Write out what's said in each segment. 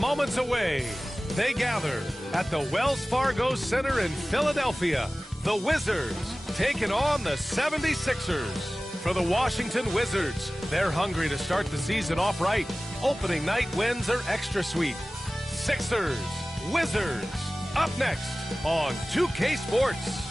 moments away. They gather at the Wells Fargo Center in Philadelphia. The Wizards taking on the 76ers. For the Washington Wizards, they're hungry to start the season off right. Opening night wins are extra sweet. Sixers, Wizards, up next on 2K Sports.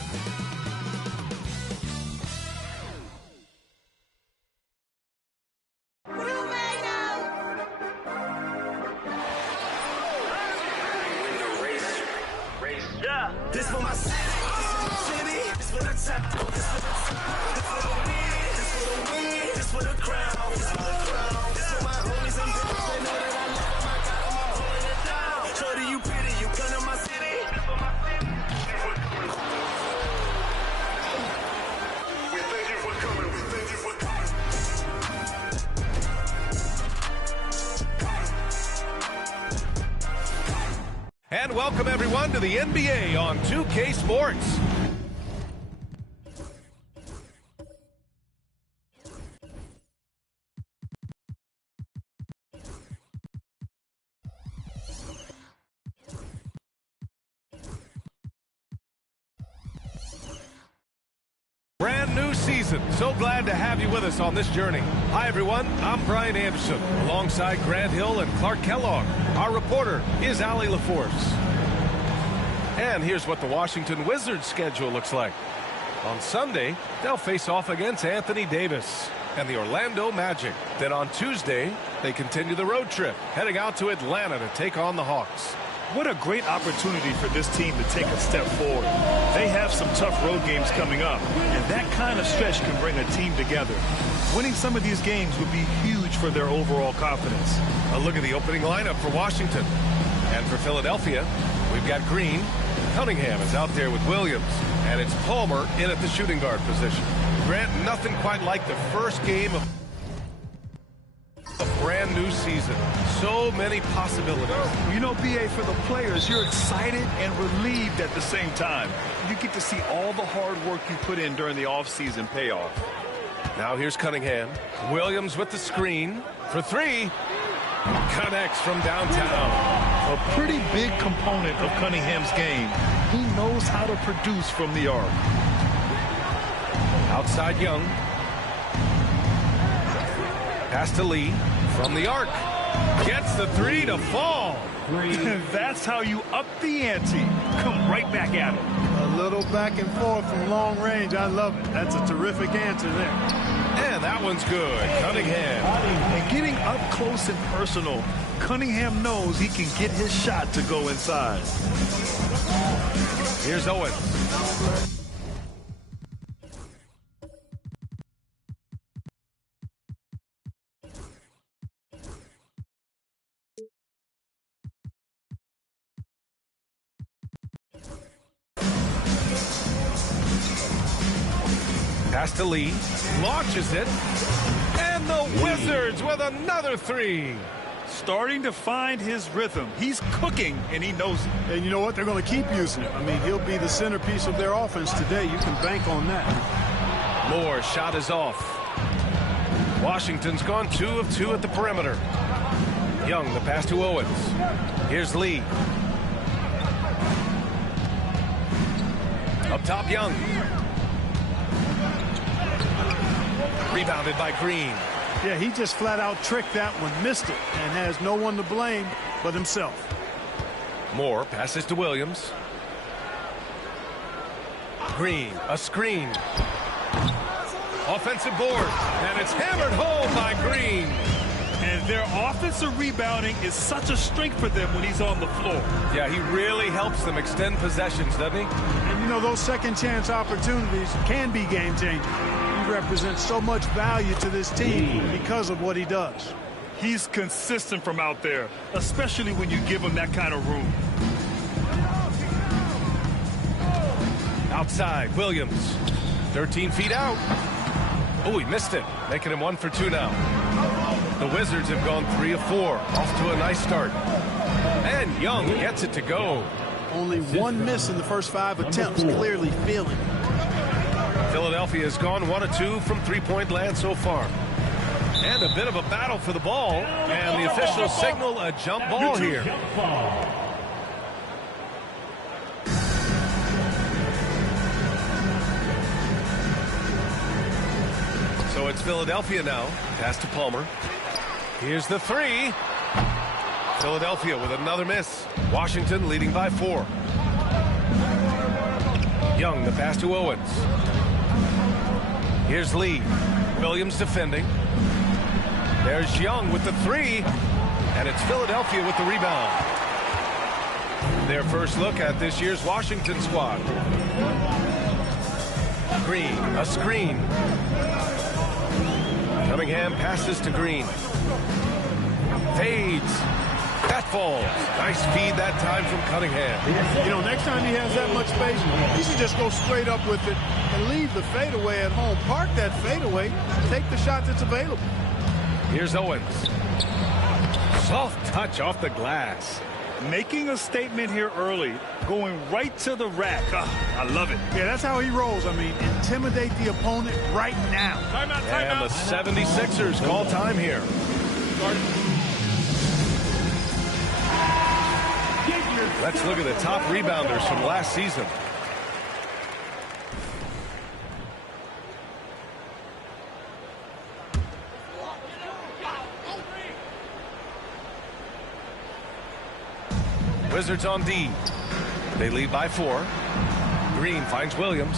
This for my city, this for the top, this for the top, this for the win, this for the win, this for the crown, this for the crown, this for my homies and girls, they know that I love them, I got them all holding it down. Shorty, you pretty, you come to my city, this for my city. We thank you for coming, we thank you for coming. And welcome everyone to the NBA on 2K Sports. Brand new season. So glad to have you with us on this journey. Hi, everyone. I'm Brian Anderson, alongside Grant Hill and Clark Kellogg. Our reporter is Allie LaForce. And here's what the Washington Wizards schedule looks like. On Sunday, they'll face off against Anthony Davis and the Orlando Magic. Then on Tuesday, they continue the road trip, heading out to Atlanta to take on the Hawks. What a great opportunity for this team to take a step forward. They have some tough road games coming up, and that kind of stretch can bring a team together. Winning some of these games would be huge for their overall confidence. A look at the opening lineup for Washington. And for Philadelphia, we've got Green. Cunningham is out there with Williams, and it's Palmer in at the shooting guard position. Grant, nothing quite like the first game of a brand new season. So many possibilities. You know, BA, for the players, you're excited and relieved at the same time. You get to see all the hard work you put in during the offseason pay off. Now here's Cunningham. Williams with the screen for three. Connects from downtown. A pretty big component of Cunningham's game. He knows how to produce from the arc. Outside Young. Pass to Lee from the arc. Gets the three to fall. That's how you up the ante. Come right back at him. A little back and forth from long range. I love it. That's a terrific answer there. And that one's good. Cunningham. And getting up close and personal, Cunningham knows he can get his shot to go inside. Here's Owens. Pass to Lee, launches it, and the Wizards with another three. Starting to find his rhythm. He's cooking, and he knows it. And you know what? They're going to keep using it. I mean, he'll be the centerpiece of their offense today. You can bank on that. Moore's shot is off. Washington's gone 2 of 2 at the perimeter. Young, the pass to Owens. Here's Lee. Up top, Young. Rebounded by Green. Yeah, he just flat out tricked that one, missed it, and has no one to blame but himself. Moore passes to Williams. Green, a screen. Offensive board, and it's hammered home by Green. And their offensive rebounding is such a strength for them when he's on the floor. Yeah, he really helps them extend possessions, doesn't he? And, you know, those second chance opportunities can be game-changing. He represents so much value to this team because of what he does. He's consistent from out there, especially when you give him that kind of room. Outside, Williams. 13 feet out. Oh, he missed it, making him 1 for 2 now. The Wizards have gone 3 of 4, off to a nice start. And Young gets it to go. Only one miss in the first 5 attempts, clearly feeling it. Philadelphia has gone 1 of 2 from three-point land so far. And a bit of a battle for the ball. And the officials signal a jump ball here. So it's Philadelphia now. Pass to Palmer. Here's the three. Philadelphia with another miss. Washington leading by 4. Young, the pass to Owens. Here's Lee. Williams defending. There's Young with the three. And it's Philadelphia with the rebound. Their first look at this year's Washington squad. Green, a screen. Cunningham passes to Green. Fades. That falls. Nice feed that time from Cunningham. You know, next time he has that much space, he should just go straight up with it and leave the fadeaway at home. Park that fadeaway. Take the shot that's available. Here's Owens. Soft touch off the glass. Making a statement here early. Going right to the rack. I love it. Yeah, that's how he rolls. I mean, intimidate the opponent right now. Timeout. And the 76ers call time here. Let's look at the top rebounders from last season. Wizards on D. They lead by 4. Green finds Williams.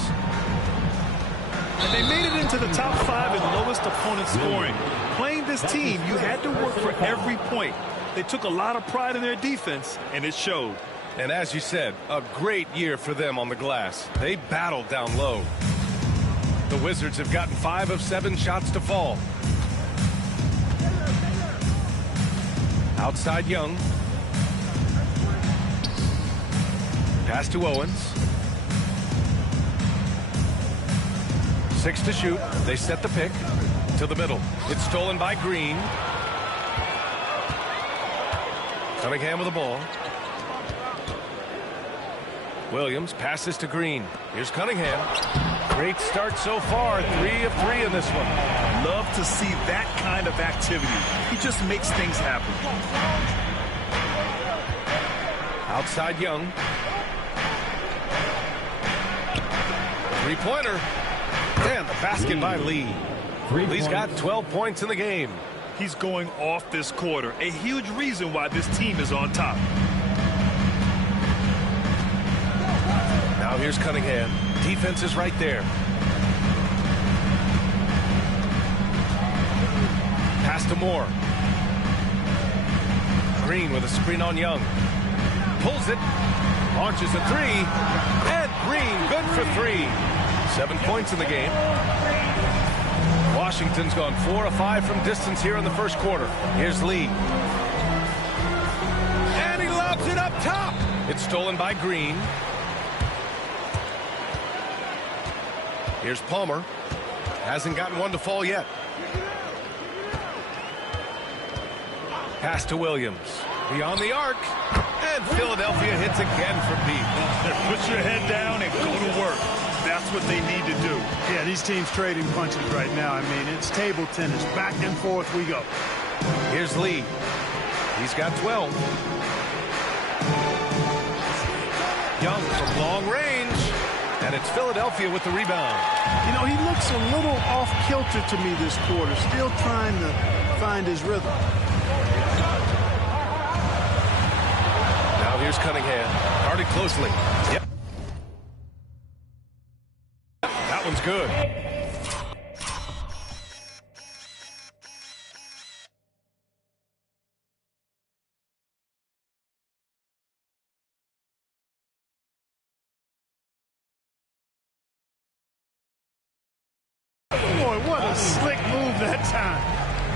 And they made it into the top 5 in lowest opponent scoring. Playing this team, you had to work for every point. They took a lot of pride in their defense, and it showed. And as you said, a great year for them on the glass. They battled down low. The Wizards have gotten 5 of 7 shots to fall. Outside Young. Pass to Owens. 6 to shoot. They set the pick to the middle. It's stolen by Green. Cunningham with the ball. Williams passes to Green. Here's Cunningham. Great start so far. 3 of 3 in this one. Love to see that kind of activity. He just makes things happen. Outside Young. Three-pointer. And the basket by Lee. Lee's got 12 points in the game. He's going off this quarter. A huge reason why this team is on top. Now here's Cunningham. Defense is right there. Pass to Moore. Green with a screen on Young. Pulls it. Launches a three. And Green good for 3. 7 points in the game. Washington's gone 4 of 5 from distance here in the first quarter. Here's Lee. And he lobs it up top. It's stolen by Green. Here's Palmer. Hasn't gotten one to fall yet. Pass to Williams. Beyond the arc. And Philadelphia hits again from deep. Put your head down and go to work. That's what they need to do. Yeah, these teams trading punches right now. I mean, it's table tennis. Back and forth we go. Here's Lee. He's got 12. Young from long range. And it's Philadelphia with the rebound. You know, he looks a little off-kilter to me this quarter. Still trying to find his rhythm. Now here's Cunningham. Guarded closely. Yep. That one's good. Boy, what a slick move that time.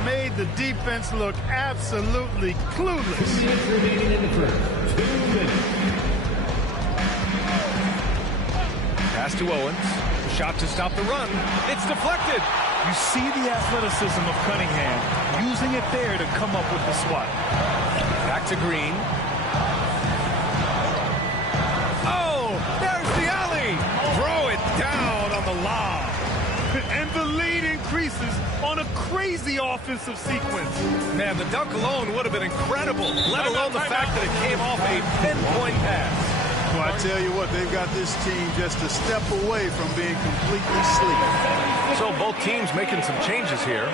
Made the defense look absolutely clueless. Remaining in the first. 2 minutes. Pass to Owens. Shot to stop the run. It's deflected. You see the athleticism of Cunningham, using it there to come up with the swat. Back to Green. Oh, there's the alley. Throw it down on the lob. And the lead increases on a crazy crazy offensive sequence. Man, the dunk alone would have been incredible, let alone the fact that it came off a pinpoint pass. Well, I tell you what, they've got this team just a step away from being completely sleep. So both teams making some changes here.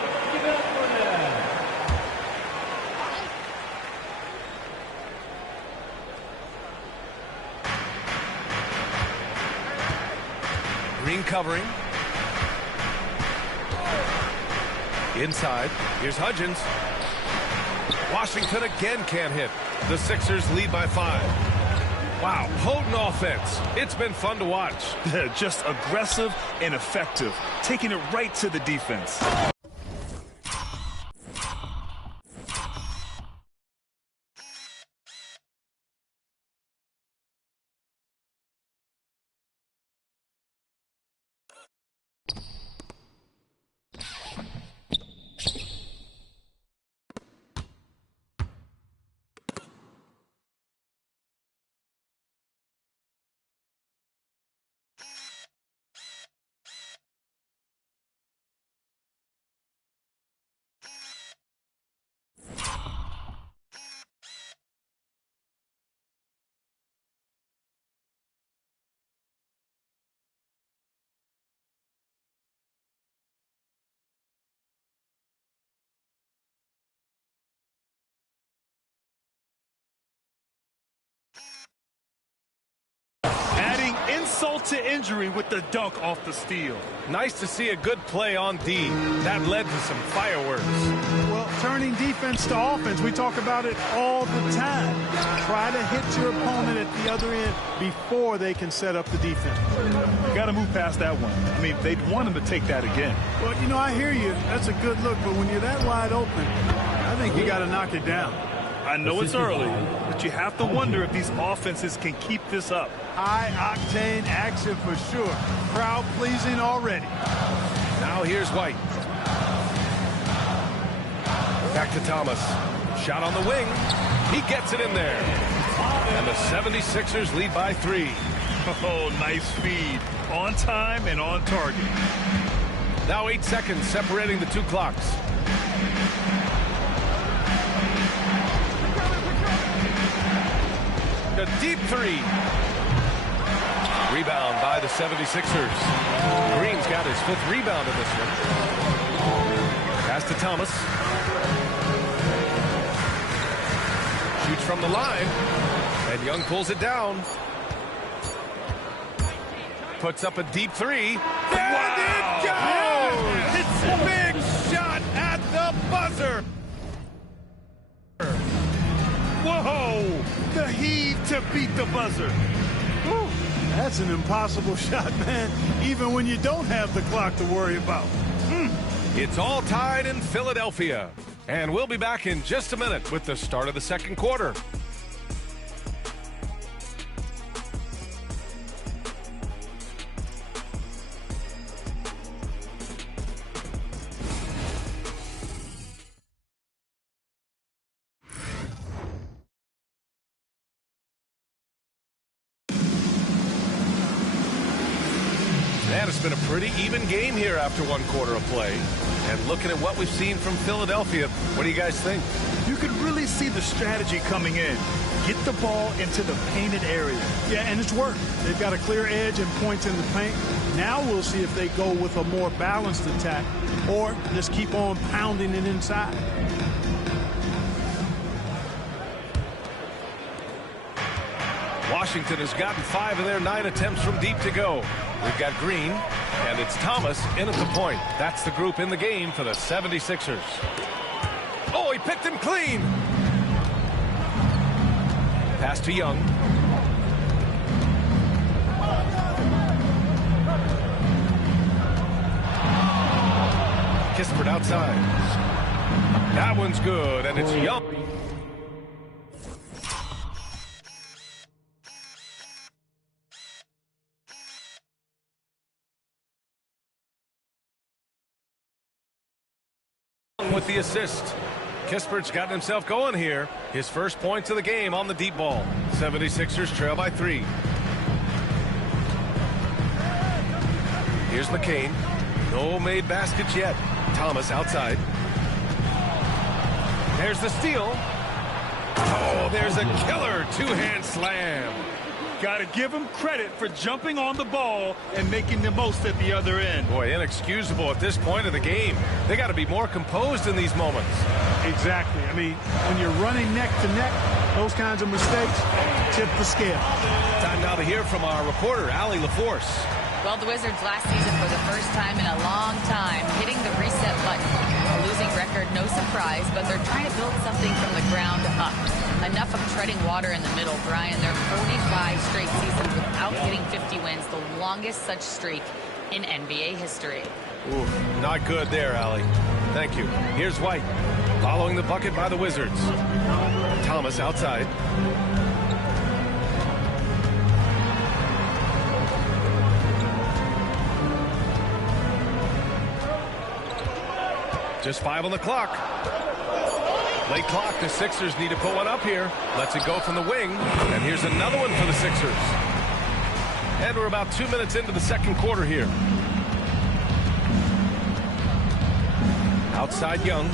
Green covering. Inside. Here's Hudgens. Washington again can't hit. The Sixers lead by 5. Wow, potent offense. It's been fun to watch. Just aggressive and effective, taking it right to the defense. Insult to injury with the dunk off the steal. Nice to see a good play on D. That led to some fireworks. Well, turning defense to offense, we talk about it all the time. Try to hit your opponent at the other end before they can set up the defense. You got to move past that one. I mean, they'd want him to take that again. Well, you know, I hear you. That's a good look, but when you're that wide open, I think you got to knock it down. I know it's early, but you have to wonder if these offenses can keep this up. High-octane action for sure. Crowd-pleasing already. Now here's White. Back to Thomas. Shot on the wing. He gets it in there. And the 76ers lead by 3. Oh, nice feed. On time and on target. Now 8 seconds separating the two clocks. A deep 3. Rebound by the 76ers. Green's got his 5th rebound in this one. Pass to Thomas. Shoots from the line. And Young pulls it down. Puts up a deep 3. And it goes! It's a big shot at the buzzer. Whoa! The heave to beat the buzzer. Whew. That's an impossible shot, man, even when you don't have the clock to worry about. It's all tied in Philadelphia. And we'll be back in just a minute with the start of the second quarter. Man, it's been a pretty even game here after one quarter of play. And looking at what we've seen from Philadelphia, what do you guys think? You can really see the strategy coming in. Get the ball into the painted area. Yeah, and it's worked. They've got a clear edge and points in the paint. Now we'll see if they go with a more balanced attack or just keep on pounding it inside. Washington has gotten 5 of their 9 attempts from deep to go. We've got Green, and it's Thomas in at the point. That's the group in the game for the 76ers. Oh, he picked him clean. Pass to Young. Kispert outside. That one's good, and it's Young. With the assist. Kispert's gotten himself going here. His first points of the game on the deep ball. 76ers trail by 3. Here's McCain. No made baskets yet. Thomas outside. There's the steal. Oh, there's a killer two-hand slam. Got to give him credit for jumping on the ball and making the most at the other end. Boy, inexcusable at this point of the game. They got to be more composed in these moments. Exactly. I mean, when you're running neck to neck, those kinds of mistakes tip the scale. Time now to hear from our reporter, Allie LaForce. Well, the Wizards last season for the first time in a long time hitting the reset button. A losing record, no surprise, but they're trying to build something from the ground up. Enough of treading water in the middle, Brian. They're 45 straight seasons without hitting 50 wins, the longest such streak in NBA history. Ooh, not good there, Allie. Thank you. Here's White, following the bucket by the Wizards. Thomas outside. Just 5 on the clock. Late clock, the Sixers need to put one up here. Lets it go from the wing, and here's another one for the Sixers. And we're about 2 minutes into the second quarter here. Outside Young.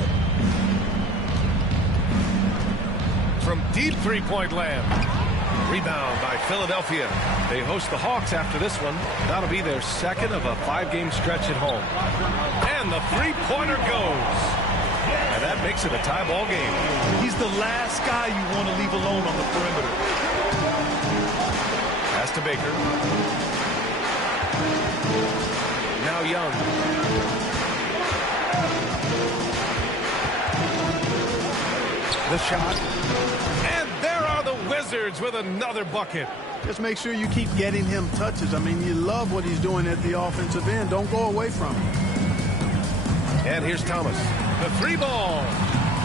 From deep three-point land. Rebound by Philadelphia. They host the Hawks after this one. That'll be their second of a 5-game stretch at home. And the three-pointer goes. And that makes it a tie ball game. He's the last guy you want to leave alone on the perimeter. Pass to Baker. Now Young. The shot. And there are the Wizards with another bucket. Just make sure you keep getting him touches. I mean, you love what he's doing at the offensive end. Don't go away from him. And here's Thomas. The three ball.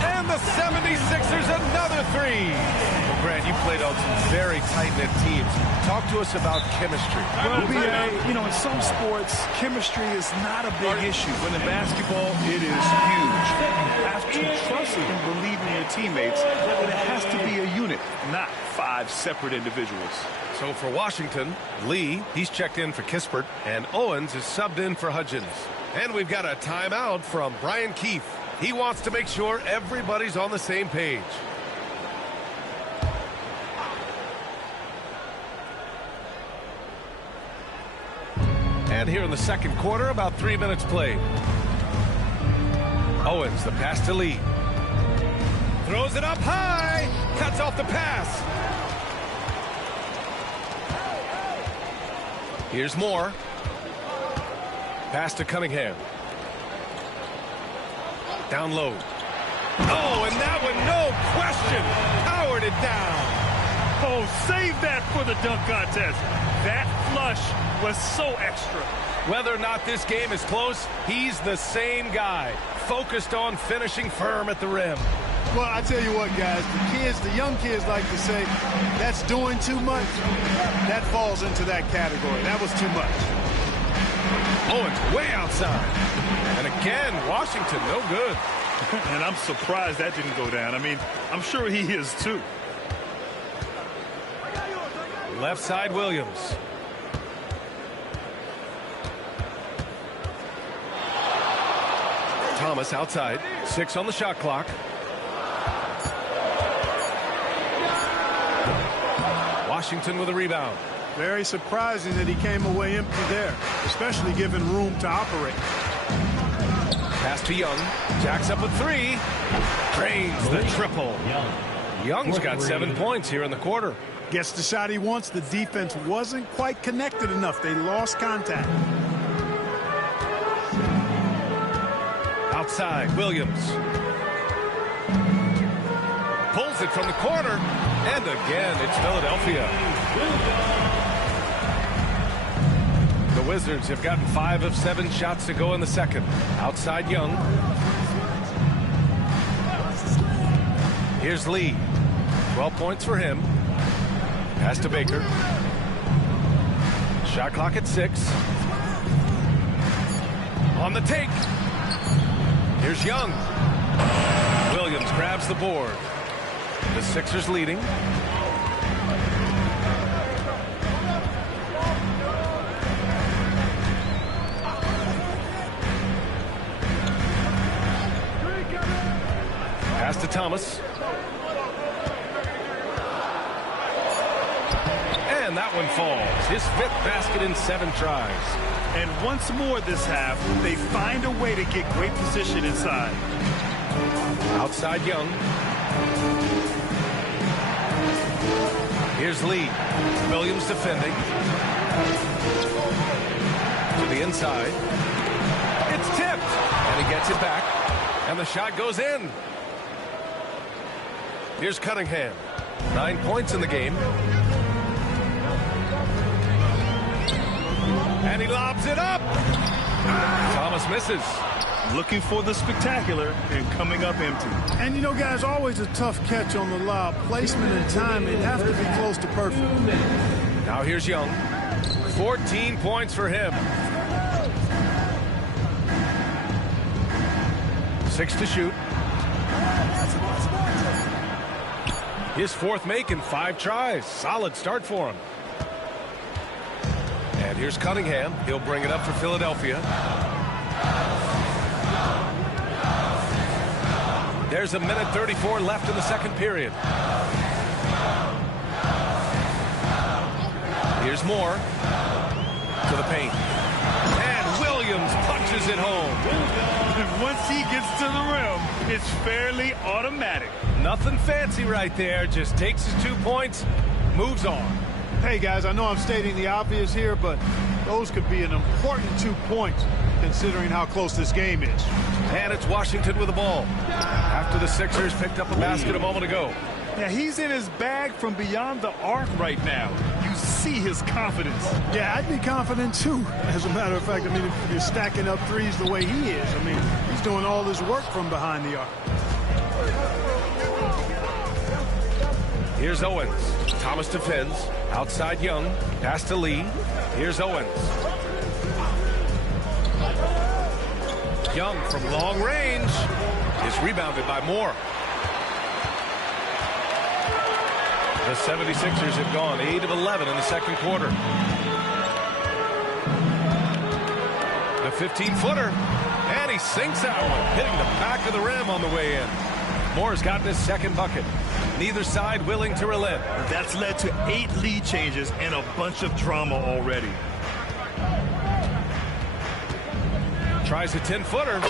And the 76ers another three. Well, Brad, you played on some very tight-knit teams. Talk to us about chemistry. Well, BA, you know, in some sports, chemistry is not a big issue. But in basketball, it is huge. You have to trust and believe in your teammates, but it has to be a unit, not 5 separate individuals. So for Washington, Lee, he's checked in for Kispert, and Owens is subbed in for Hudgens. And we've got a timeout from Brian Keefe. He wants to make sure everybody's on the same page. And here in the second quarter, about 3 minutes played. Owens, the pass to Lee. Throws it up high. Cuts off the pass. Here's Moore. Pass to Cunningham. Down low. Oh, and that one, no question, powered it down. Oh, save that for the dunk contest. That flush was so extra. Whether or not this game is close, he's the same guy, focused on finishing firm at the rim. Well, I tell you what, guys, the young kids like to say, that's doing too much. That falls into that category. That was too much. Owens way outside. And again, Washington, no good. And I'm surprised that didn't go down. I mean, I'm sure he is too. Left side, Williams. Thomas outside. 6 on the shot clock. Washington with a rebound. Very surprising that he came away empty there, especially given room to operate. Pass to Young. Jacks up with 3. Drains the triple. Young's got 7 points here in the quarter. Gets the shot he wants. The defense wasn't quite connected enough. They lost contact. Outside, Williams. Pulls it from the corner. And again, it's Philadelphia. The Wizards have gotten 5 of 7 shots to go in the second. Outside Young. Here's Lee. 12 points for him. Pass to Baker. Shot clock at 6. On the take. Here's Young. Williams grabs the board. The Sixers leading. to Thomas. And that one falls. His 5th basket in 7 tries. And once more this half, they find a way to get great position inside. Outside Young. Here's Lee. Williams defending. To the inside. It's tipped. And he gets it back. And the shot goes in. Here's Cunningham. 9 points in the game. And he lobs it up. Thomas misses. Looking for the spectacular and coming up empty. And, you know, guys, always a tough catch on the lob. Placement and timing have to be close to perfect. Now here's Young. 14 points for him. 6 to shoot. His 4th make in 5 tries. Solid start for him. And here's Cunningham. He'll bring it up for Philadelphia. There's a minute 34 left in the second period. Here's Moore to the paint. And Williams punches it home. Once he gets to the rim, it's fairly automatic. Nothing fancy right there. Just takes his 2 points, moves on. Hey, guys, I know I'm stating the obvious here, but those could be an important 2 points considering how close this game is. And it's Washington with the ball after the Sixers picked up a basket a moment ago. Yeah, he's in his bag from beyond the arc right now. You see his confidence. Yeah, I'd be confident, too. As a matter of fact, I mean, if you're stacking up threes the way he is, I mean, he's doing all this work from behind the arc. Here's Owens. Thomas defends. Outside Young. Pass to Lee. Here's Owens. Young from long range is rebounded by Moore. The 76ers have gone 8 of 11 in the second quarter. The 15-footer. And he sinks that one, hitting the back of the rim on the way in. Moore's gotten his 2nd bucket. Neither side willing to relent. That's led to 8 lead changes and a bunch of drama already. Tries a 10-footer.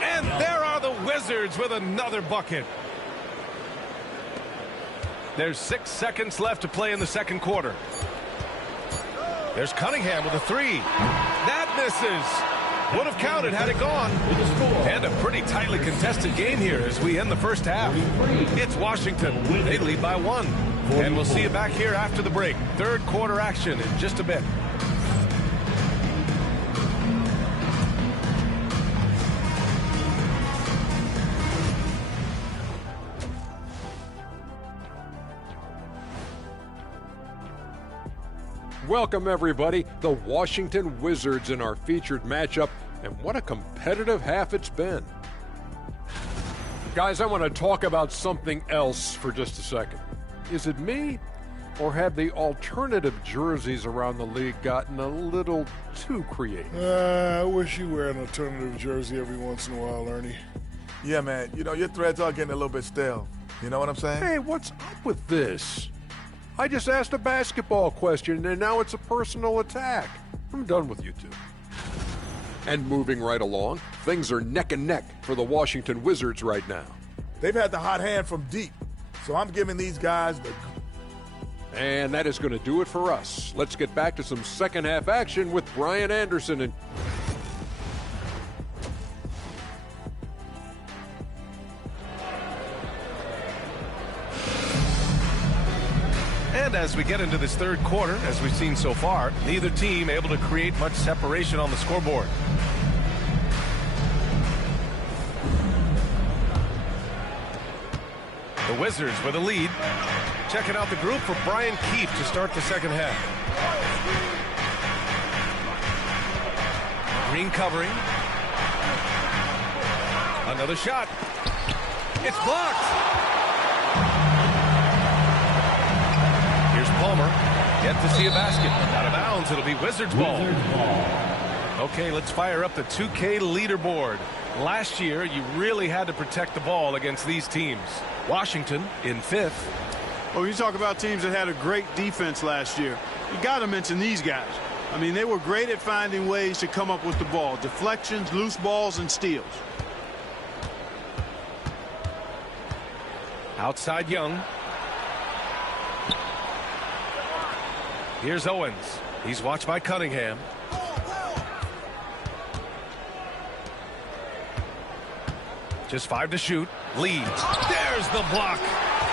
And there are the Wizards with another bucket. There's 6 seconds left to play in the second quarter. There's Cunningham with a 3. That misses. Would have counted had it gone. And a pretty tightly contested game here as we end the first half. It's Washington. They lead by 1. And we'll see you back here after the break. Third quarter action in just a bit. Welcome, everybody. The Washington Wizards in our featured matchup, and what a competitive half it's been. Guys, I want to talk about something else for just a second. Is it me, or have the alternative jerseys around the league gotten a little too creative? I wish you wear an alternative jersey every once in a while, Ernie. Yeah, man. You know, your threads are getting a little bit stale. You know what I'm saying? Hey, what's up with this? I just asked a basketball question, and now it's a personal attack. I'm done with you two. And moving right along, things are neck and neck for the Washington Wizards right now. They've had the hot hand from deep, so I'm giving these guys the... And that is going to do it for us. Let's get back to some second half action with Brian Anderson and... And as we get into this third quarter, as we've seen so far, neither team able to create much separation on the scoreboard. The Wizards with a lead. Checking out the group for Brian Keefe to start the second half. Green covering. Another shot. It's blocked. Here's Palmer. Yet to see a basket. Out of bounds, it'll be Wizards ball. Okay, let's fire up the 2K leaderboard. Last year, you really had to protect the ball against these teams. Washington in 5th. Well, you talk about teams that had a great defense last year. You got to mention these guys. I mean, they were great at finding ways to come up with the ball. Deflections, loose balls, and steals. Outside Young. Here's Owens. He's watched by Cunningham. Just 5 to shoot. Lead. There's the block.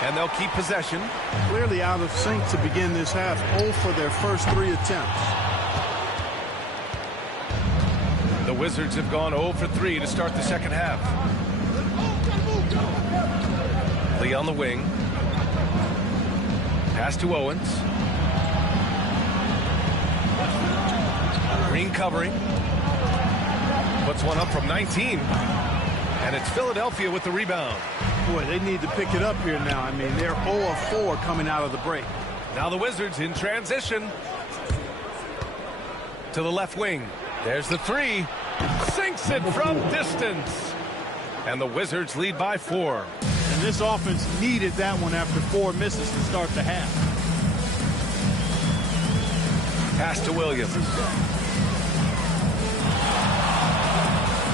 And they'll keep possession. Clearly out of sync to begin this half. 0 for their first 3 attempts. The Wizards have gone 0 for 3 to start the second half. Lee on the wing. Pass to Owens. Green covering. Puts one up from 19. And it's Philadelphia with the rebound. Boy, they need to pick it up here now. I mean, they're 0 of 4 coming out of the break. Now the Wizards in transition. To the left wing. There's the 3. Sinks it from distance. And the Wizards lead by 4. And this offense needed that one after 4 misses to start the half. Pass to Williams.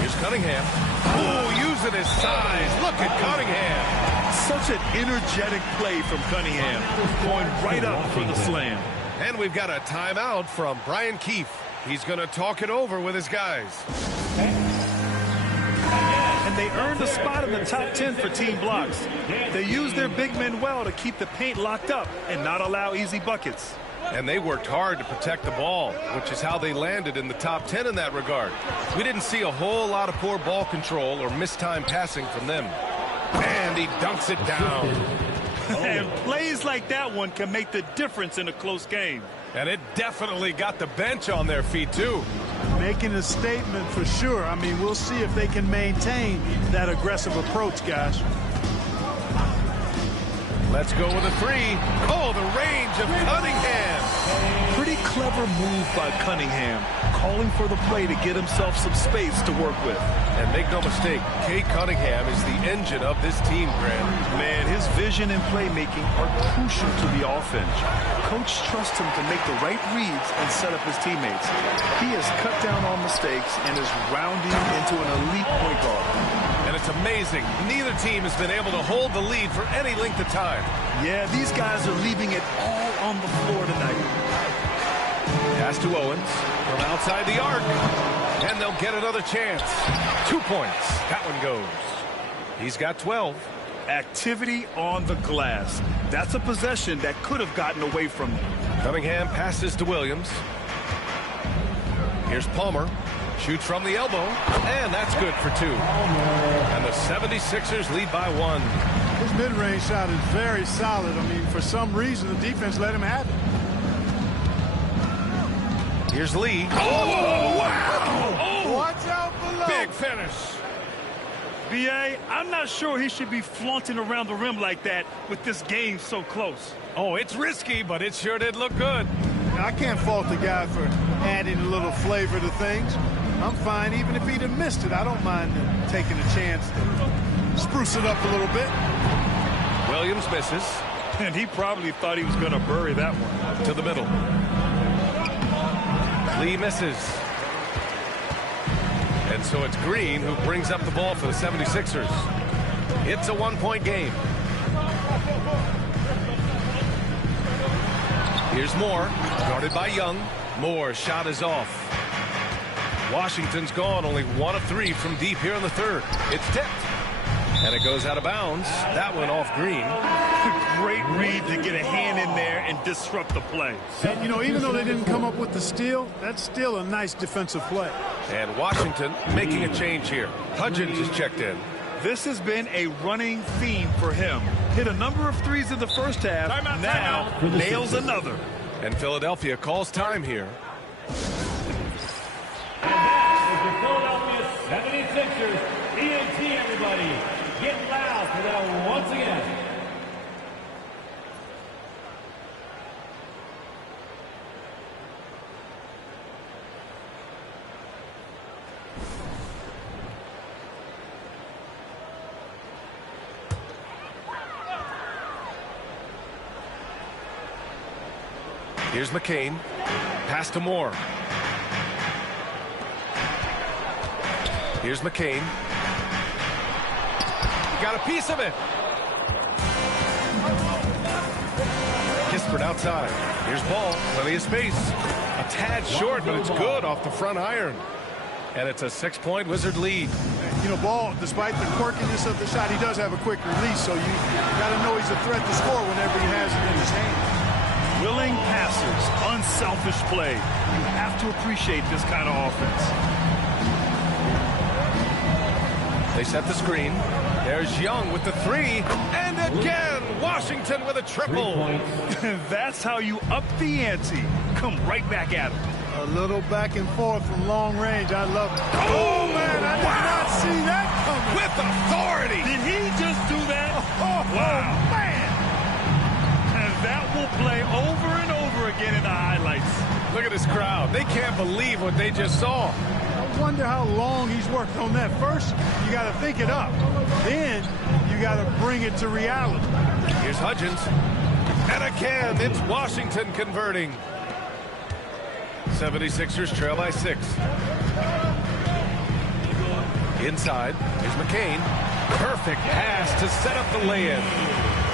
Here's Cunningham. Oh, using his size. Look at Cunningham. Such an energetic play from Cunningham. Going right up for the slam. And we've got a timeout from Brian Keefe. He's going to talk it over with his guys. And they earned a spot in the top 10 for team blocks. They used their big men well to keep the paint locked up and not allow easy buckets. And they worked hard to protect the ball, which is how they landed in the top 10 in that regard. We didn't see a whole lot of poor ball control or mistimed passing from them. And he dunks it down. And plays like that one can make the difference in a close game. And it definitely got the bench on their feet, too. Making a statement for sure. I mean, we'll see if they can maintain that aggressive approach, guys. Let's go with a 3. Oh, the range of Cunningham. Pretty clever move by Cunningham, calling for the play to get himself some space to work with. And make no mistake, Cade Cunningham is the engine of this team, Grant. Man, his vision and playmaking are crucial to the offense. Coach trusts him to make the right reads and set up his teammates. He has cut down on mistakes and is rounding into an elite point guard. And it's amazing. Neither team has been able to hold the lead for any length of time. Yeah, these guys are leaving it all on the floor tonight. Pass to Owens from outside the arc. And they'll get another chance. 2 points. That one goes. He's got 12. Activity on the glass. That's a possession that could have gotten away from them. Cunningham passes to Williams. Here's Palmer. Shoots from the elbow. And that's good for 2. And the 76ers lead by 1. His mid-range shot is very solid. I mean, for some reason, the defense let him have it. Here's Lee. Oh, wow! Oh, watch out below. Big finish. B.A., I'm not sure he should be flaunting around the rim like that with this game so close. Oh, it's risky, but it sure did look good. Now, I can't fault the guy for adding a little flavor to things. I'm fine. Even if he'd have missed it, I don't mind taking a chance to spruce it up a little bit. Williams misses. And he probably thought he was going to bury that one. To the middle. Lee misses. And so it's Green who brings up the ball for the 76ers. It's a 1-point game. Here's Moore, guarded by Young. Moore's shot is off. Washington's gone only 1 of 3 from deep here in the third. It's tipped. And it goes out of bounds. That one off Green. Great read to get a hand in there and disrupt the play. And, you know, even though they didn't come up with the steal, that's still a nice defensive play. And Washington making a change here. Hudgens is checked in. This has been a running theme for him. Hit a number of threes in the first half. Now nails another. And Philadelphia calls time here. And that is the Philadelphia 76ers. ENT, everybody. Get loud for that once again. Here's McCain. Pass to Moore. Here's McCain. Got a piece of it. Kispert outside. Here's Ball. Plenty of space. A tad short, but it's good off the front iron. And it's a 6-point Wizard lead. You know, Ball, despite the quirkiness of the shot, he does have a quick release, so you got to know he's a threat to score whenever he has it in his hand. Willing passers, unselfish play. You have to appreciate this kind of offense. They set the screen. There's Young with the 3. And again, Washington with a triple. That's how you up the ante. Come right back at him. A little back and forth from long range. I love it. Oh, man, I did not see that coming. With authority. Did he just do that? Wow. Man. And that will play over and over again in the highlights. Look at this crowd. They can't believe what they just saw. I wonder how long he's worked on that. First, you got to think it up. Then, you got to bring it to reality. Here's Hudgens. And again, it's Washington converting. 76ers trail by 6. Inside, here's McCain. Perfect pass to set up the lay-in.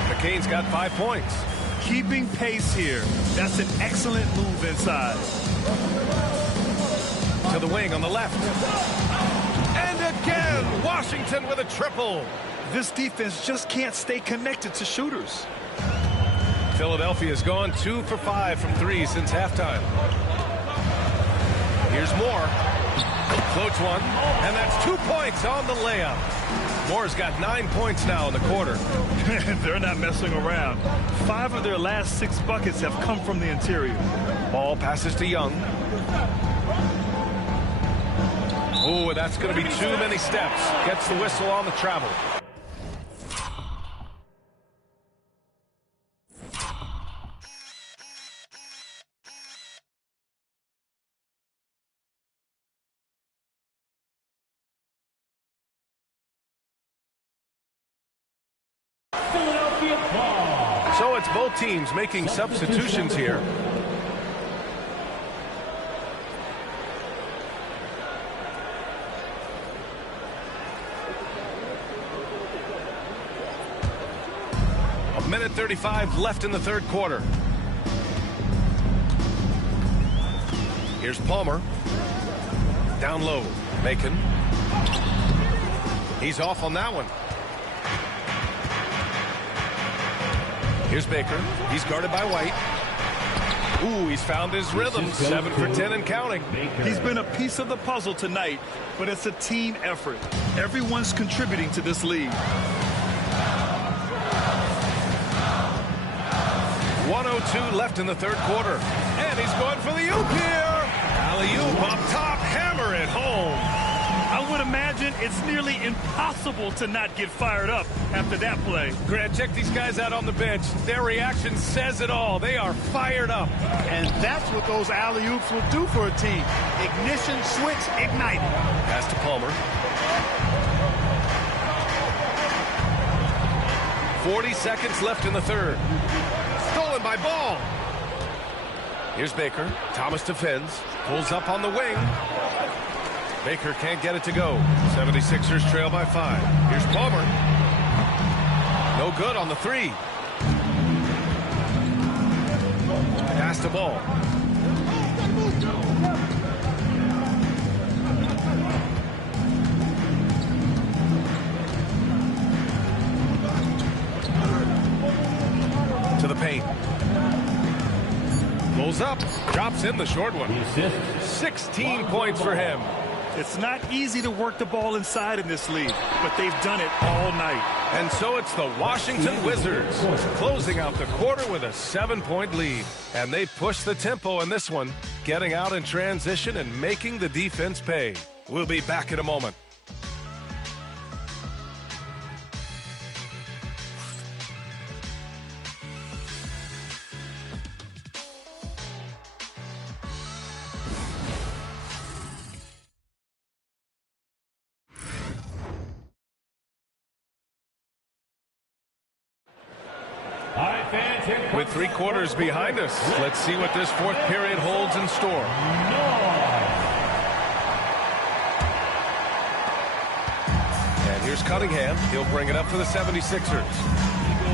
McCain's got 5 points. Keeping pace here. That's an excellent move inside. To the wing on the left. And again, Washington with a triple. This defense just can't stay connected to shooters. Philadelphia's gone 2 for 5 from 3 since halftime. Here's Moore. Floats one, and that's 2 points on the layup. Moore's got 9 points now in the quarter. They're not messing around. 5 of their last 6 buckets have come from the interior. Ball passes to Young. Oh, that's going to be too many steps. Gets the whistle on the travel. So it's both teams making substitutions here. A minute 35 left in the third quarter. Here's Palmer. Down low. Macon. He's off on that one. Here's Baker. He's guarded by White. Ooh, he's found his rhythm. 7 for 10 and counting. He's been a piece of the puzzle tonight, but it's a team effort. Everyone's contributing to this lead. 1:02 left in the third quarter. And he's going for the oop here. Alley-oop up top. Hammer it home. I would imagine it's nearly impossible to not get fired up after that play. Grant, check these guys out on the bench. Their reaction says it all. They are fired up. And that's what those alley-oops will do for a team. Ignition, switch, ignite. Pass to Palmer. 40 seconds left in the third. Stolen by Ball. Here's Baker. Thomas defends. Pulls up on the wing. Baker can't get it to go. 76ers trail by 5. Here's Palmer. No good on the 3. Pass to Ball. To the paint. Pulls up. Drops in the short one. 16 points for him. It's not easy to work the ball inside in this league, but they've done it all night. And so it's the Washington Wizards closing out the quarter with a 7-point lead. And they push the tempo in this one, getting out in transition and making the defense pay. We'll be back in a moment. All right, fans, here With 3 quarters behind us, let's see what this 4th period holds in store. And here's Cunningham. He'll bring it up for the 76ers.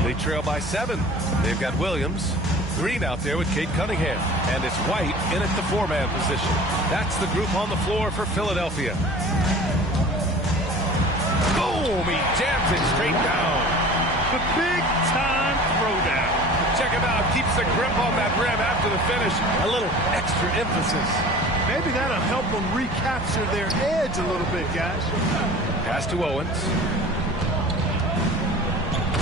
They trail by 7. They've got Williams. Green out there with Kate Cunningham. And it's White in at the 4-man position. That's the group on the floor for Philadelphia. Boom! He jams it straight down. The big-time throwdown. Check him out. Keeps the grip on that rim after the finish. A little extra emphasis. Maybe that'll help them recapture their edge a little bit, guys. Pass to Owens.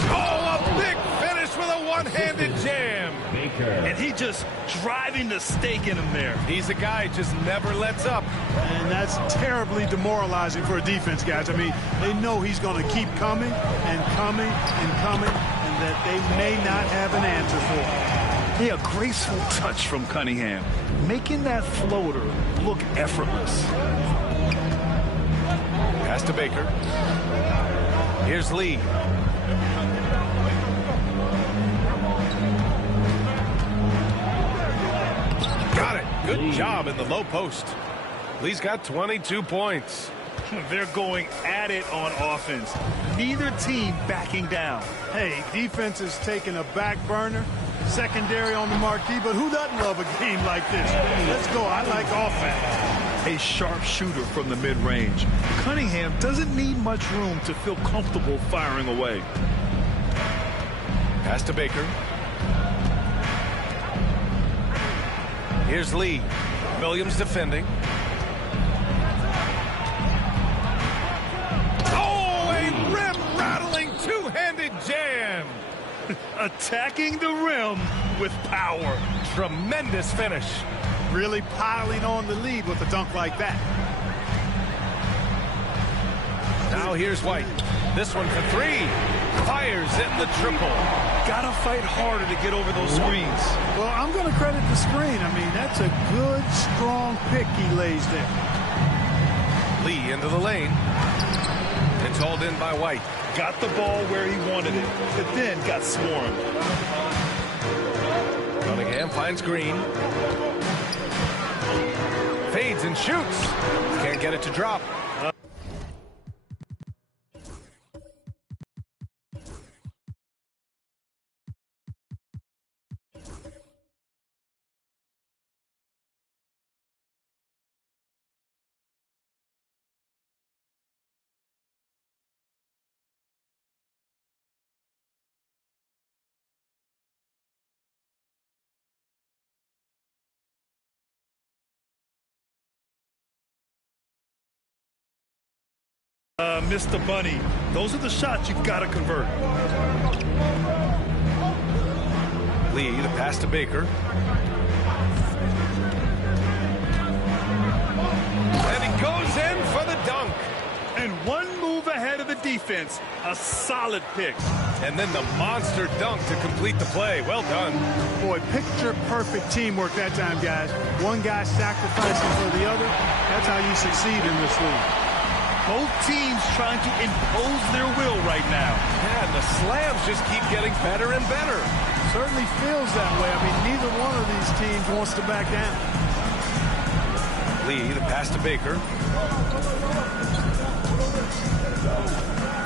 Oh, a big finish with a one-handed jam. And he just driving the stake in him there. He's a guy who just never lets up. And that's terribly demoralizing for a defense, guys. I mean, they know he's going to keep coming and coming and coming, and that they may not have an answer for him. Yeah, a graceful touch from Cunningham, making that floater look effortless. Pass to Baker. Here's Lee. Got it. Good job in the low post. Lee's got 22 points. They're going at it on offense. Neither team backing down. Hey, defense is taking a back burner, secondary on the marquee, but who doesn't love a game like this? Let's go. I like offense. A sharp shooter from the mid-range. Cunningham doesn't need much room to feel comfortable firing away. Pass to Baker. Here's Lee. Williams defending. Oh, a rim-rattling two-handed jam. Attacking the rim with power. Tremendous finish. Really piling on the lead with a dunk like that. Now here's White. This one for 3. Fires in the triple. Gotta fight harder to get over those screens. Well, I'm going to credit the screen. I mean, that's a good, strong pick he lays there. Lee into the lane. It's hauled in by White. Got the ball where he wanted it, but then got swarmed. Cunningham finds Green. Fades and shoots. Can't get it to drop. Mr. Bunny, those are the shots you've got to convert. Lee, the pass to Baker. And he goes in for the dunk. And one move ahead of the defense. A solid pick. And then the monster dunk to complete the play. Well done. Boy, picture-perfect teamwork that time, guys. One guy sacrificing for the other. That's how you succeed in this league. Both teams trying to impose their will right now. Yeah, and the slams just keep getting better and better. Certainly feels that way. I mean, neither one of these teams wants to back down. Lee, the pass to Baker.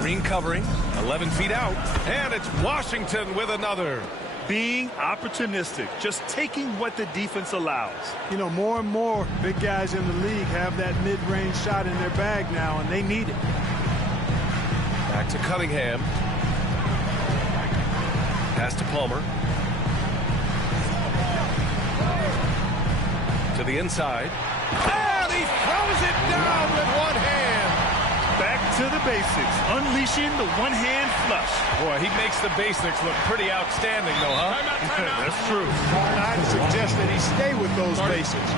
Green covering, 11 feet out. And it's Washington with another. Being opportunistic, just taking what the defense allows. You know, more and more big guys in the league have that mid-range shot in their bag now, and they need it. Back to Cunningham. Pass to Palmer. To the inside. And he throws it down with one hand. Back to the basics, unleashing the one-hand flush. Boy, he makes the basics look pretty outstanding, though, huh? That's true. I'd suggest that he stay with those basics,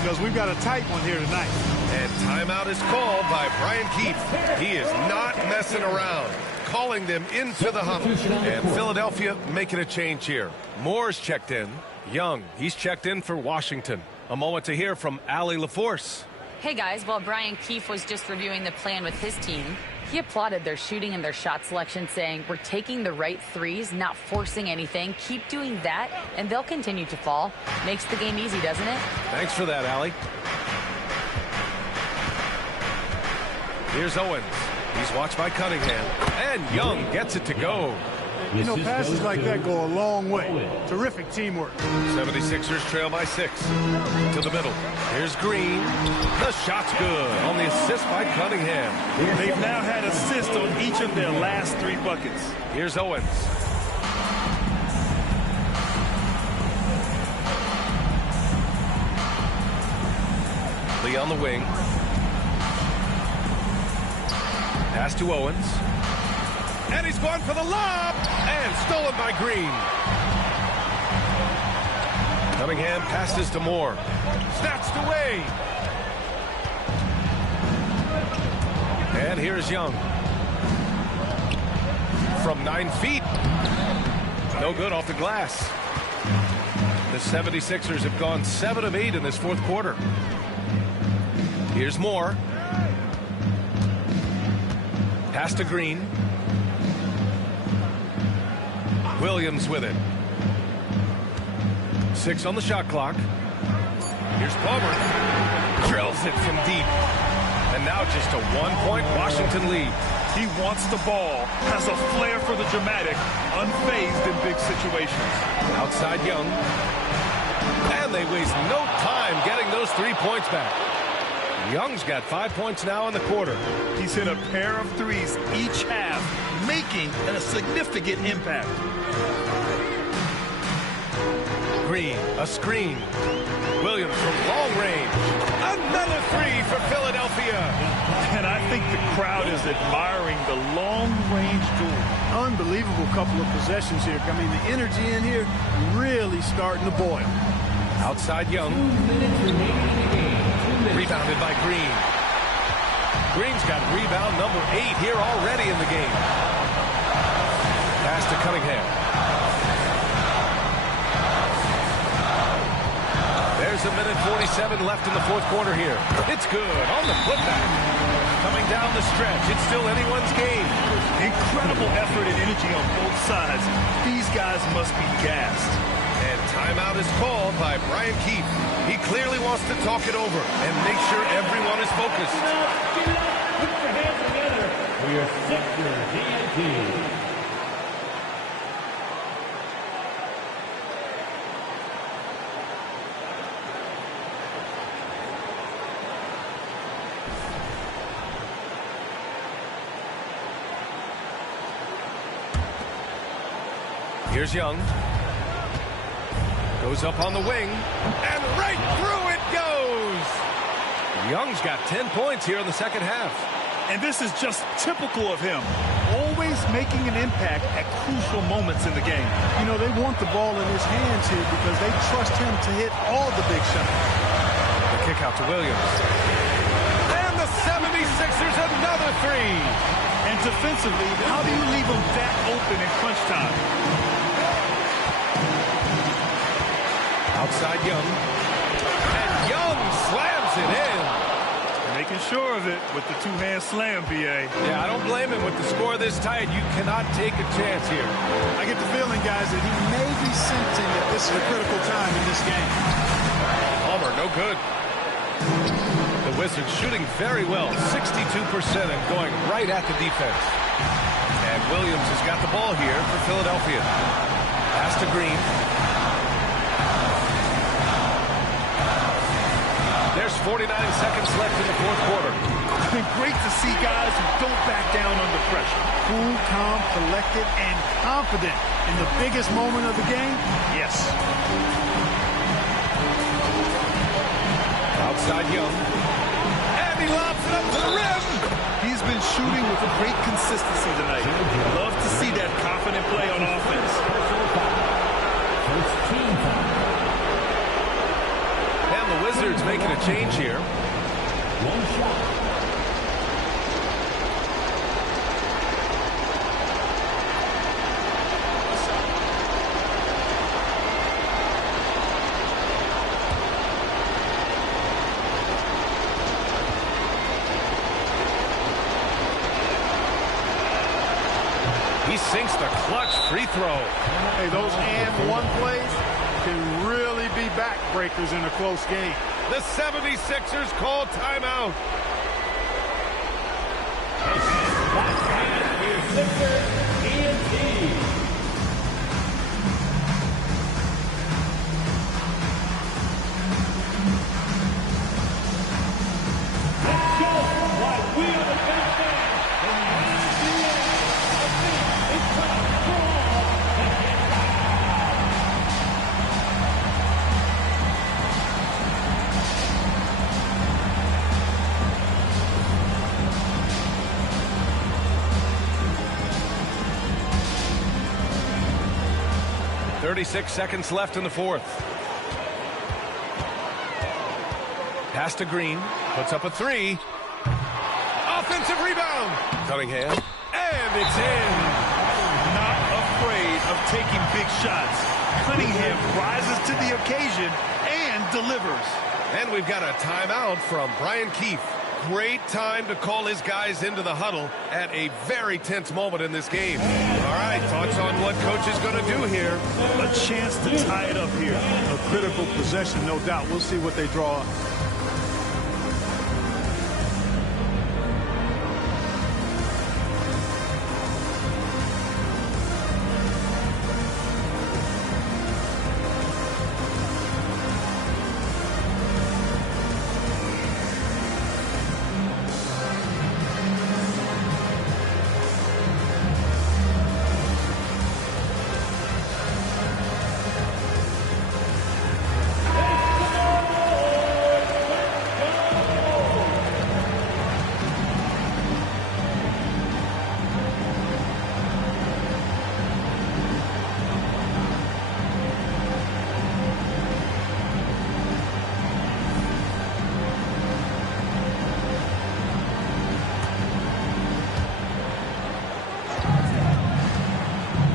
because we've got a tight one here tonight. And timeout is called by Brian Keefe. He is not messing around, calling them into the huddle. And Philadelphia making a change here. Moore's checked in. Young, he's checked in for Washington. A moment to hear from Allie LaForce. Hey guys, while Brian Keefe was just reviewing the plan with his team, He applauded their shooting and their shot selection, saying, "We're taking the right threes, not forcing anything. Keep doing that, and they'll continue to fall." Makes the game easy, doesn't it? Thanks for that, Allie. Here's Owens. He's watched by Cunningham. And Young gets it to go. You know, passes like that go a long way. Terrific teamwork. 76ers trail by 6. To the middle. Here's Green. The shot's good on the assist by Cunningham. They've now had assists on each of their last 3 buckets. Here's Owens. Lee on the wing. Pass to Owens. And he's gone for the lob. And stolen by Green. Cunningham passes to Moore. Snatched away. And here's Young. From 9 feet. No good off the glass. The 76ers have gone 7 of 8 in this fourth quarter. Here's Moore. Pass to Green. Williams with it. 6 on the shot clock. Here's Palmer. Drills it from deep. And now just a 1-point Washington lead. He wants the ball, has a flair for the dramatic, unfazed in big situations. Outside Young. And they waste no time getting those 3 points back. Young's got 5 points now in the quarter. He's hit a pair of threes each half, making a significant impact. Green, a screen. Williams from long range. Another 3 for Philadelphia. And I think the crowd is admiring the long-range duel. Unbelievable couple of possessions here. I mean, the energy in here really starting to boil. Outside Young. Rebounded by Green. Green's got rebound number 8 here already in the game. Pass to Cunningham. There's a minute 47 left in the fourth quarter here. It's good on the putback. Coming down the stretch. It's still anyone's game. Incredible effort and energy on both sides. These guys must be gassed. And timeout is called by Brian Keefe. He clearly wants to talk it over and make sure everyone is focused. Put your hands together for your Sixers TNT. Here's Young. Goes up on the wing, and right through it goes! Young's got 10 points here in the second half. And this is just typical of him. Always making an impact at crucial moments in the game. You know, they want the ball in his hands here because they trust him to hit all the big shots. The kick out to Williams. And the 76ers another 3. And defensively, how do you leave them that open in crunch time? Outside Young. And Young slams it in. Making sure of it with the two-hand slam, B.A. Yeah, I don't blame him with the score this tight. You cannot take a chance here. I get the feeling, guys, that he may be sensing that this is a critical time in this game. Palmer, no good. The Wizards shooting very well, 62% and going right at the defense. And Williams has got the ball here for Philadelphia. Pass to Green. There's 49 seconds left in the fourth quarter. It's been great to see guys who don't back down under pressure. Cool, calm, collected, and confident in the biggest moment of the game. Yes. Outside Young. And he lobs it up to the rim. He's been shooting with great consistency tonight. Love to see that confident play on offense. First team time. And the Wizards making a change here. One shot. sinks the clutch free throw. Hey, those and one plays can really be backbreakers in a close game. The 76ers call timeout. .36 seconds left in the fourth. Pass to Green. Puts up a three. Offensive rebound. Cunningham. And it's in. Not afraid of taking big shots. Cunningham rises to the occasion and delivers. And we've got a timeout from Brian Keefe. Great time to call his guys into the huddle at a very tense moment in this game. All right, thoughts on what coach is going to do here? A chance to tie it up here. A critical possession, no doubt. We'll see what they draw up.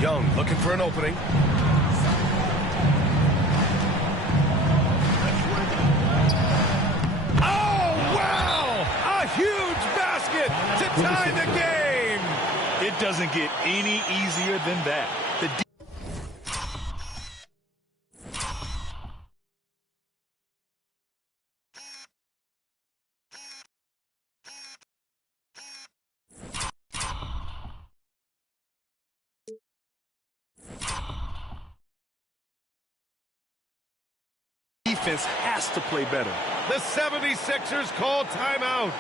Young looking for an opening. Oh, wow! A huge basket to tie the game! It doesn't get any easier than that. The defense has to play better. The 76ers call timeout.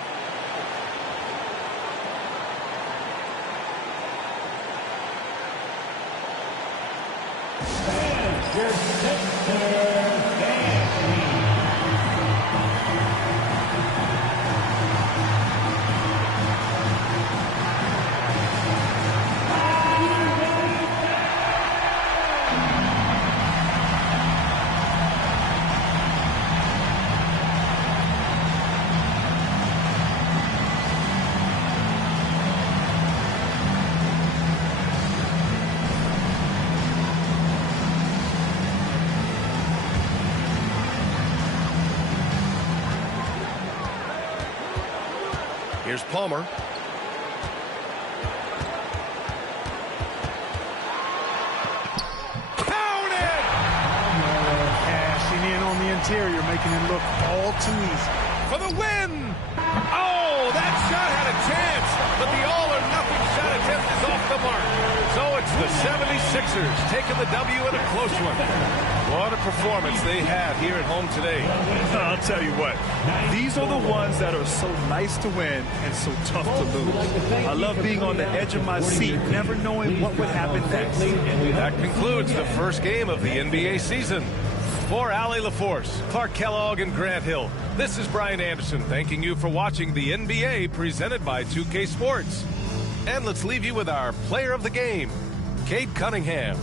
Here's Palmer. Count it! Cashing in on the interior, making it look all too easy. For the win! Oh, that shot had a chance, but the all-or-nothing shot attempt is off the mark. So it's the 76ers taking the W in a close one. What a performance they had here at home today. I'll tell you what, these are the ones that are so nice to win and so tough to lose. I love being on the edge of my seat, never knowing what would happen next. That concludes the first game of the NBA season. For Allie LaForce, Clark Kellogg, and Grant Hill, this is Brian Anderson thanking you for watching the NBA presented by 2K Sports. And let's leave you with our player of the game, Cade Cunningham.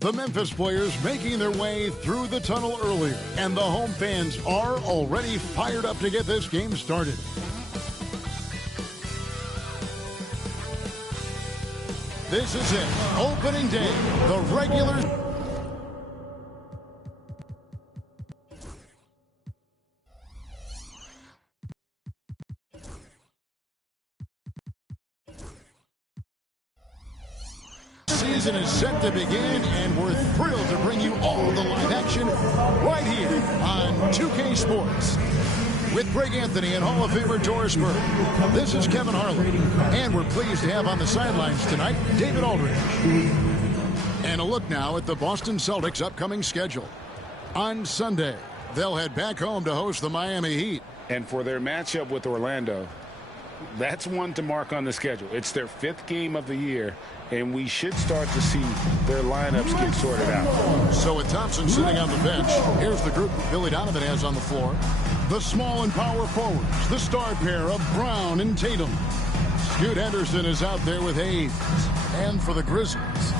The Memphis players making their way through the tunnel earlier, and the home fans are already fired up to get this game started. This is it, opening day, the regular... season is set to begin, and we're thrilled to bring you all the live action right here on 2K Sports. With Greg Anthony and Hall of Famer Doris Burke, this is Kevin Harlan, and we're pleased to have on the sidelines tonight David Aldridge. And a look now at the Boston Celtics' upcoming schedule. On Sunday, they'll head back home to host the Miami Heat. And for their matchup with Orlando, that's one to mark on the schedule. It's their 5th game of the year, and we should start to see their lineups get sorted out. So with Thompson sitting on the bench, here's the group Billy Donovan has on the floor. The small and power forwards, the star pair of Brown and Tatum. Scoot Henderson is out there with Hayes. And for the Grizzlies,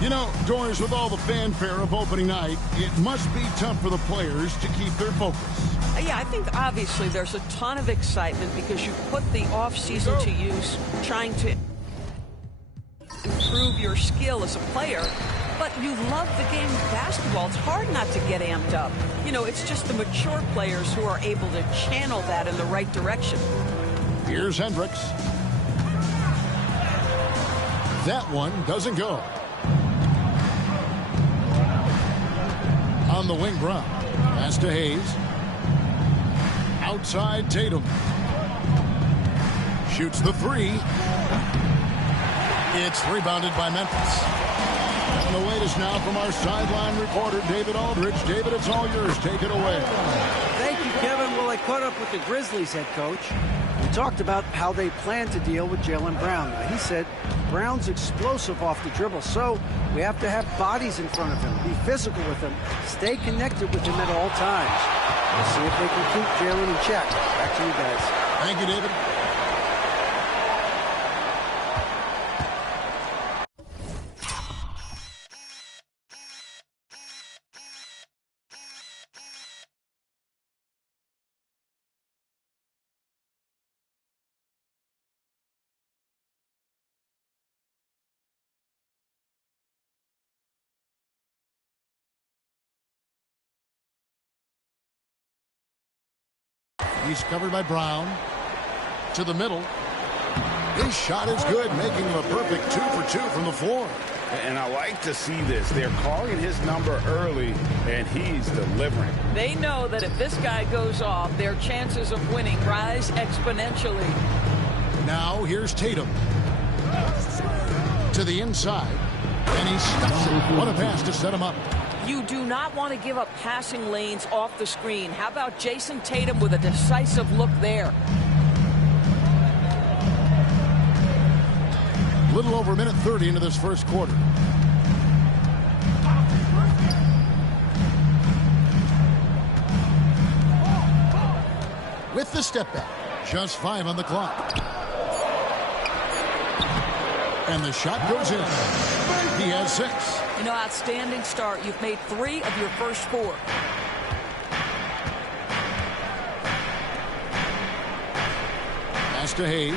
you know, Doris, with all the fanfare of opening night, it must be tough for the players to keep their focus. Yeah, I think obviously there's a ton of excitement because you put the offseason to use trying to improve your skill as a player, but you love the game of basketball. It's hard not to get amped up. You know, it's just the mature players who are able to channel that in the right direction. Here's Hendricks. That one doesn't go. On the wing, Brown. Pass to Hayes. Outside, Tatum. Shoots the three. It's rebounded by Memphis. And the latest now from our sideline reporter, David Aldridge. David, it's all yours. Take it away. Thank you, Kevin. Well, I caught up with the Grizzlies head coach. We talked about how they plan to deal with Jaylen Brown. He said Brown's explosive off the dribble, so we have to have bodies in front of him, be physical with him, stay connected with him at all times. We'll see if they can keep Jaylen in check. Back to you guys. Thank you, David. He's covered by Brown. To the middle. His shot is good, making him a perfect 2 for 2 from the floor. And I like to see this. They're calling his number early, and he's delivering. They know that if this guy goes off, their chances of winning rise exponentially. Now here's Tatum. To the inside. And he stuffs it. What a pass to set him up. You do not want to give up passing lanes off the screen. How about Jason Tatum with a decisive look there? Little over a minute 30 into this first quarter. With the step back. Just 5 on the clock. And the shot goes in. He has 6. You know, outstanding start. You've made 3 of your first 4. Pass to Hayes.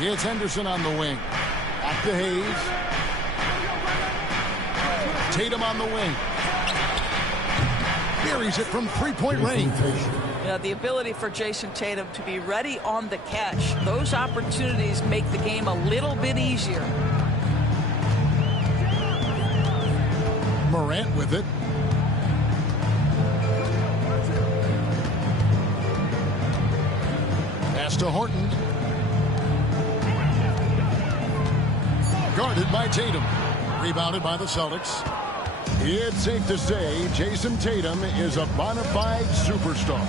It's Henderson on the wing. Back to Hayes. Tatum on the wing. Buries it from 3-point range. Yeah, the ability for Jason Tatum to be ready on the catch. Those opportunities make the game a little bit easier. Morant with it. Pass to Horton. Guarded by Tatum. Rebounded by the Celtics. It's safe to say Jason Tatum is a bona fide superstar.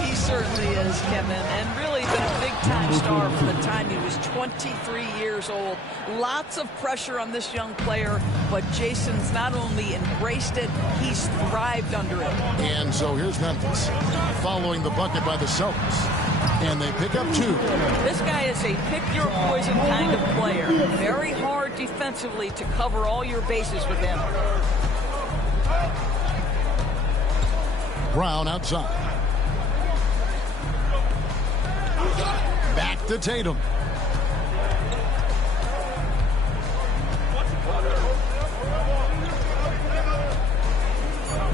He certainly is, Kevin, and really been a big-time star from the time he was 23 years old. Lots of pressure on this young player, but Jason's not only embraced it, he's thrived under it. And so here's Memphis, following the bucket by the Celtics. and they pick up 2. This guy is a pick-your-poison kind of player. Very hard defensively to cover all your bases with him. Brown outside. Back to Tatum.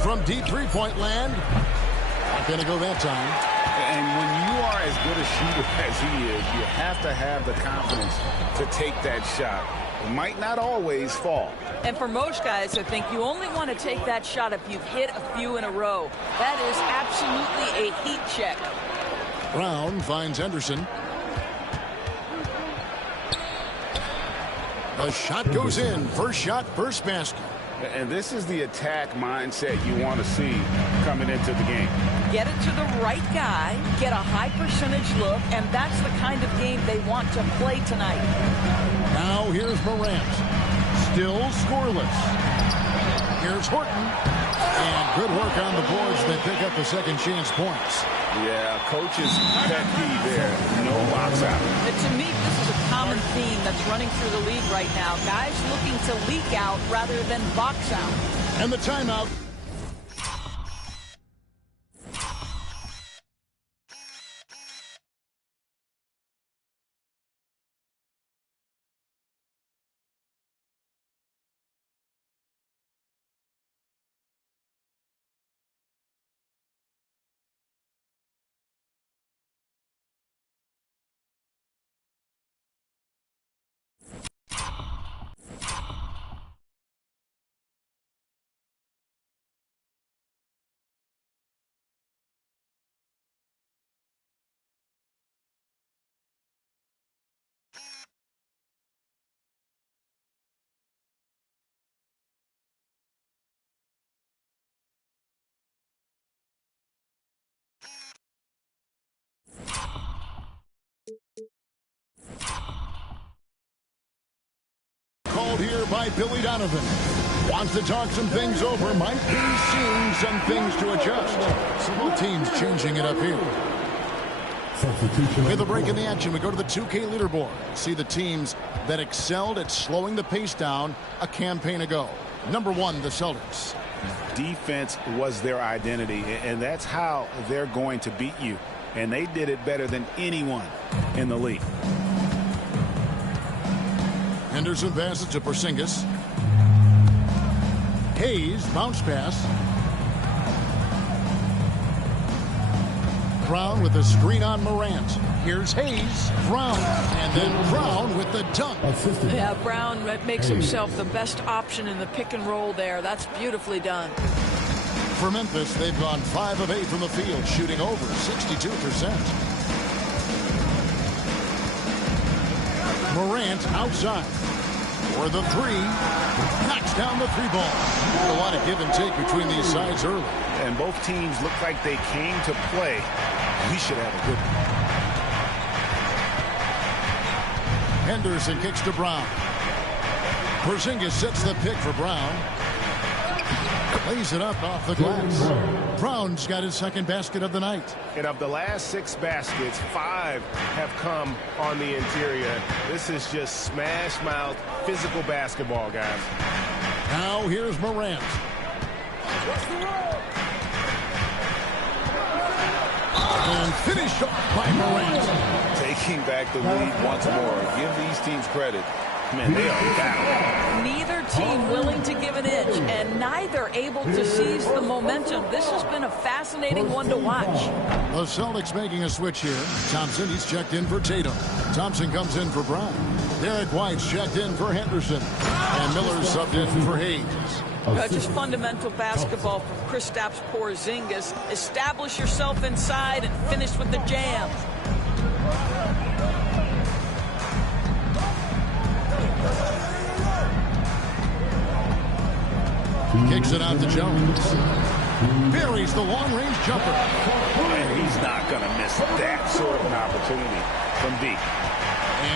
From deep three-point land. Not going to go that time. And when you are as good a shooter as he is, you have to have the confidence to take that shot. It might not always fall. And for most guys, I think you only want to take that shot if you've hit a few in a row. That is absolutely a heat check. Brown finds Henderson. The shot goes in. First shot, first basket. And this is the attack mindset you want to see coming into the game. Get it to the right guy, get a high percentage look, and that's the kind of game they want to play tonight. Now here's Morant. Still scoreless. Here's Horton. And good work on the boards. They pick up the second chance points. Yeah, coach's pet peeve there. No box out. And to me, this is a common theme that's running through the league right now. Guys looking to leak out rather than box out. And the timeout. Called here by Billy Donovan. Wants to talk some things over. Might be seeing some things to adjust. So both teams changing it up here. With a break in the action, we go to the 2K leaderboard. See the teams that excelled at slowing the pace down a campaign ago. Number 1, the Celtics. Defense was their identity, and that's how they're going to beat you. And they did it better than anyone in the league. Henderson passes to Porzingis. Hayes, bounce pass. Brown with the screen on Morant. Here's Hayes, Brown, and then Brown with the dunk. Yeah, Brown makes himself the best option in the pick and roll there. That's beautifully done. For Memphis, they've gone 5 of 8 from the field, shooting over 62%. Morant outside for the 3. Knocks down the 3 ball. A lot of give and take between these sides early. And both teams look like they came to play. We should have a good one. Henderson kicks to Brown. Porzingis sets the pick for Brown. Lays it up off the glass. Brown's got his second basket of the night. And of the last 6 baskets, 5 have come on the interior. This is just smash mouth physical basketball, guys. Now here's Morant. And finished off by Morant. Taking back the lead once more. Give these teams credit. Man, they are battling. Neither team willing to give an inch, and neither able to seize the momentum. This has been a fascinating one to watch. The Celtics making a switch here. Thompson, he's checked in for Tatum. Thompson comes in for Brown. Derek White's checked in for Henderson. And Miller's subbed in for Hayes. Just fundamental basketball from Kristaps Porzingis. Establish yourself inside and finish with the jam. Kicks it out to Jones. Buries the long-range jumper. And he's not going to miss that sort of an opportunity from deep.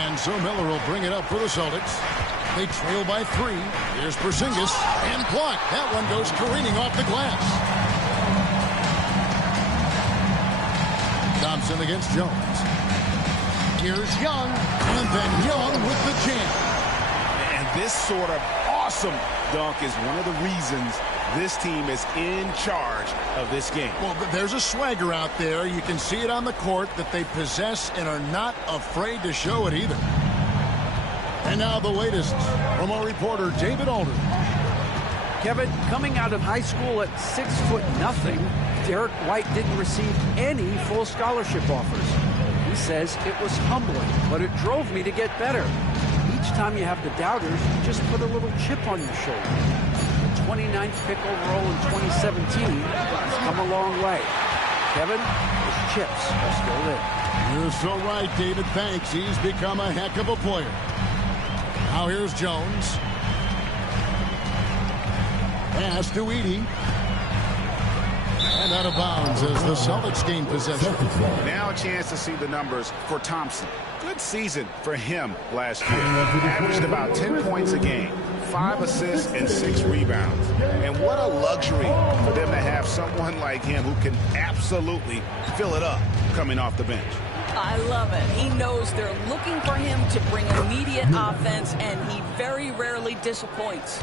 And so Miller will bring it up for the Celtics. They trail by 3. Here's Porzingis. And blocked. That one goes careening off the glass. Thompson against Jones. Here's Young, and then Young with the jam. And this sort of awesome dunk is one of the reasons this team is in charge of this game. Well, there's a swagger out there. You can see it on the court that they possess and are not afraid to show it either. And now the latest from our reporter, David Alden. Kevin, coming out of high school at 6'0", Derek White didn't receive any full scholarship offers. He says it was humbling, but it drove me to get better. Each time you have the doubters, you just put a little chip on your shoulder. The 29th pick overall in 2017 has come a long way. Kevin, his chips are still there. You're so right, David. Thanks. He's become a heck of a player. Now here's Jones. Pass to Edey. And out of bounds as the Celtics gain possession. Now a chance to see the numbers for Thompson. Good season for him last year. Averaged about 10 points a game, 5 assists and 6 rebounds. And what a luxury for them to have someone like him who can absolutely fill it up coming off the bench. I love it. He knows they're looking for him to bring immediate offense, and he very rarely disappoints.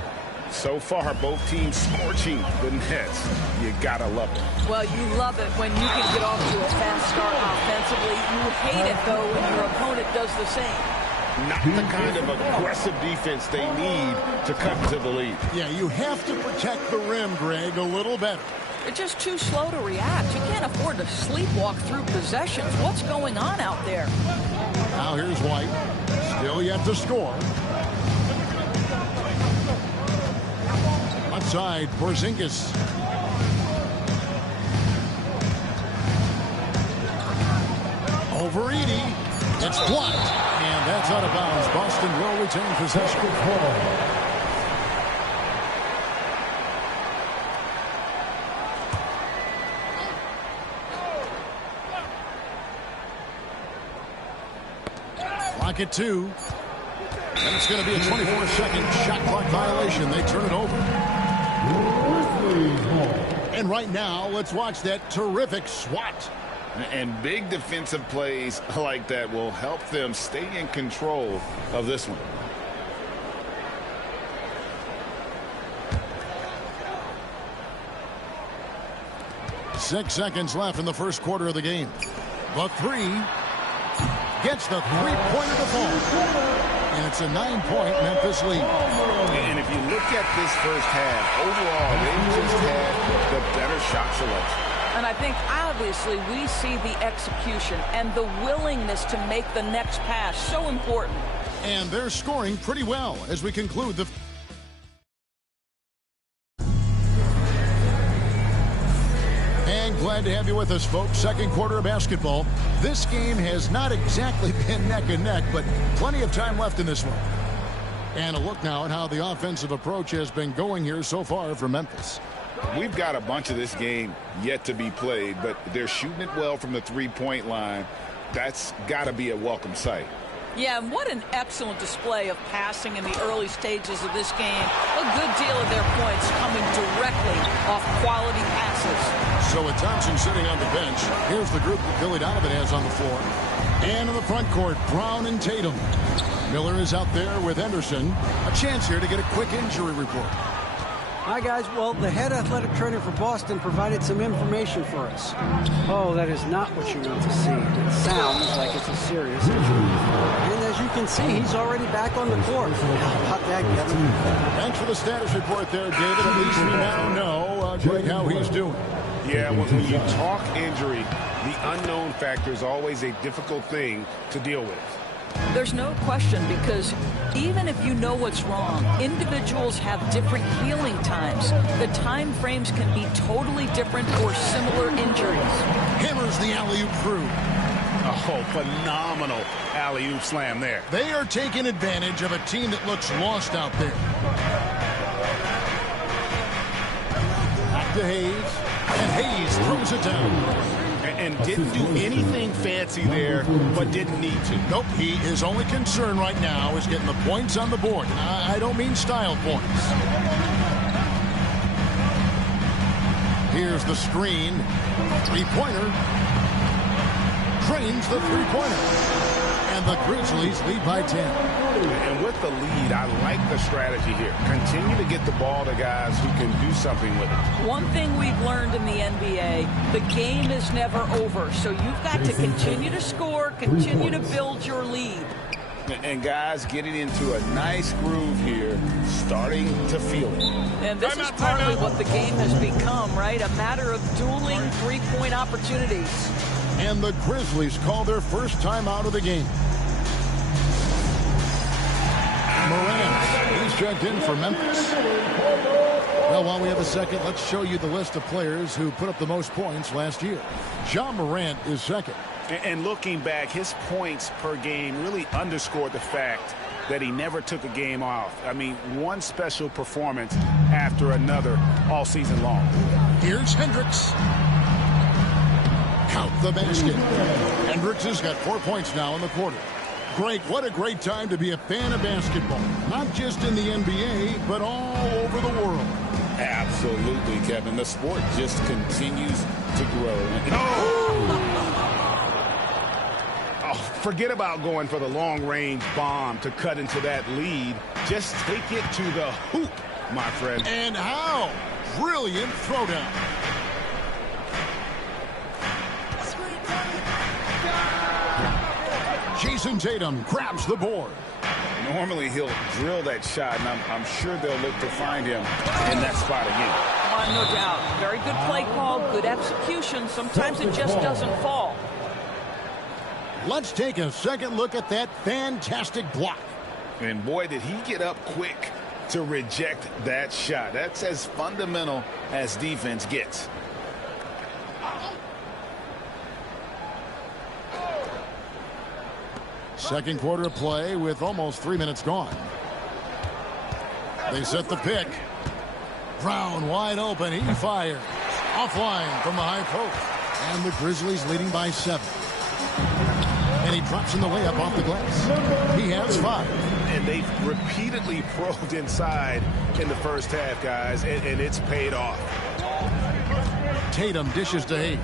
So far, both teams scorching the nets. You gotta love it. Well, you love it when you can get off to a fast start offensively. You hate it, though, when your opponent does the same. Not the kind of aggressive defense they need to cut to the lead. Yeah, you have to protect the rim, Greg, a little better. They're just too slow to react. You can't afford to sleepwalk through possessions. What's going on out there? Now here's White. Still yet to score. Outside, Porzingis. Over Edey. It's blocked. And that's out of bounds. Boston will retain possession. Clock at 2. And it's going to be a 24-second shot clock violation. They turn it over. And right now, let's watch that terrific swat. And big defensive plays like that will help them stay in control of this one. Six seconds left in the first quarter of the game. The three gets the three-pointer to fall. And it's a 9-point Memphis lead. And if you look at this first half, overall, they just had the better shot selection. And I think, obviously, we see the execution and the willingness to make the next pass so important. And they're scoring pretty well as we conclude the... And glad to have you with us, folks. Second quarter of basketball. This game has not exactly been neck and neck, but plenty of time left in this one. And a look now at how the offensive approach has been going here so far for Memphis. We've got a bunch of this game yet to be played, but they're shooting it well from the three-point line. That's got to be a welcome sight. Yeah, and what an excellent display of passing in the early stages of this game. A good deal of their points coming directly off quality passes. So with Thompson sitting on the bench, here's the group that Billy Donovan has on the floor. And in the front court, Brown and Tatum. Miller is out there with Henderson. A chance here to get a quick injury report. Hi, guys. Well, the head athletic trainer for Boston provided some information for us. Oh, that is not what you want to see. It sounds like it's a serious injury. And as you can see, he's already back on the court. How about that, Kevin? Thanks for the status report there, David. At least we now know, Greg, how he's doing. Yeah, when you talk injury, the unknown factor is always a difficult thing to deal with. There's no question, because even if you know what's wrong, individuals have different healing times. The time frames can be totally different for similar injuries. Hammers the alley-oop through. Oh, phenomenal alley-oop slam there. They are taking advantage of a team that looks lost out there. Back to Hayes, and Hayes throws it down. And didn't do anything fancy there, but didn't need to. Nope, his only concern right now is getting the points on the board. I don't mean style points. Here's the screen. Three-pointer. Drains the three-pointer. And the Grizzlies lead by 10. And with the lead, I like the strategy here. Continue to get the ball to guys who can do something with it. One thing we've learned in the NBA, the game is never over. So you've got to continue to score, continue to build your lead. And guys getting into a nice groove here, starting to feel it. And this is partly what the game has become, right? A matter of dueling three-point opportunities. And the Grizzlies call their first time out of the game. Morant, he's checked in for Memphis. Well, while we have a second, let's show you the list of players who put up the most points last year. Ja Morant is second. And looking back, his points per game really underscored the fact that he never took a game off. I mean, one special performance after another all season long. Here's Hendricks. Count the basket. Hendricks has got 4 points now in the quarter. Greg, what a great time to be a fan of basketball. Not just in the NBA, but all over the world. Absolutely, Kevin. The sport just continues to grow. Forget about going for the long-range bomb to cut into that lead. Just take it to the hoop, my friend. And how? Brilliant throwdown. Jason Tatum grabs the board. Normally he'll drill that shot, and I'm sure they'll look to find him in that spot again. No doubt. Very good play call, good execution. Sometimes it just doesn't fall. Let's take a second look at that fantastic block. And boy, did he get up quick to reject that shot. That's as fundamental as defense gets. Second quarter of play with almost 3 minutes gone. They set the pick. Brown wide open. He fires. Offline from the high post. And the Grizzlies leading by 7. And he drops in the layup off the glass. He has 5. And they've repeatedly probed inside in the first half, guys, and it's paid off. Tatum dishes to Hayes.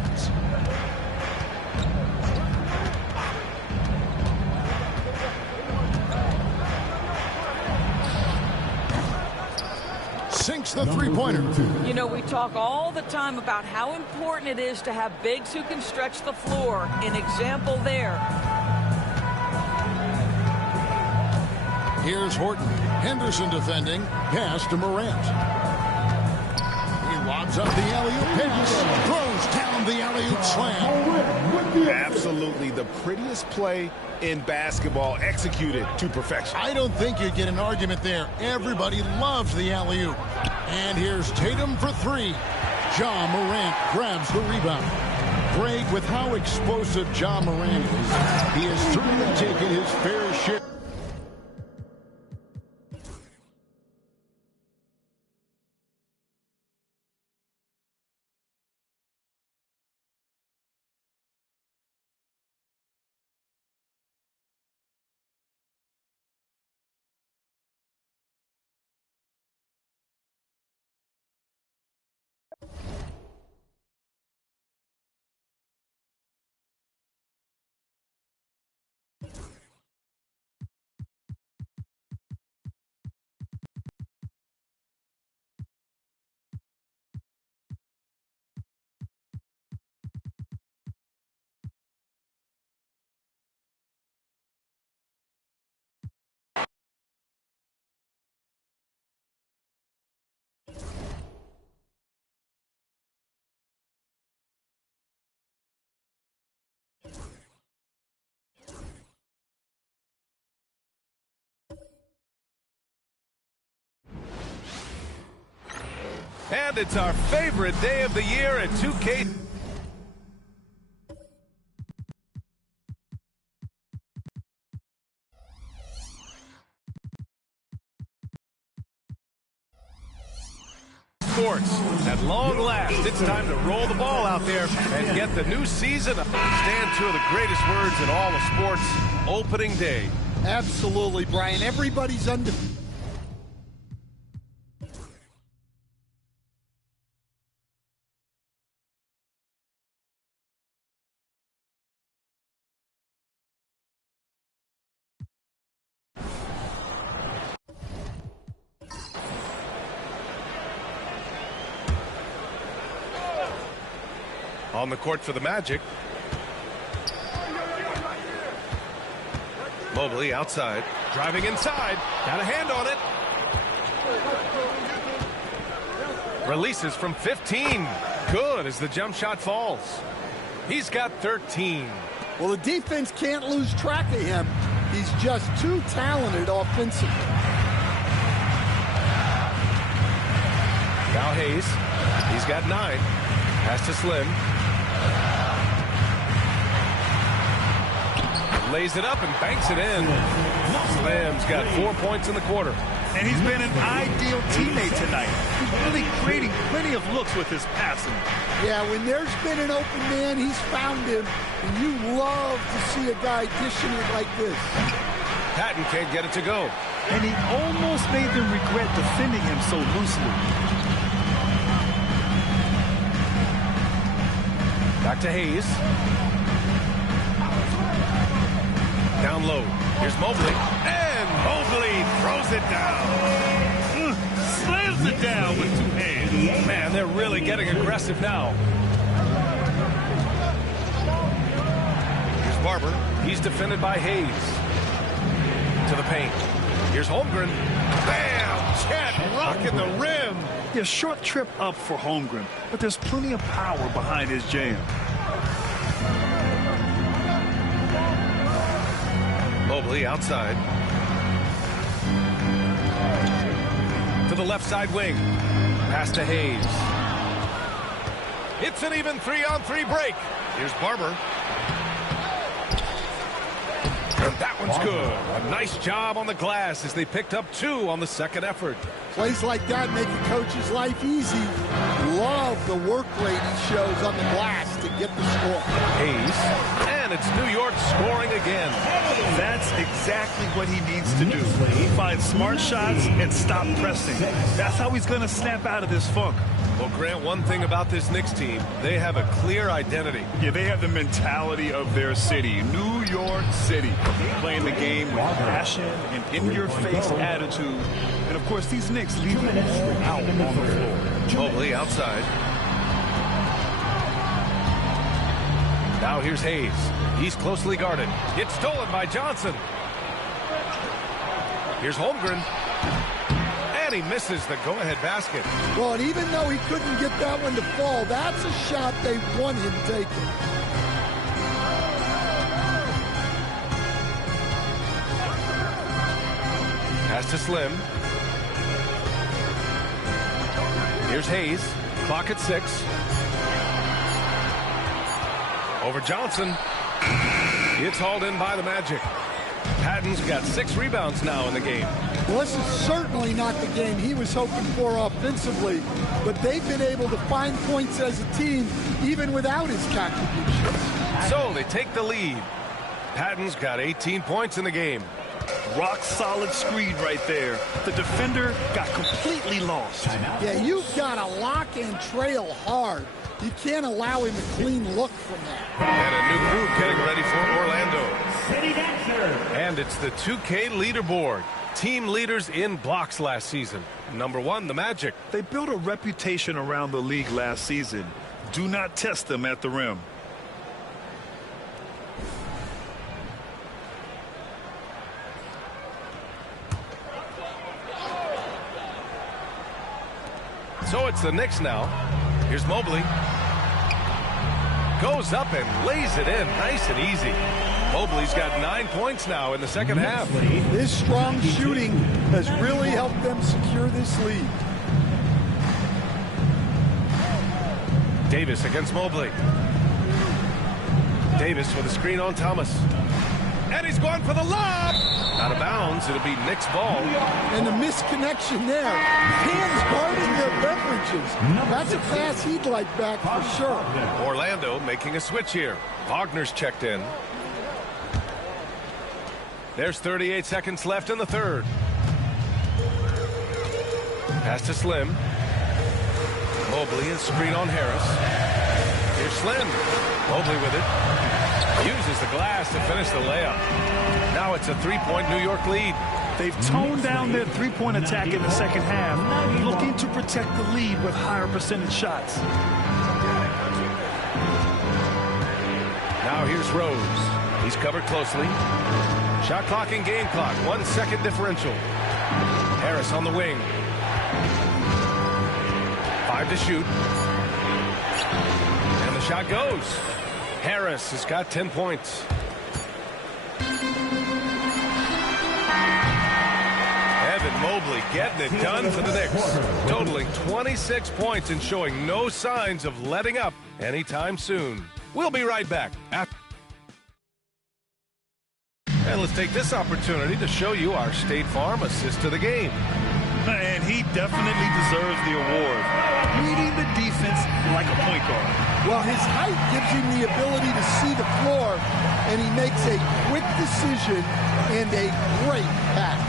Sinks the three-pointer. You know, we talk all the time about how important it is to have bigs who can stretch the floor. An example there. Here's Horton. Henderson defending. Pass to Morant. He lobs up the alley-oop pass. Throws down the alley-oop slam. Absolutely the prettiest play in basketball, executed to perfection. I don't think you'd get an argument there. Everybody loves the alley-oop. And here's Tatum for 3. Ja Morant grabs the rebound. Greg, with how explosive Ja Morant is, he has certainly taken his fair share. And it's our favorite day of the year at 2K. Sports. At long last, it's time to roll the ball out there and get the new season. Stand two of the greatest words in all of sports, opening day. Absolutely, Brian. Everybody's undefeated. On the court for the Magic. Mobley outside, driving inside, got a hand on it. Releases from 15. Good as the jump shot falls. He's got 13. Well, the defense can't lose track of him. He's just too talented offensively. Now Hayes. He's got 9. Pass to Slim. Lays it up and banks it in. Slim's got 4 points in the quarter. And he's been an ideal teammate tonight. He's really creating plenty of looks with his passing. Yeah, when there's been an open man, he's found him. And you love to see a guy dishing it like this. Patton can't get it to go. And he almost made them regret defending him so loosely. Back to Hayes. Down low. Here's Mobley. And Mobley throws it down. Slams it down with 2 hands. Man, they're really getting aggressive now. Here's Barber. He's defended by Hayes. To the paint. Here's Holmgren. Bam! Chet rocking the rim. Yeah, short trip up for Holmgren, but there's plenty of power behind his jam. Mobley outside. To the left side wing. Pass to Hayes. It's an even 3-on-3 break. Here's Barber. And that one's good. A nice job on the glass as they picked up 2 on the second effort. Plays like that make a coach's life easy. Love the work rate he shows on the glass to get the score. Hayes. And it's New York scoring again. That's exactly what he needs to do. Find smart shots and stop pressing. That's how he's going to snap out of this funk. Well, Grant, one thing about this Knicks team, they have a clear identity. Yeah, they have the mentality of their city, New York City. Playing the game with passion and in-your-face attitude. And, of course, these Knicks leave it out on the floor. Mobley outside. Now here's Hayes. He's closely guarded. It's stolen by Johnson. Here's Holmgren. And he misses the go-ahead basket. Well, and even though he couldn't get that one to fall, that's a shot they want him taking. Pass to Slim. Here's Hayes. Clock at 6. Over Johnson. It's hauled in by the Magic. Patton's got 6 rebounds now in the game. Well, this is certainly not the game he was hoping for offensively, but they've been able to find points as a team even without his contributions. So they take the lead. Patton's got 18 points in the game. Rock solid screen right there. The defender got completely lost. Yeah, you've got to lock and trail hard. You can't allow him a clean look from that. And a new group getting ready for Orlando. And it's the 2K leaderboard. Team leaders in blocks last season. Number 1, the Magic. They built a reputation around the league last season. Do not test them at the rim. So it's the Knicks now. Here's Mobley. Goes up and lays it in nice and easy. Mobley's got 9 points now in the second half. This strong shooting has really helped them secure this lead. Davis against Mobley. Davis with a screen on Thomas. And he's going for the lob. Out of bounds. It'll be Knicks ball. And a misconnection there. Hands guarding their beverages. That's a pass he'd like back for sure. Orlando making a switch here. Wagner's checked in. There's 38 seconds left in the third. Pass to Slim. Mobley is screen on Harris. Here's Slim. Mobley with it. Uses the glass to finish the layup. Now it's a 3-point New York lead. They've toned down their three-point attack in the second half, looking to protect the lead with higher percentage shots. here's Rose. He's covered closely. Shot clock and game clock. 1 second differential. Harris on the wing. 5 to shoot. And the shot goes. Harris has got 10 points. Evan Mobley getting it done for the Knicks, totaling 26 points and showing no signs of letting up anytime soon. We'll be right back. And let's take this opportunity to show you our State Farm assist to the game. And he definitely deserves the award. Reading the defense like a point guard. Well, his height gives him the ability to see the floor, and he makes a quick decision and a great pass.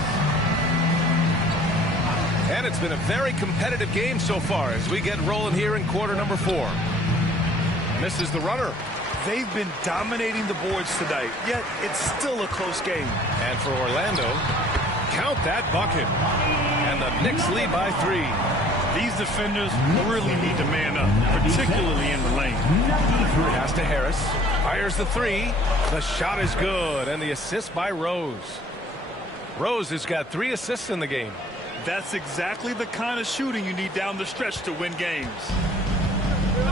And it's been a very competitive game so far as we get rolling here in quarter number 4. Misses the runner. They've been dominating the boards tonight, yet it's still a close game. And for Orlando, count that bucket. And the Knicks lead by 3. These defenders really need to man up, particularly in the lane. Pass to Harris. Fires the 3. The shot is good, and the assist by Rose. Rose has got 3 assists in the game. That's exactly the kind of shooting you need down the stretch to win games.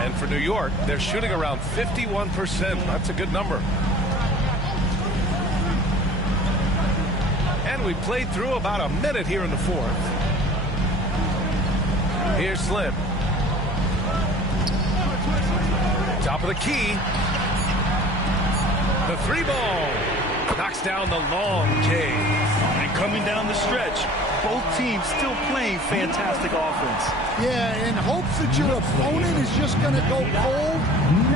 And for New York, they're shooting around 51%. That's a good number. And we played through about a minute here in the 4th. Here's Slim. Top of the key. The 3 ball. Knocks down the long J. And coming down the stretch, both teams still playing fantastic offense. Yeah, in hopes that your opponent is just going to go cold.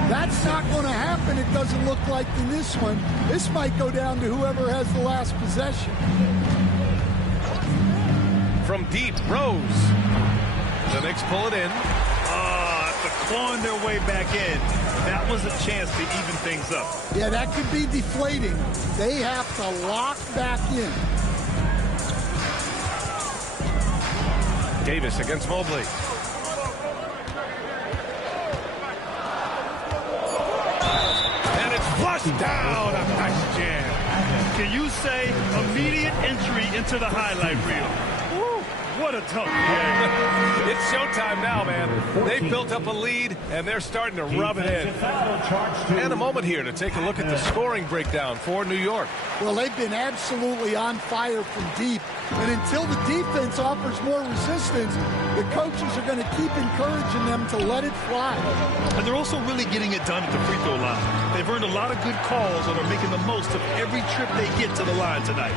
That's not going to happen, it doesn't look like in this one. This might go down to whoever has the last possession. From deep, Rose. The Knicks pull it in. After clawing their way back in, that was a chance to even things up. Yeah, that could be deflating. They have to lock back in. Davis against Mobley. And it's flushed down. A nice jam. Can you say immediate entry into the highlight reel? Woo, what a tough game. It's showtime now, man. They've built up a lead, and they're starting to rub it in. And a moment here to take a look at the scoring breakdown for New York. Well, they've been absolutely on fire from deep. And until the defense offers more resistance, the coaches are going to keep encouraging them to let it fly. And they're also really getting it done at the free throw line. They've earned a lot of good calls and are making the most of every trip they get to the line tonight.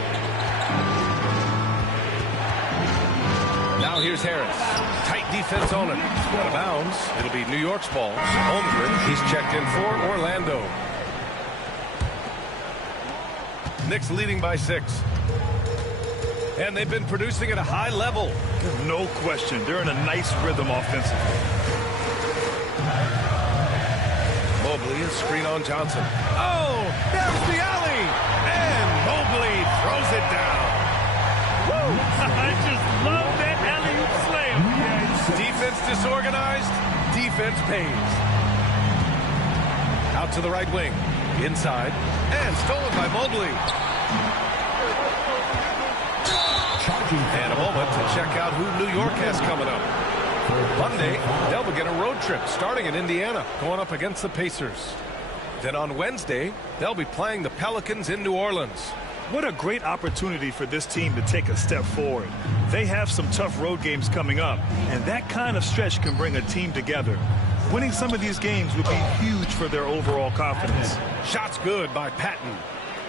Now here's Harris. Tight defense on it. Out of bounds. It'll be New York's ball. Holmgren, he's checked in for Orlando. Knicks leading by 6. And they've been producing at a high level. No question. They're in a nice rhythm offensively. Mobley is screen on Johnson. Oh, there's the alley. And Mobley throws it down. Woo! I just love that alley-oop slam. Defense disorganized. Defense pays. Out to the right wing. Inside. And stolen by Mobley. And a moment to check out who New York has coming up. Monday, they'll begin a road trip starting in Indiana, going up against the Pacers. Then on Wednesday, they'll be playing the Pelicans in New Orleans. What a great opportunity for this team to take a step forward. They have some tough road games coming up, and that kind of stretch can bring a team together. Winning some of these games would be huge for their overall confidence. Shots good by Patton.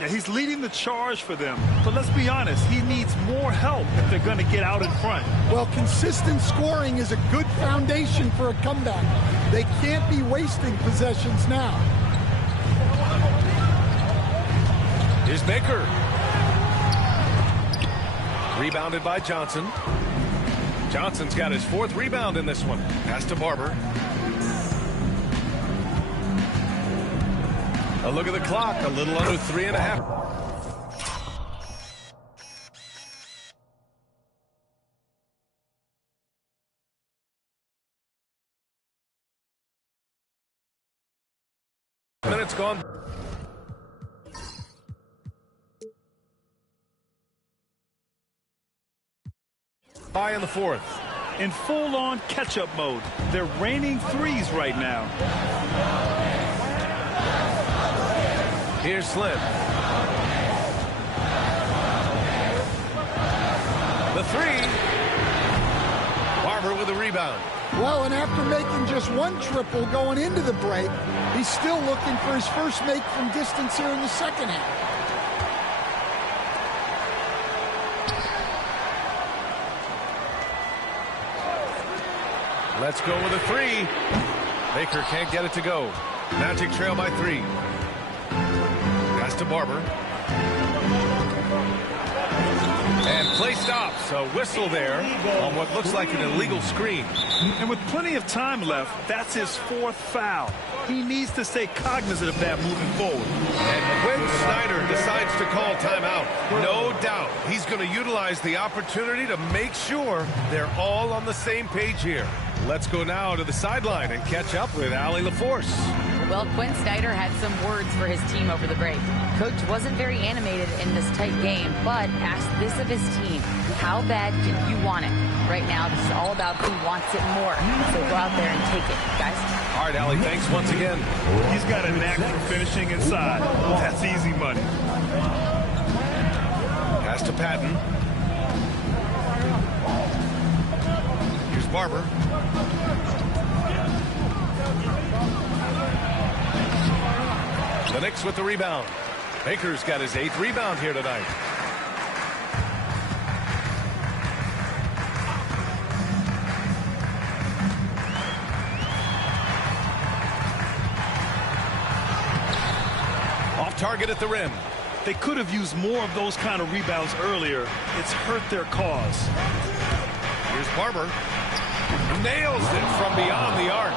Yeah, he's leading the charge for them. But let's be honest, he needs more help if they're going to get out in front. Well, consistent scoring is a good foundation for a comeback. They can't be wasting possessions now. Here's Baker. Rebounded by Johnson. Johnson's got his 4th rebound in this one. Pass to Barber. A look at the clock, a little under 3.5. Minutes gone. By in the fourth. In full-on catch-up mode. They're raining threes right now. Here's Slim. The three. Barber with a rebound. Well, and after making just one triple going into the break, he's still looking for his first make from distance here in the second half. Let's go with a three. Baker can't get it to go. Magic trail by 3. Pass to Barber. And play stops. A whistle there on what looks like an illegal screen. And with plenty of time left, that's his 4th foul. He needs to stay cognizant of that moving forward. And Quinn Snyder decides to call timeout. No doubt he's going to utilize the opportunity to make sure they're all on the same page here. Let's go now to the sideline and catch up with Allie LaForce. Well, Quinn Snyder had some words for his team over the break. Coach wasn't very animated in this tight game, but asked this of his team: how bad do you want it? Right now, this is all about who wants it more. So go out there and take it, guys. All right, Allie, thanks once again. He's got a knack for finishing inside. That's easy money. Pass to Patton. Here's Barber. The Knicks with the rebound. Baker's got his 8th rebound here tonight. Off target at the rim. They could have used more of those kind of rebounds earlier. It's hurt their cause. Here's Barber. Nails it from beyond the arc.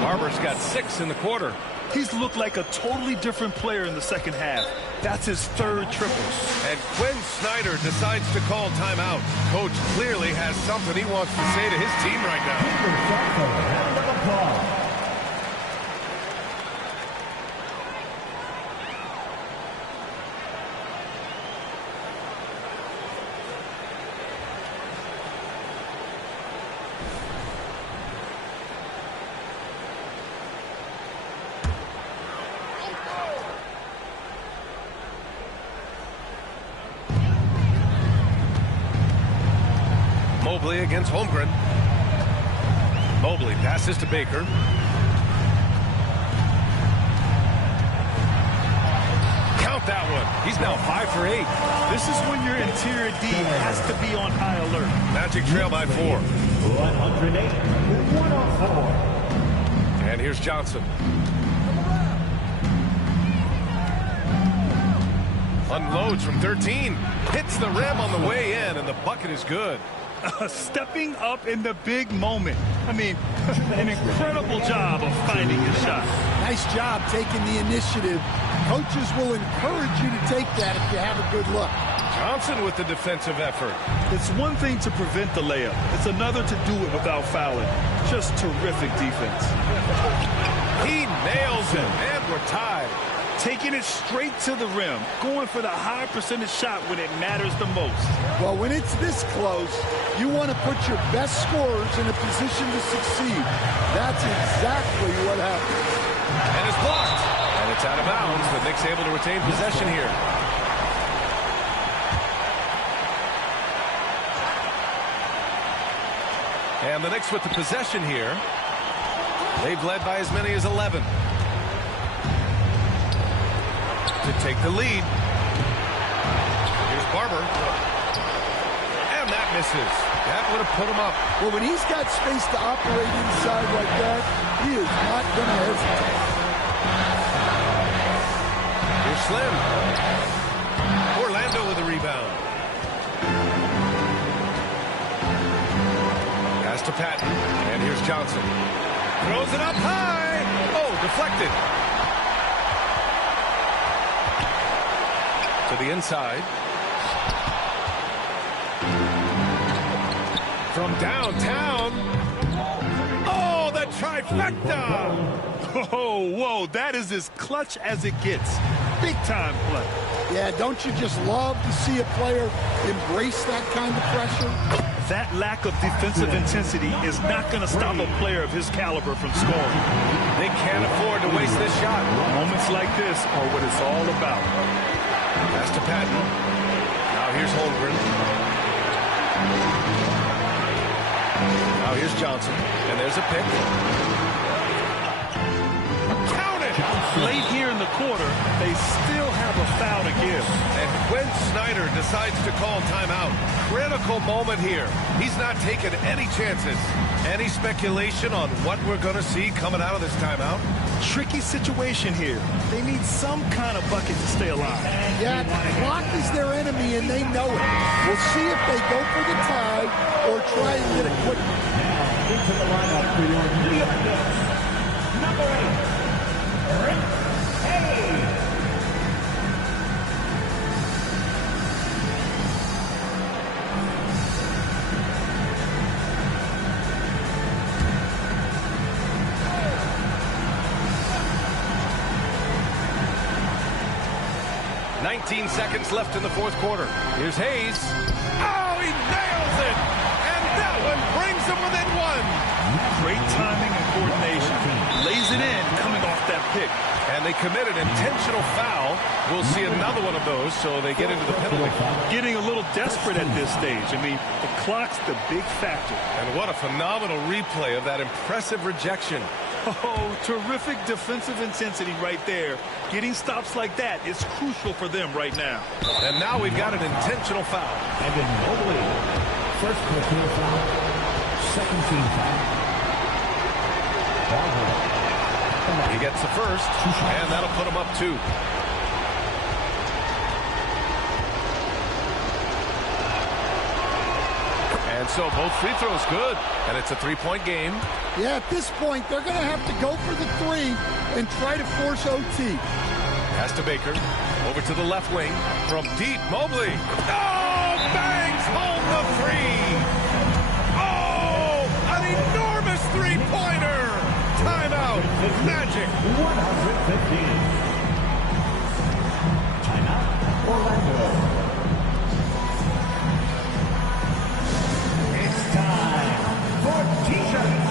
Barber's got 6 in the quarter. He's looked like a totally different player in the second half. That's his 3rd triple. And Quinn Snyder decides to call timeout. Coach clearly has something he wants to say to his team right now. Mobley against Holmgren. Mobley passes to Baker. Count that one. He's now 5 for 8. This is when your interior D has to be on high alert. Magic trail by 4. 108-104. And here's Johnson. Unloads from 13. Hits the rim on the way in, and the bucket is good. Stepping up in the big moment. I mean, an incredible job of finding his shot. Nice job taking the initiative. Coaches will encourage you to take that if you have a good look. Johnson with the defensive effort. It's one thing to prevent the layup. It's another to do it without fouling. Just terrific defense. He nails it, and we're tied. Taking it straight to the rim, going for the high percentage shot when it matters the most. Well, when it's this close, you want to put your best scorers in a position to succeed. That's exactly what happened. And it's blocked. And it's out of bounds. The Knicks able to retain possession here. And the Knicks with the possession here. They've led by as many as 11. To take the lead. Here's Barber. And that misses. That would have put him up. Well, when he's got space to operate inside like that, he is not going to hesitate. Here's Slim. Orlando with a rebound. Pass to Patton. And here's Johnson. Throws it up high. Oh, deflected. To the inside. From downtown. Oh, the trifecta. Oh, whoa, that is as clutch as it gets. Big time play. Yeah, don't you just love to see a player embrace that kind of pressure? That lack of defensive intensity is not going to stop a player of his caliber from scoring. They can't afford to waste this shot. Moments like this are what it's all about. Pass to Patton. Now here's Holmgren. Now here's Johnson. And there's a pick. Count it! Late here in the quarter, they still have a foul to give. And Quinn Snyder decides to call timeout. Critical moment here. He's not taking any chances. Any speculation on what we're going to see coming out of this timeout? Tricky situation here. They need some kind of bucket to stay alive. Yeah, the clock is their enemy, and they know it. We'll see if they go for the tie or try and get a quick one. Into the lineup for your New York Knicks, number 8, Rick Hayes. 19 seconds left in the fourth quarter. Here's Hayes. Oh, he nails it! And that one brings him within one. Great timing and coordination. Lays it in coming off that pick. And they committed intentional foul. We'll see another one of those, so they get into the penalty. Getting a little desperate at this stage. I mean, the clock's the big factor. And what a phenomenal replay of that impressive rejection. Oh, terrific defensive intensity right there. Getting stops like that is crucial for them right now. And now we've got an intentional foul. And then Mobley, first personal foul, second team foul. He gets the first, and that'll put him up 2. And so both free throws good, and it's a 3-point game. Yeah, at this point, they're going to have to go for the 3 and try to force OT. Pass to Baker. Over to the left wing. From deep, Mobley. Oh, bangs home the 3. Oh, an enormous three-pointer. Timeout. Magic. 115. Timeout, Orlando. It's time for T-shirts.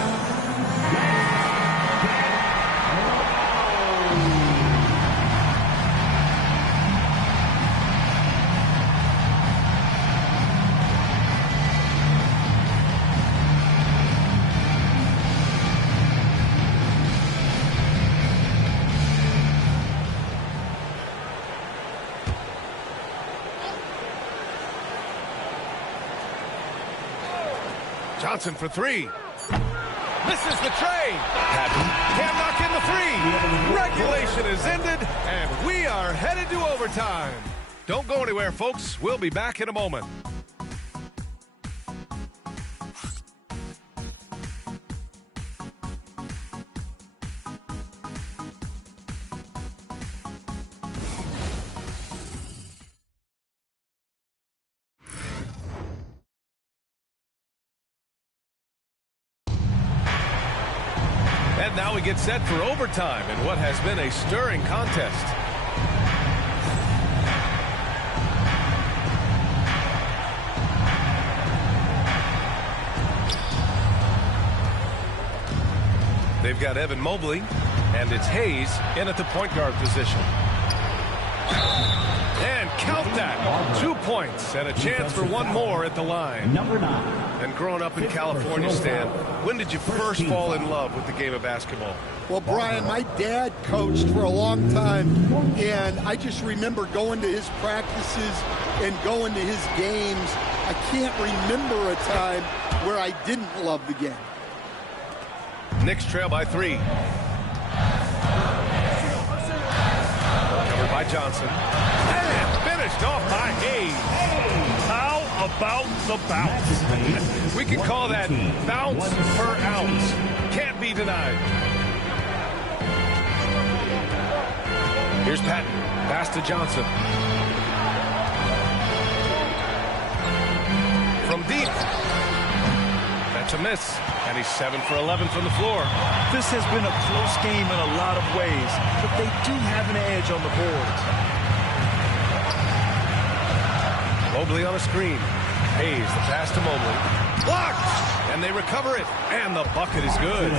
Johnson for 3. Misses the tray. Patton can't knock in the 3. Regulation is ended, and we are headed to overtime. Don't go anywhere, folks. We'll be back in a moment. And now we get set for overtime in what has been a stirring contest. They've got Evan Mobley, and it's Hayes in at the point guard position. And count that. 2 points and a chance for one more at the line. Number 9. And growing up in California, Stan, when did you first fall in love with the game of basketball? Well, Brian, my dad coached for a long time, and I just remember going to his practices and going to his games. I can't remember a time where I didn't love the game. Knicks trail by 3. Covered by Johnson. And finished off by Hayes. How about the bounce? We can call that bounce per ounce. Can't be denied. Here's Patton. Pass to Johnson. From deep. That's a miss. And he's 7 for 11 from the floor. This has been a close game in a lot of ways, but they do have an edge on the boards. Mobley on a screen. Hayes, the pass to Mobley. Blocked! And they recover it. And the bucket is good.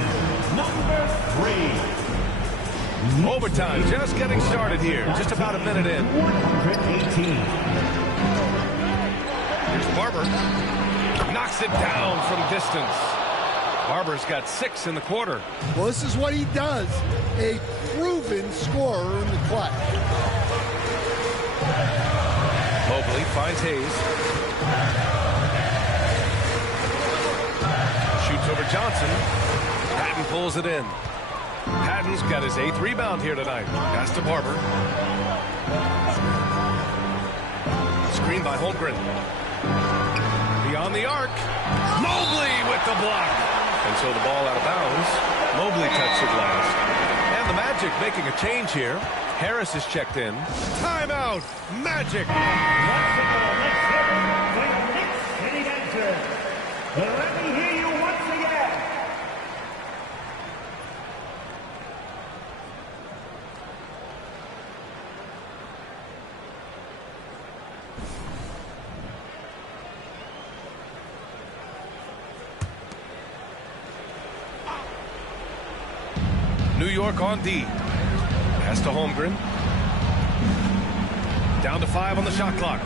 Number 3. Overtime just getting started here. Just about a minute in. 118. Here's Barber. Knocks it down from distance. Barber's got 6 in the quarter. Well, this is what he does. A proven scorer in the clutch. Mobley finds Hayes. Shoots over Johnson. Patton pulls it in. Patton's got his 8th rebound here tonight. Pass to Barber. Screen by Holmgren. Beyond the arc. Mobley with the block. And so the ball out of bounds. Mobley touched it last. And the Magic making a change here. Harris is checked in. Timeout. Magic. Let's hear it for your Knicks hitting answer. Let me hear you once again. New York on D. Pass to Holmgren. Down to 5 on the shot clock.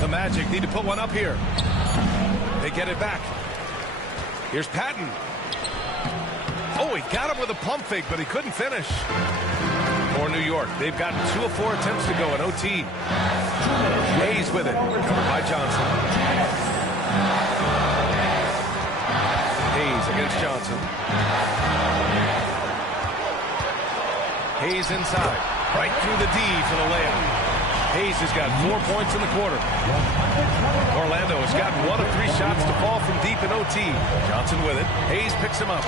The Magic need to put one up here. They get it back. Here's Patton. Oh, he got him with a pump fake, but he couldn't finish. For New York, they've got 2 of 4 attempts to go in OT. Hayes with it. Covered by Johnson. Hayes against Johnson. Hayes inside. Right through the D for the layup. Hayes has got 4 points in the quarter. Orlando has gotten 1 of 3 shots to fall from deep in OT. Johnson with it. Hayes picks him up.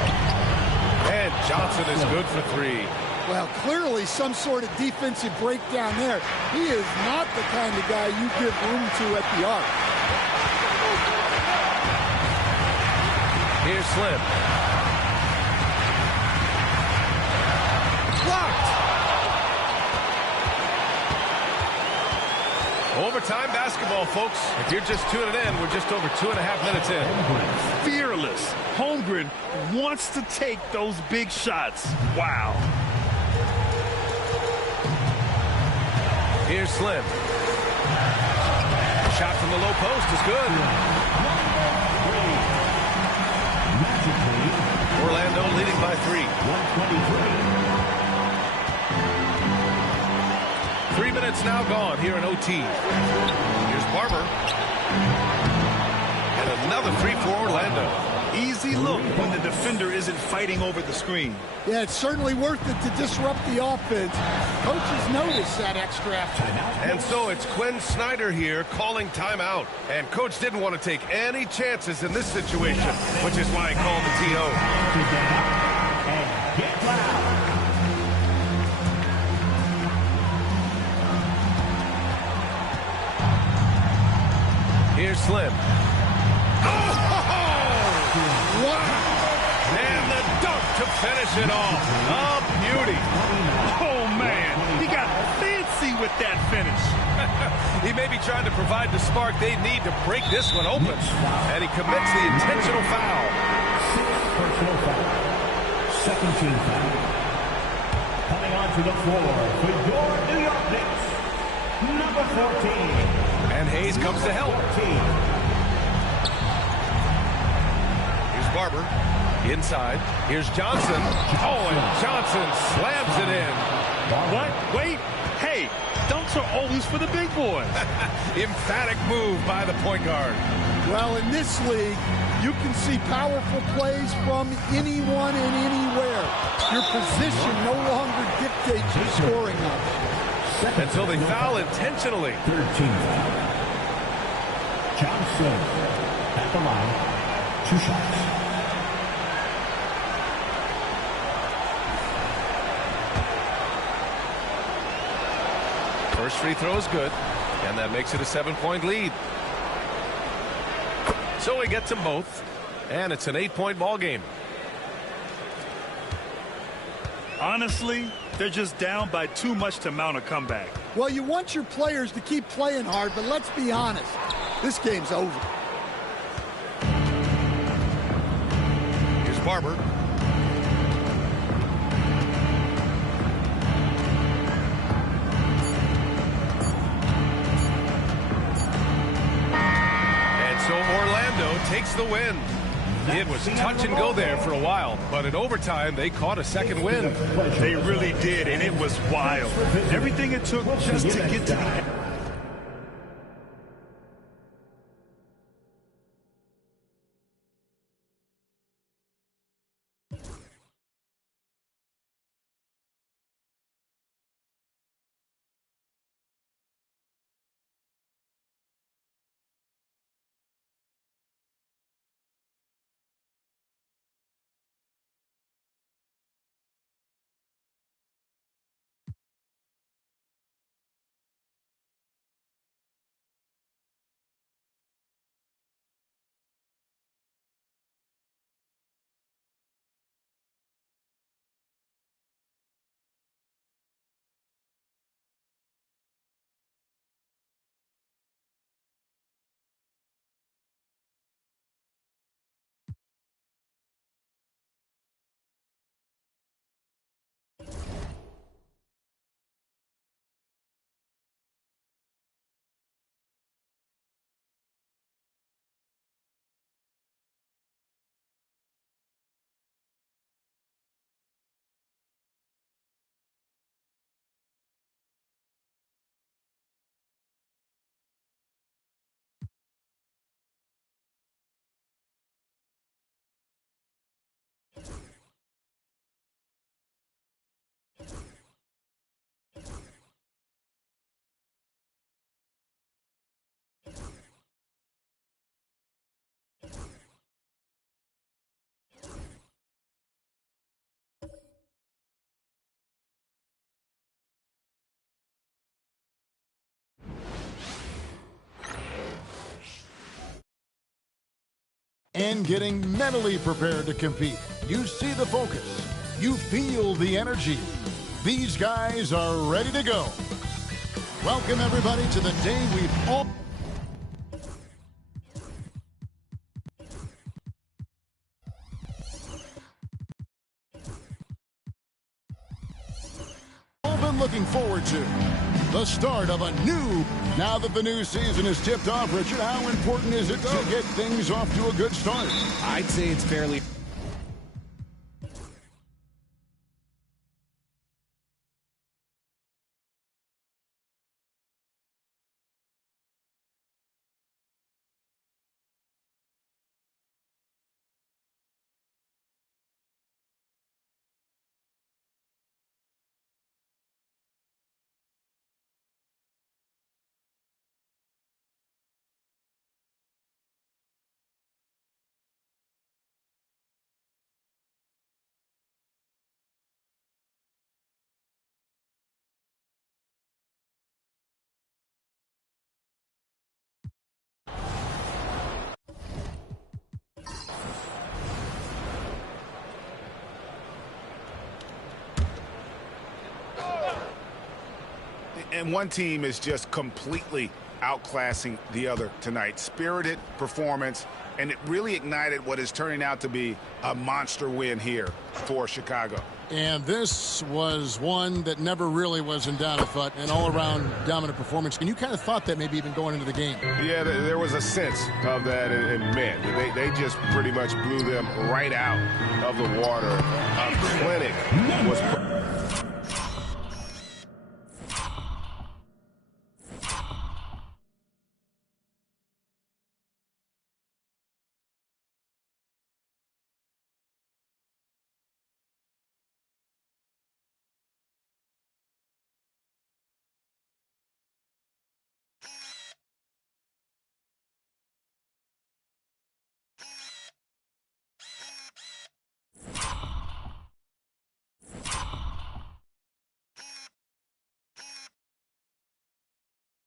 And Johnson is good for 3. Well, clearly some sort of defensive breakdown there. He is not the kind of guy you give room to at the arc. Here's Slim. Blocked. Overtime basketball, folks. If you're just tuning in, we're just over 2.5 minutes in. Fearless. Holmgren wants to take those big shots. Wow. Here's Slim. Shot from the low post is good. Orlando leading by 3. 3 minutes now gone here in OT. Here's Barber. And another 3 for Orlando. Easy look when the defender isn't fighting over the screen. Yeah, it's certainly worth it to disrupt the offense. Coaches notice that extra effort. And so it's Quinn Snyder here calling timeout. And Coach didn't want to take any chances in this situation, which is why he called the TO. And get loud. Here's Slim. Oh! Wow! And the dunk to finish it off. A beauty. Oh, man. He got fancy with that finish. He may be trying to provide the spark they need to break this one open. And he commits the intentional foul. 6 personal foul. Second team foul. Coming onto the floor for your New York Knicks, number 14. And Hayes comes to help. 14. Barber inside. Here's Johnson. Oh, and Johnson slams it in. What? Wait. Hey, dunks are always for the big boys. Emphatic move by the point guard. Well, in this league, you can see powerful plays from anyone and anywhere. Your position no longer dictates your scoring options. Until they foul intentionally. 13 foul. Johnson at the line. 2 shots. First free throw is good, and that makes it a 7-point lead. So he gets them both, and it's an 8-point ball game. Honestly, they're just down by too much to mount a comeback. Well, you want your players to keep playing hard, but let's be honest. This game's over. Barber. And so Orlando takes the win. It was touch and go there for a while, but in overtime, they caught a second win. They really did, and it was wild. Everything it took just to get to the... And getting mentally prepared to compete. You see the focus. You feel the energy. These guys are ready to go. Welcome, everybody, to the day we've all been looking forward to. The start of a new... Now that the new season is tipped off, Richard, how important is it to get things off to a good start? I'd say it's fairly... And one team is just completely outclassing the other tonight. Spirited performance, and it really ignited what is turning out to be a monster win here for Chicago. And this was one that never really was in doubt, but an all-around dominant performance. And you kind of thought that maybe even going into the game. Yeah, there was a sense of that, and man, they just pretty much blew them right out of the water. A clinic was...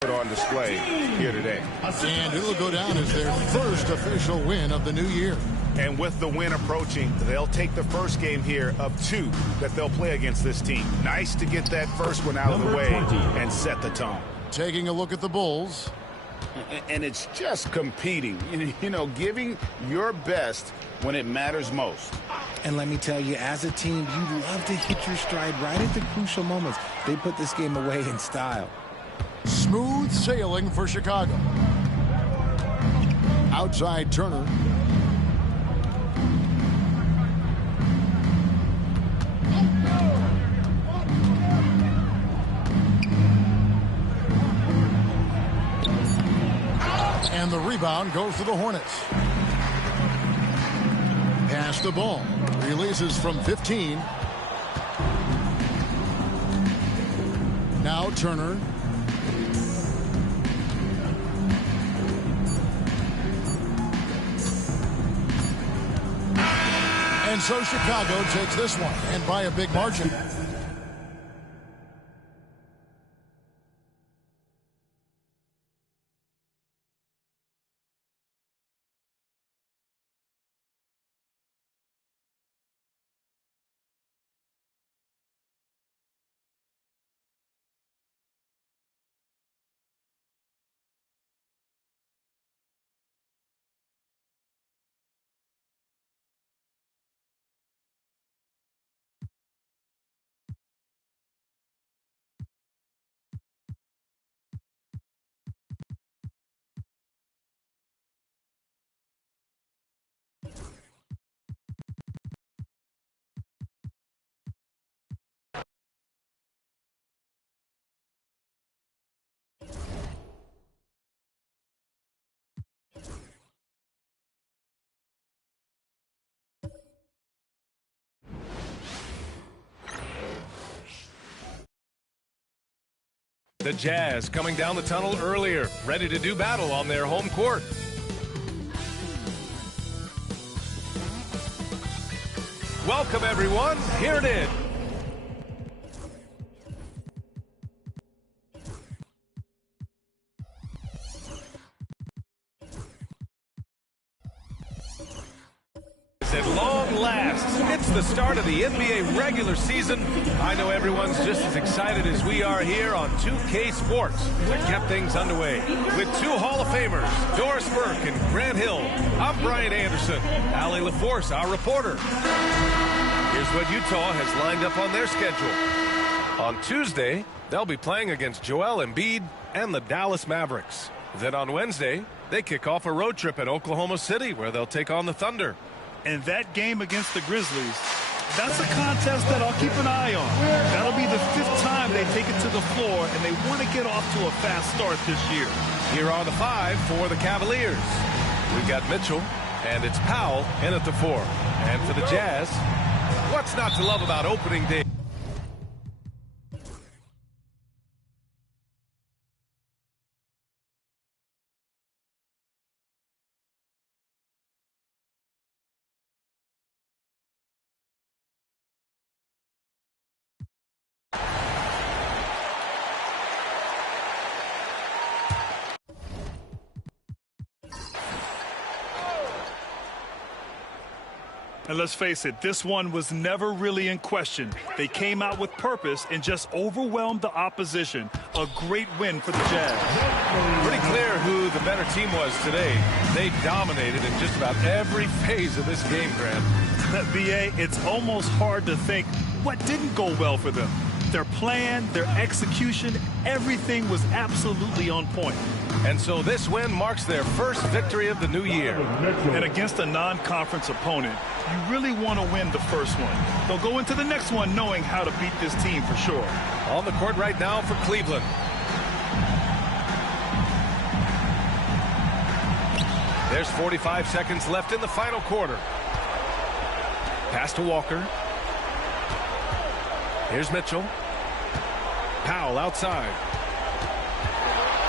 on display here today. And it'll go down as their first official win of the new year. And with the win approaching, they'll take the first game here of 2 that they'll play against this team. Nice to get that first one out of the way and set the tone. Taking a look at the Bulls. And it's just competing, you know, giving your best when it matters most. And let me tell you, as a team, you love to hit your stride right at the crucial moments. They put this game away in style. Smooth sailing for Chicago. Outside Turner. And the rebound goes to the Hornets. Pass the ball. Releases from 15. Now Turner. And so Chicago takes this one, and by a big margin. The Jazz coming down the tunnel earlier, ready to do battle on their home court. Welcome, everyone. Here it is. At long last, it's the start of the NBA regular season. I know everyone's just as excited as we are here on 2K Sports to get things underway. With two Hall of Famers, Doris Burke and Grant Hill, I'm Brian Anderson. Allie LaForce, our reporter. Here's what Utah has lined up on their schedule. On Tuesday, they'll be playing against Joel Embiid and the Dallas Mavericks. Then on Wednesday, they kick off a road trip at Oklahoma City where they'll take on the Thunder. And that game against the Grizzlies, that's a contest that I'll keep an eye on. That'll be the 5th time they take it to the floor, and they want to get off to a fast start this year. Here are the 5 for the Cavaliers. We've got Mitchell, and it's Powell in at the 4. And for the Jazz, what's not to love about opening day? And let's face it, this one was never really in question. They came out with purpose and just overwhelmed the opposition. A great win for the Jazz. Pretty clear who the better team was today. They dominated in just about every phase of this game, Grant. BA, it's almost hard to think what didn't go well for them. Their plan, their execution, everything was absolutely on point. And so this win marks their first victory of the new year. And against a non-conference opponent, you really want to win the first one. They'll go into the next one knowing how to beat this team for sure. On the court right now for Cleveland. There's 45 seconds left in the final quarter. Pass to Walker. Here's Mitchell. Powell outside.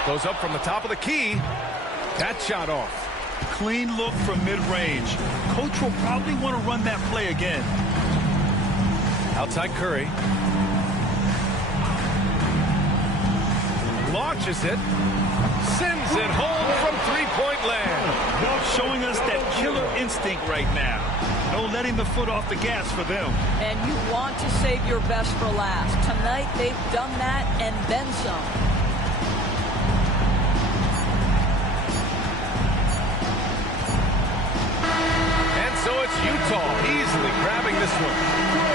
Goes up from the top of the key. That shot off. Clean look from mid-range. Coach will probably want to run that play again. Outside Curry. Launches it. Sends it home from three-point land. Showing us that killer instinct right now. No letting the foot off the gas for them. And you want to save your best for last. Tonight they've done that and then some. So it's Utah easily grabbing this one.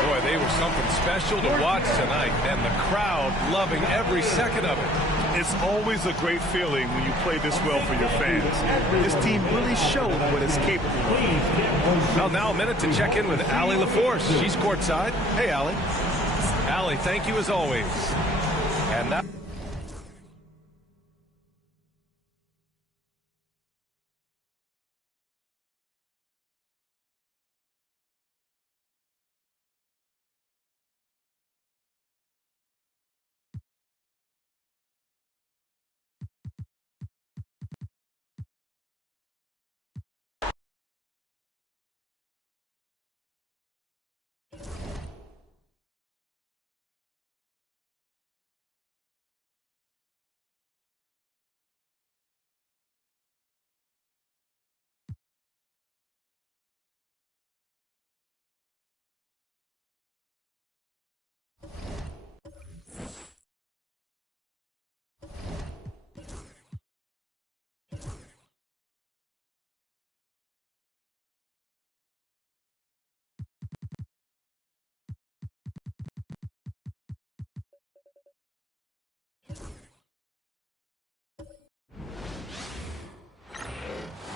Boy, they were something special to watch tonight, and the crowd loving every second of it. It's always a great feeling when you play this well for your fans. This team really showed what it's capable of. Well, now a minute to check in with Allie LaForce. She's courtside. Hey, Allie. Allie, thank you as always. And that...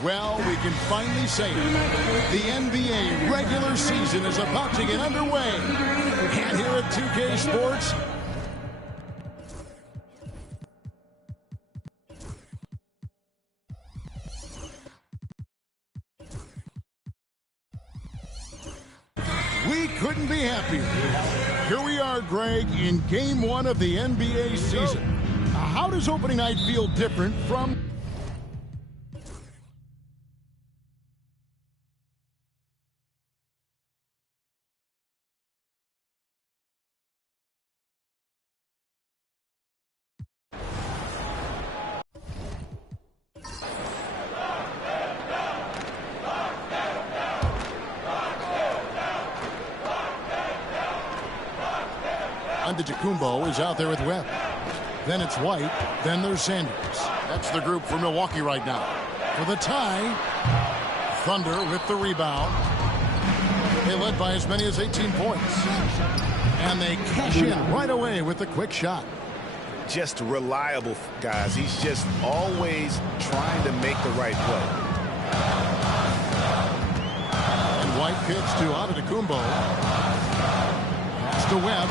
Well, we can finally say it. The NBA regular season is about to get underway. And here at 2K Sports, we couldn't be happier. Here we are, Greg, in Game 1 of the NBA season. How does opening night feel different from... Antetokounmpo is out there with Webb. Then it's White. Then there's Sanders. That's the group for Milwaukee right now. For the tie, Thunder with the rebound. They led by as many as 18 points. And they cash in right away with the quick shot. Just reliable, guys. He's just always trying to make the right play. And White kicks to Antetokounmpo. Pass to Webb.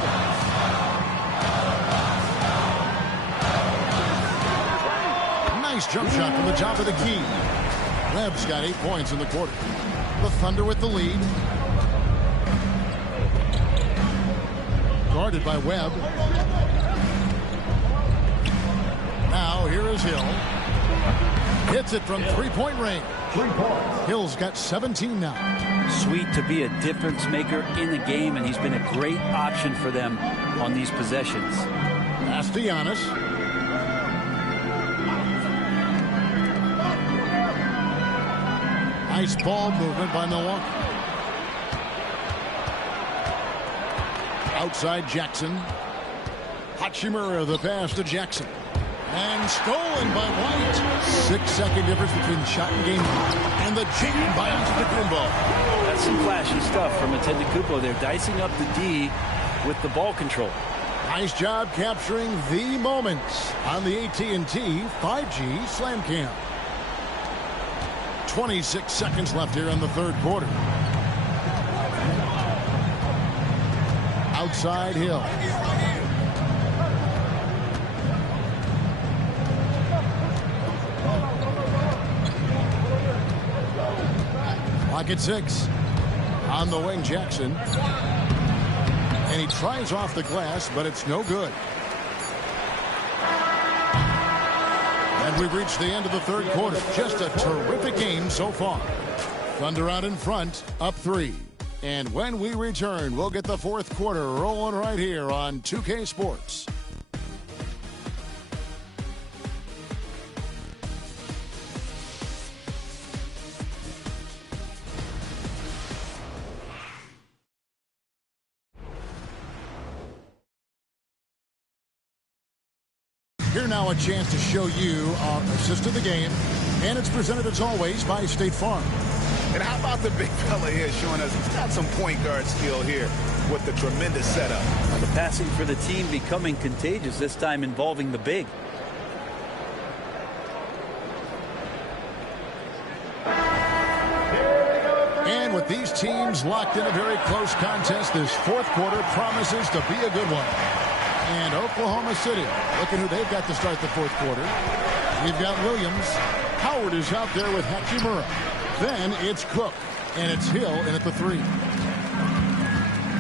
Nice jump shot from the top of the key. Webb's got 8 points in the quarter. The Thunder with the lead. Guarded by Webb. Now here is Hill. Hits it from three-point range. Hill's got 17 now. Sweet to be a difference maker in the game, and he's been a great option for them on these possessions. Pass to Giannis. Nice ball movement by Milwaukee. Outside Jackson. Hachimura the pass to Jackson. And stolen by White. 6-second difference between shot and game. And the jam by Antetokounmpo. That's some flashy stuff from Antetokounmpo. They're dicing up the D with the ball control. Nice job capturing the moments on the AT&T 5G Slam Cam. 26 seconds left here in the third quarter. Outside Hill. Clock at 6. On the wing, Jackson. And he tries off the glass, but it's no good. And we've reached the end of the third quarter. Just a terrific game so far. Thunder out in front, up 3. And when we return, we'll get the fourth quarter rolling right here on 2K Sports. Here now a chance to show you our assist of the game, and it's presented as always by State Farm. And how about the big fella here showing us he's got some point guard skill here with the tremendous setup. The passing for the team becoming contagious, this time involving the big. And with these teams locked in a very close contest, this fourth quarter promises to be a good one. And Oklahoma City, look at who they've got to start the fourth quarter. We've got Williams. Howard is out there with Hachimura. Then it's Cook. And it's Hill in at the 3.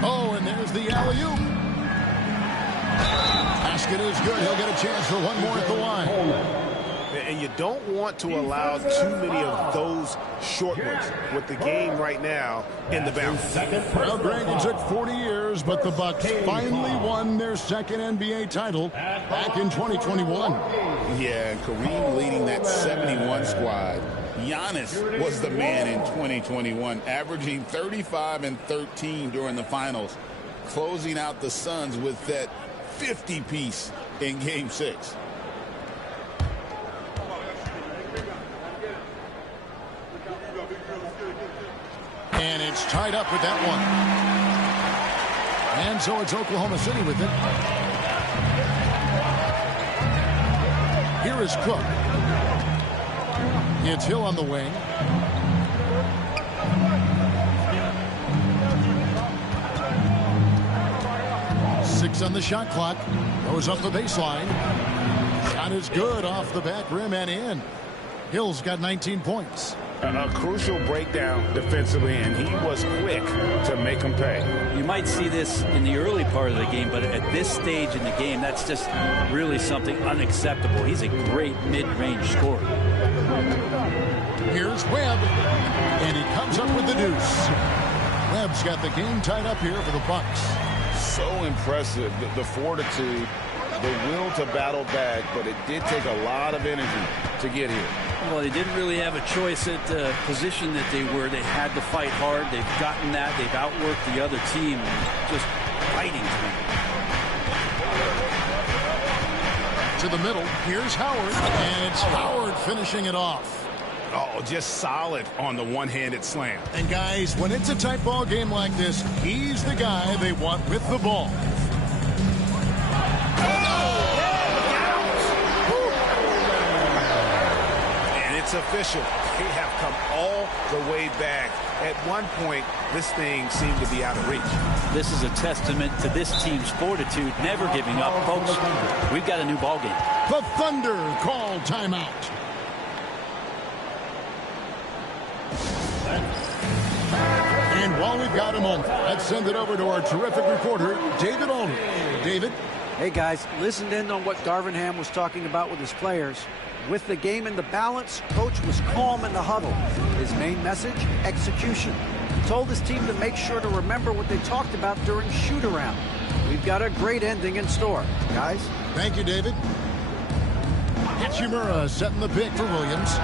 Oh, and there's the alley-oop. Basket is good. He'll get a chance for one more at the line. And you don't want to allow too many of those short ones with the game right now in the balance. Well, Greg, it took 40 years, but the Bucks finally won their second NBA title back in 2021. Yeah, and Kareem leading that 71 squad. Giannis was the man in 2021, averaging 35 and 13 during the finals, closing out the Suns with that 50-piece in Game 6. And it's tied up with that one. And so it's Oklahoma City with it. Here is Cook. It's Hill on the wing. Six on the shot clock. Goes up the baseline. Shot is good off the back rim and in. Hill's got 19 points. A crucial breakdown defensively, and he was quick to make them pay. You might see this in the early part of the game, but at this stage in the game, that's just really something unacceptable. He's a great mid-range scorer. Here's Webb, and he comes up with the deuce. Webb's got the game tied up here for the Bucks. So impressive, the fortitude, the will to battle back, but it did take a lot of energy to get here. Well, they didn't really have a choice at the position that they were. They had to fight hard. They've gotten that. They've outworked the other team, just fighting to the middle. Here's Howard, and it's Howard finishing it off. Oh, just solid on the one-handed slam. And guys, when it's a tight ball game like this, he's the guy they want with the ball. It's official. They have come all the way back. At one point, this thing seemed to be out of reach. This is a testament to this team's fortitude, never giving up. Folks, we've got a new ball game. The Thunder call timeout. And while we've got a moment, let's send it over to our terrific reporter, David Aldridge. David? Hey, guys, listened in on what Darvin Ham was talking about with his players. With the game in the balance, Coach was calm in the huddle. His main message, execution. He told his team to make sure to remember what they talked about during shoot-around. We've got a great ending in store. Guys? Thank you, David. Hachimura setting the pick for Williams.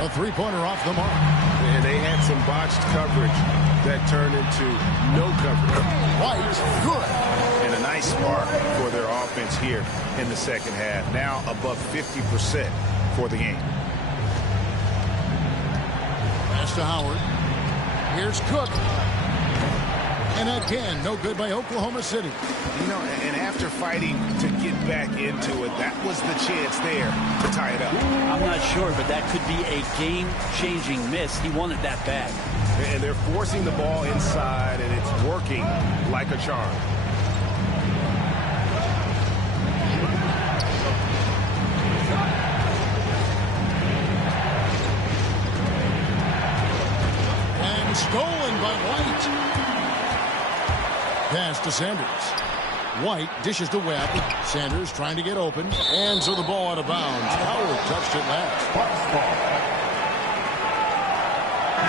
A three-pointer off the mark. And they had some botched coverage that turned into no coverage. White, good. And a nice spark for their offense here in the second half. Now above 50% for the game. Pass to Howard. Here's Cook. And again, no good by Oklahoma City. You know, and after fighting to get back into it, that was the chance there to tie it up. I'm not sure, but that could be a game-changing miss. He wanted that bad. And they're forcing the ball inside, and it's working like a charm. And stolen by White. Pass to Sanders. White dishes to Webb. Sanders trying to get open. And so the ball out of bounds. Howard touched it last.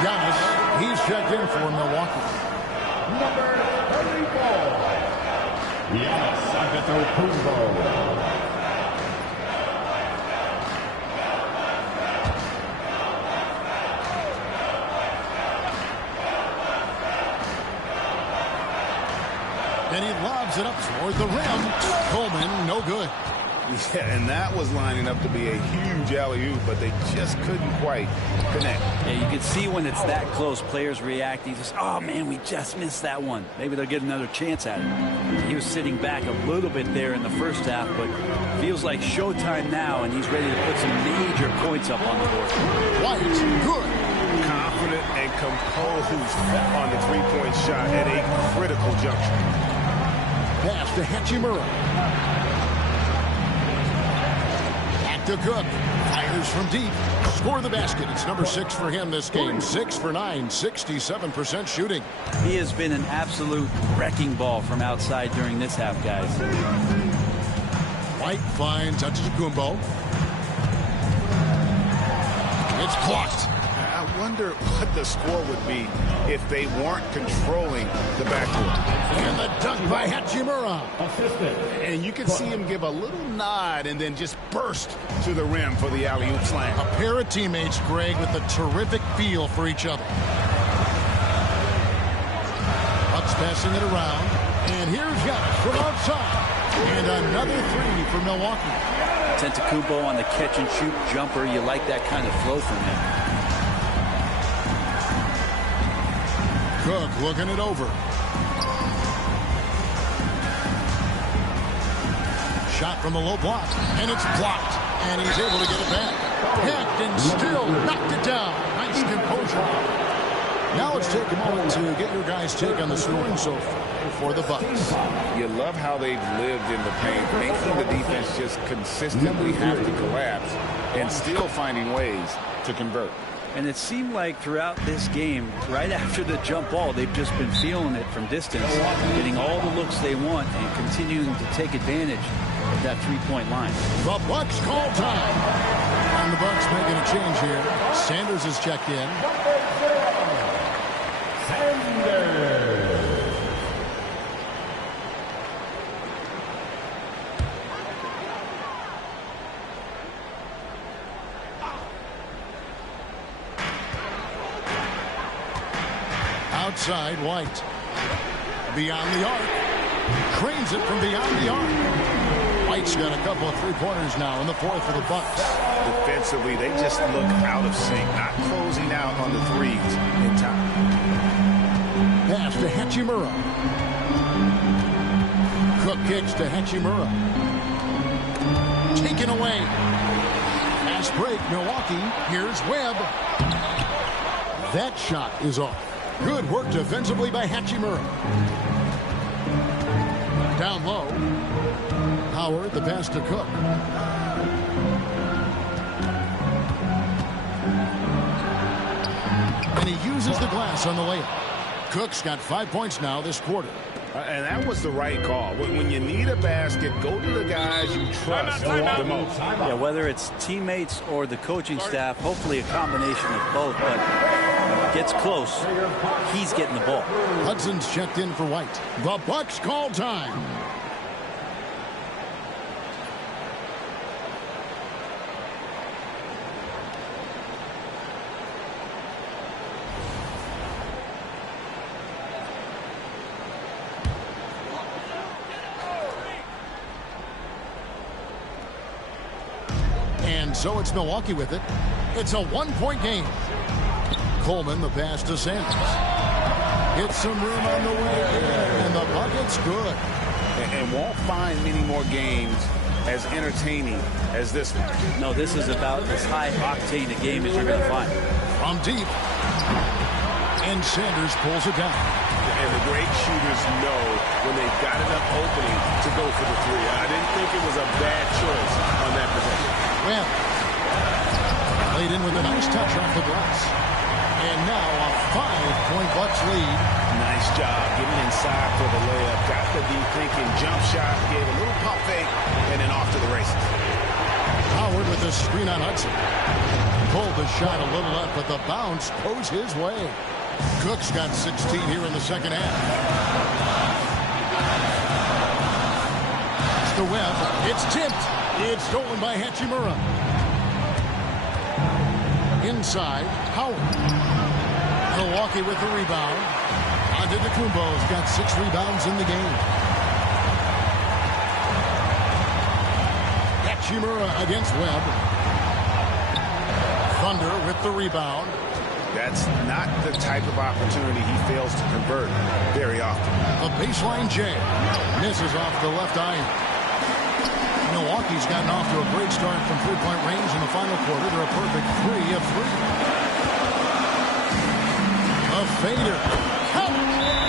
Giannis, he's checked in for Milwaukee. Number 34, Giannis Antetokounmpo. And he lobs it up toward the rim. Coleman, no good. Yeah, and that was lining up to be a huge alley-oop, but they just couldn't quite connect. Yeah, you can see when it's that close, players reacting. Just, oh, man, we just missed that one. Maybe they'll get another chance at it. He was sitting back a little bit there in the first half, but feels like showtime now, and he's ready to put some major points up on the board. White, good. Confident and composed on the three-point shot at a critical juncture. Pass to Hachimura. To Cook, fires from deep, score the basket. It's number 6 for him this game. 6 for 9, 67% shooting. He has been an absolute wrecking ball from outside during this half, guys. White finds Antetokounmpo. It's blocked. I wonder what the score would be if they weren't controlling the backcourt. And the dunk by Hachimura. And you can see him give a little nod and then just burst to the rim for the alley-oop slam. A pair of teammates, Greg, with a terrific feel for each other. Bucks passing it around. And here's Giannis from outside. And another three for Milwaukee. Antetokounmpo on the catch-and-shoot jumper. You like that kind of flow from him. Cook looking it over. Shot from the low block, and it's blocked. And he's able to get it back. Hacked and still knocked it down. Nice composure. Now let's take a moment to get your guys' take on the scoring so far for the Bucks. You love how they've lived in the paint, making the defense just consistently have to collapse and still finding ways to convert. And it seemed like throughout this game, right after the jump ball, they've just been feeling it from distance, getting all the looks they want and continuing to take advantage of that three-point line. The Bucks call time. And the Bucks making a change here. Sanders has checked in. Sanders. Outside, White. Beyond the arc. Cranes it from beyond the arc. White's got a couple of three-pointers now in the fourth for the Bucks. Defensively, they just look out of sync, not closing out on the threes in time. Pass to Hachimura. Cook kicks to Hachimura. Taken away. Fast break, Milwaukee. Here's Webb. That shot is off. Good work defensively by Hachimura. Down low. Howard, the pass to Cook. And he uses the glass on the layup. Cook's got 5 points now this quarter. And that was the right call. When you need a basket, go to the guys you trust the most. Yeah, whether it's teammates or the coaching staff, hopefully a combination of both, but gets close, he's getting the ball. Hudson's checked in for White. The Bucks call time. And so it's Milwaukee with it. It's a one-point game. Coleman, the pass to Sanders. Hits some room on the way in, and the bucket's good. And won't find many more games as entertaining as this one. No, this is about as high-octane a game as you're going to find. From deep. And Sanders pulls it down. And the great shooters know when they've got enough opening to go for the three. I didn't think it was a bad choice on that possession. Well, played in with a nice touch off the glass. And now a 5-point Bucks lead. Nice job getting inside for the layup. Got the deep thinking jump shot, gave a little pump fake, and then off to the races. Howard with the screen on Hudson. Pulled the shot a little up, but the bounce goes his way. Cook's got 16 here in the second half. It's the Webb. It's tipped. It's stolen by Hachimura. Inside, Howard. Milwaukee with the rebound. Antetokounmpo's got 6 rebounds in the game. Hachimura against Webb. Thunder with the rebound. That's not the type of opportunity he fails to convert very often. A baseline jam. Misses off the left iron. Milwaukee's gotten off to a great start from three-point range in the final quarter. They're a perfect 3 of 3. A fader.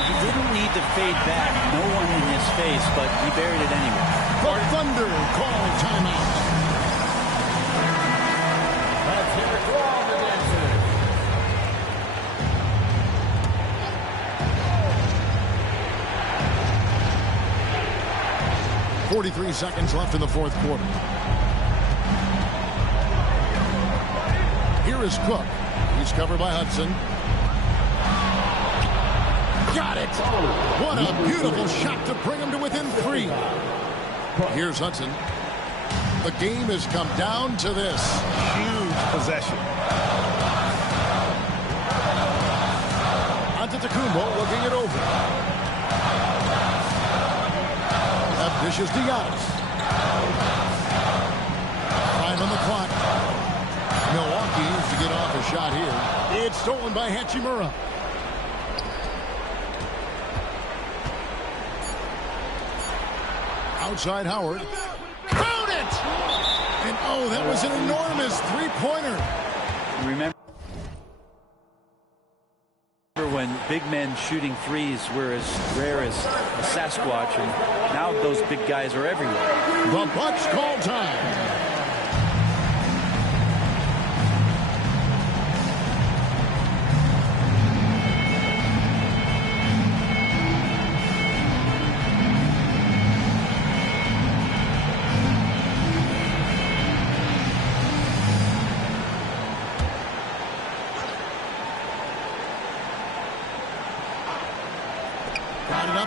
He didn't need to fade back. No one in his face, but he buried it anyway. The Thunder call timeout. Let's hear it for all the dancers. 43 seconds left in the fourth quarter. Here is Cook. He's covered by Hudson. Got it! What a beautiful shot to bring him to within 3. Here's Hudson. The game has come down to this. Huge possession. Antetokounmpo looking it over. That dishes Diaz. 5 on the clock. Milwaukee to get off a shot here. It's stolen by Hachimura. Outside Howard. Count it! And oh, that was an enormous three-pointer. Remember when big men shooting threes were as rare as a Sasquatch, and now those big guys are everywhere. The Bucks call time.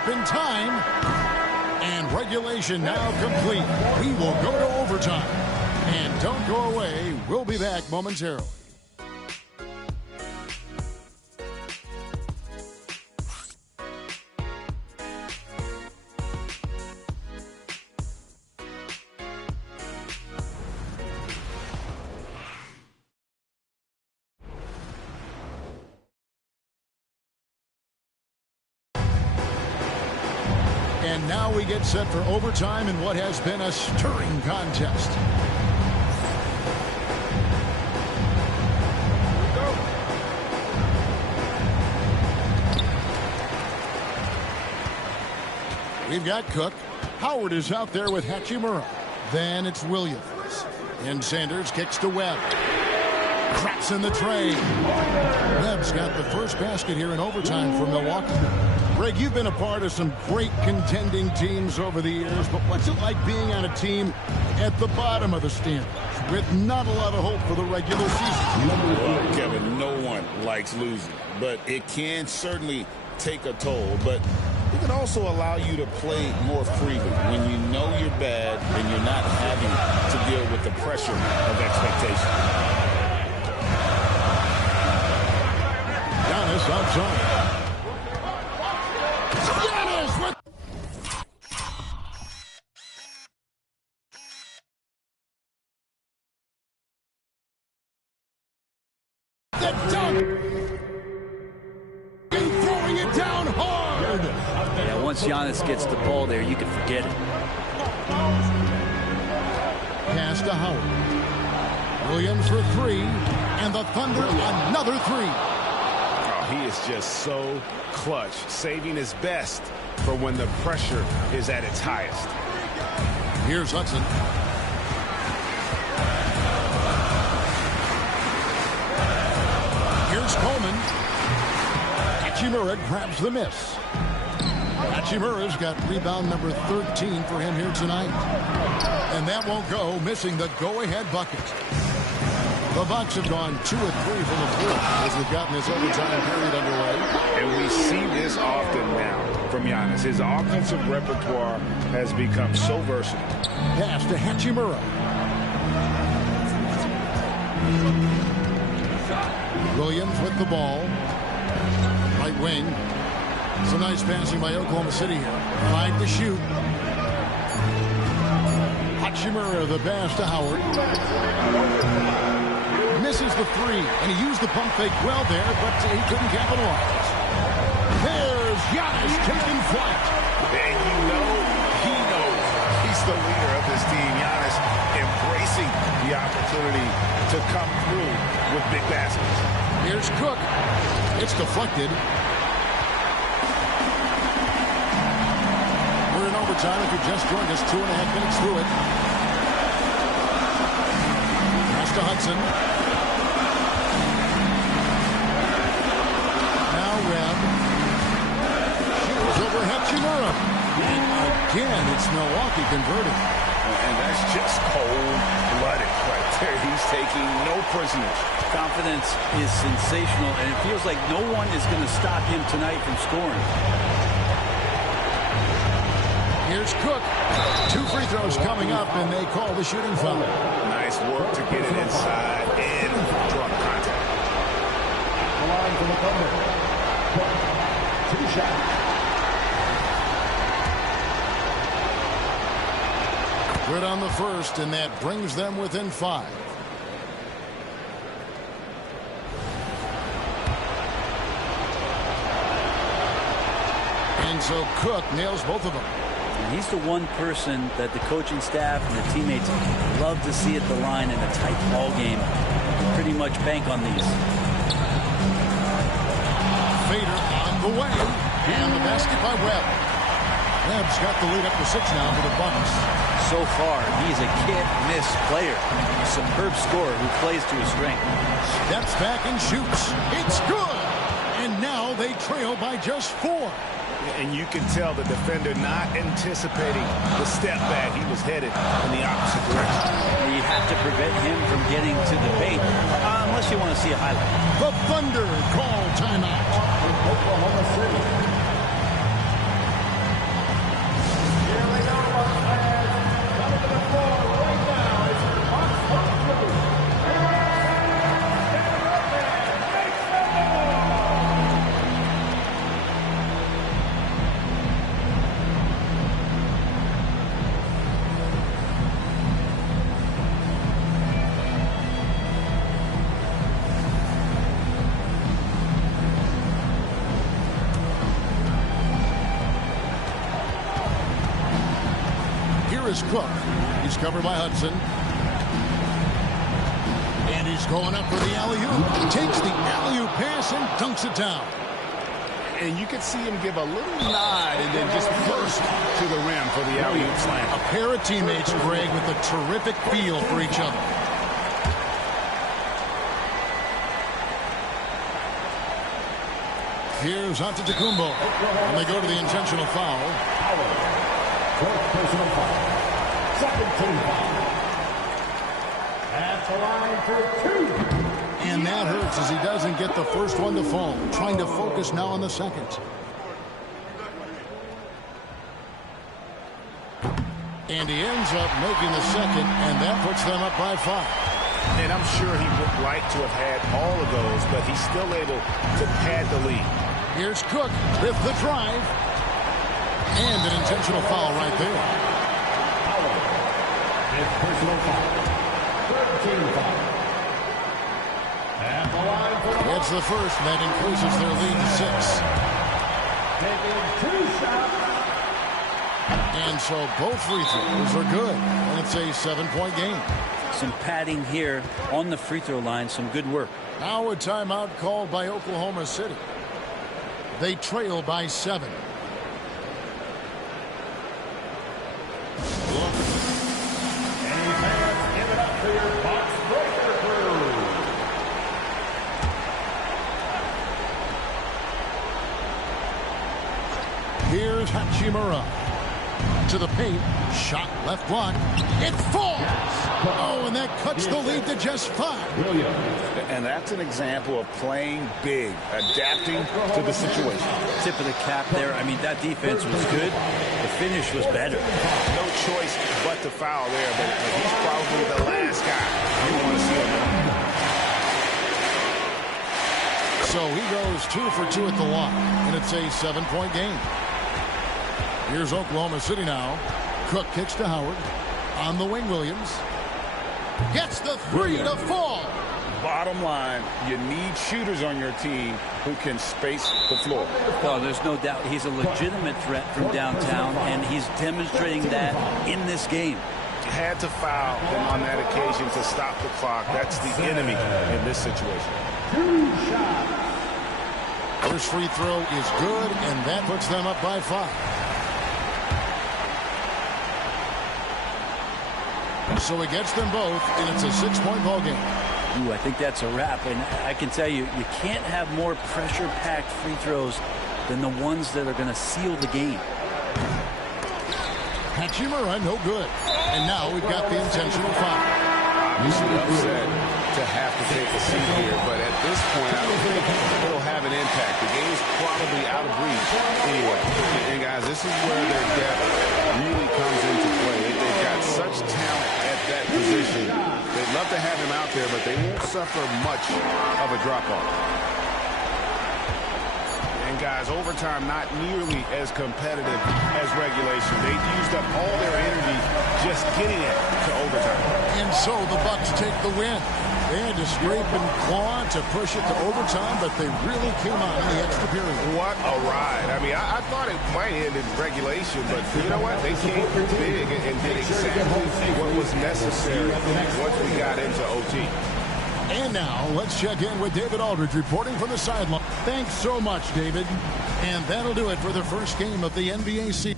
In time, and regulation now complete. We will go to overtime. And don't go away. We'll be back momentarily. And now we get set for overtime in what has been a stirring contest. We've got Cook. Howard is out there with Hachimura. Then it's Williams. And Sanders kicks to Webb. Cracks in the tray. Webb's got the first basket here in overtime for Milwaukee. Greg, you've been a part of some great contending teams over the years, but what's it like being on a team at the bottom of the standings with not a lot of hope for the regular season? Well, Kevin, no one likes losing, but it can certainly take a toll. But it can also allow you to play more freely when you know you're bad and you're not having to deal with the pressure of expectation. Giannis outside. The dunk! And throwing it down hard! Yeah, once Giannis gets the ball there, you can forget it. Pass to Howard. Williams for 3, and the Thunder another 3. Oh, he is just so clutch, saving his best for when the pressure is at its highest. Here's Hudson. Here's Coleman. Hachimura grabs the miss. Hachimura's got rebound number 13 for him here tonight. And that won't go, missing the go-ahead bucket. The Bucks have gone 2 of 3 from the floor as we've gotten this overtime period underway. And we see this often now from Giannis. His offensive repertoire has become so versatile. Pass to Hachimura. Williams with the ball. Right wing. Some nice passing by Oklahoma City here. 5 to shoot. Hachimura, the pass to Howard. Misses the three, and he used the pump fake well there, but he couldn't capitalize. There's Giannis taking flight. And you know, he knows he's the leader of this team. Giannis embracing the opportunity to come through with big baskets. Here's Cook. It's deflected. We're in overtime. If you just joined us, 2.5 minutes through it. Pass to Hudson. Now Webb. Shoots over Hachimura. And again, it's Milwaukee converting. And that's just cold-blooded right there. He's taking no prisoners. Confidence is sensational, and it feels like no one is going to stop him tonight from scoring. Here's Cook. 2 free throws coming up, and they call the shooting foul. Nice work to get it inside and draw contact. The line for the corner. 2 shots. Good on the first, and that brings them within 5. And so Cook nails both of them. And he's the one person that the coaching staff and the teammates love to see at the line in a tight ball game. Pretty much bank on these. Fader on the way, and the basket by Webb. Webb's got the lead up to 6 now for the Bucks. So far, he's a can't-miss player. A superb scorer who plays to his strength. Steps back and shoots. It's good! And now they trail by just 4. And you can tell the defender not anticipating the step back. He was headed in the opposite direction. You have to prevent him from getting to the paint, unless you want to see a highlight. The Thunder call timeout. Oklahoma City. Coming to the floor right now is Fox Crew. Is Cook. He's covered by Hudson. And he's going up for the alley-oop. Takes the alley-oop pass and dunks it down. And you can see him give a little nod and then just burst to the rim for the alley-oop slam. A pair of teammates, Greg, with a terrific feel for each other. Here's Antetokounmpo. And they go to the intentional foul. Fourth personal foul. Second team foul. At the line for 2. And that hurts as he doesn't get the first one to fall. Trying to focus now on the second. And he ends up making the second, and that puts them up by 5. And I'm sure he would like to have had all of those, but he's still able to pad the lead. Here's Cook with the drive. And an intentional foul right there. Fifth personal foul. Third team foul. At the line for the It's the first, and that increases their lead to 6. taking 2 shots. And so both free throws are good. And it's a 7-point game. Some padding here on the free throw line. Some good work. Now a timeout called by Oklahoma City. They trail by 7. Give it up for your box breaker crew. Here's Hachimura. To the paint. Shot left block. It falls. Oh, and that cuts the lead to just 5. And that's an example of playing big, adapting to the situation. Tip of the cap there. I mean, that defense was good. The finish was better. No choice but to foul there, but he's probably the last guy you want to see him. So he goes 2 for 2 at the line, and it's a 7-point game. Here's Oklahoma City now. Cook kicks to Howard. On the wing, Williams. Gets the three to fall. Bottom line, you need shooters on your team who can space the floor. Oh, there's no doubt he's a legitimate threat from downtown, and he's demonstrating that in this game. Had to foul him on that occasion to stop the clock. That's the enemy in this situation. First free throw is good, and that puts them up by 5. So he gets them both, and it's a 6-point ball game. Ooh, I think that's a wrap, and I can tell you, you can't have more pressure-packed free throws than the ones that are going to seal the game. Hachimura, no good. And now we've got the intentional foul. Obviously upset to have to take a seat here, but at this point, I don't think it'll have an impact. The game's probably out of reach anyway. And guys, this is where their depth really comes into play. They've got such talent at that position. They'd love to have him out there, but they won't suffer much of a drop-off. And guys, overtime not nearly as competitive as regulation. They've used up all their energy just getting it to overtime. And so the Bucks take the win. They had to scrape and claw to push it to overtime, but they really came out in the extra period. What a ride. I mean, I thought it might end in regulation, but you know what? They came big and did exactly what was necessary once we got into OT. And now, let's check in with David Aldridge reporting from the sideline. Thanks so much, David. And that'll do it for the first game of the NBA season.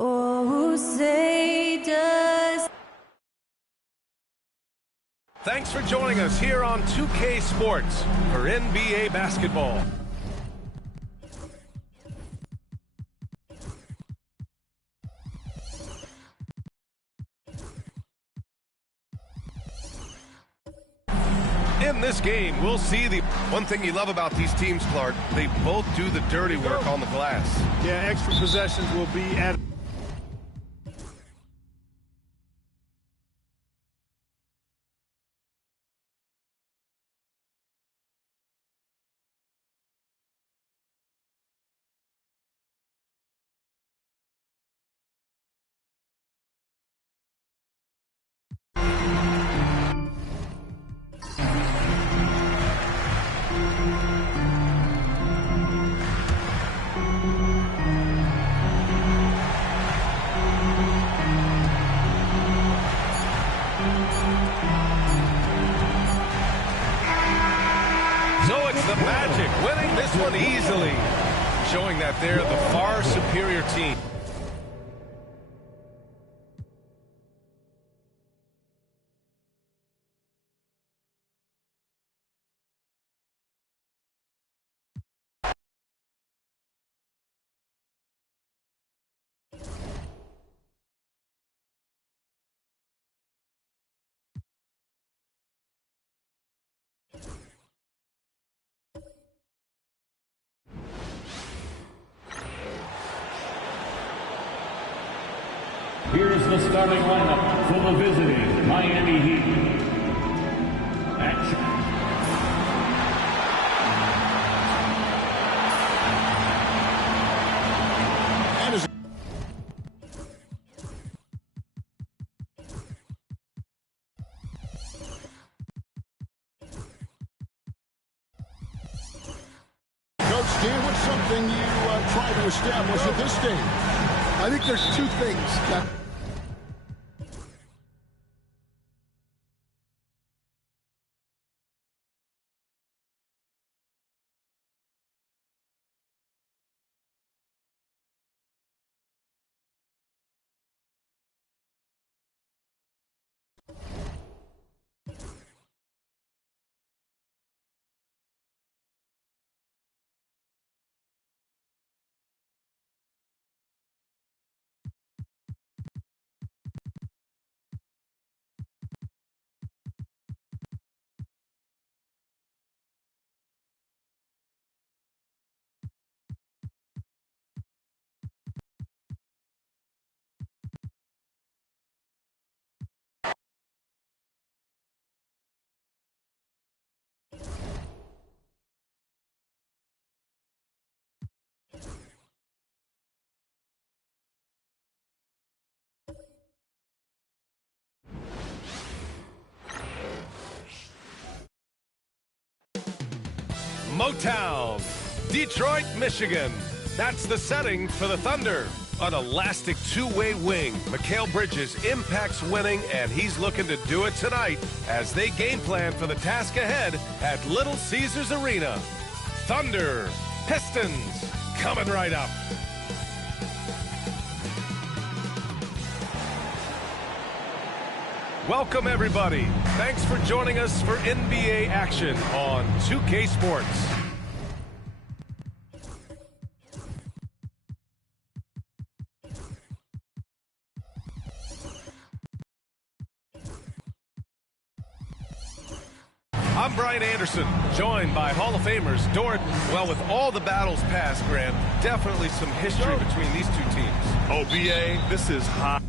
Oh, say does. Thanks for joining us here on 2K Sports for NBA basketball. In this game, we'll see the one thing you love about these teams, Clark. They both do the dirty work on the glass. Yeah, extra possessions will be added. The Magic winning this one easily, showing that they're the far superior team. Here's the starting lineup for the visiting Miami Heat. action. Coach Dan, what's something you try to establish at this stage? I think there's two things. Motown, Detroit, Michigan. That's the setting for the Thunder. An elastic two-way wing, Mikal Bridges impacts winning, and he's looking to do it tonight as they game plan for the task ahead at Little Caesars Arena. Thunder, Pistons, coming right up. Welcome, everybody. Thanks for joining us for NBA action on 2K Sports. I'm Brian Anderson, joined by Hall of Famers Dort. Well, with all the battles past, Grant, definitely some history between these two teams. Oh, BA, this is hot.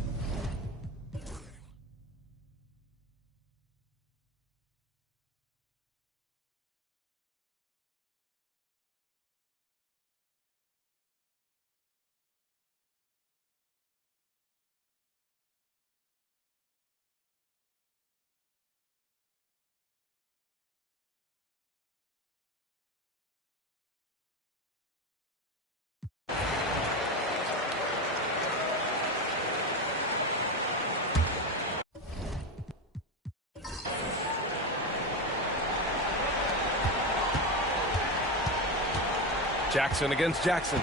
Jackson against Jackson.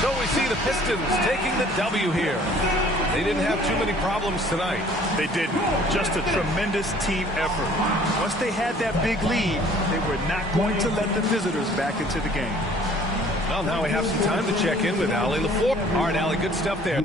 So we see the Pistons taking the W here. They didn't have too many problems tonight. They didn't. Just a tremendous team effort. Once they had that big lead, they were not going to let the visitors back into the game. Well, now we have some time to check in with Allie LaFleur. All right, Allie, good stuff there.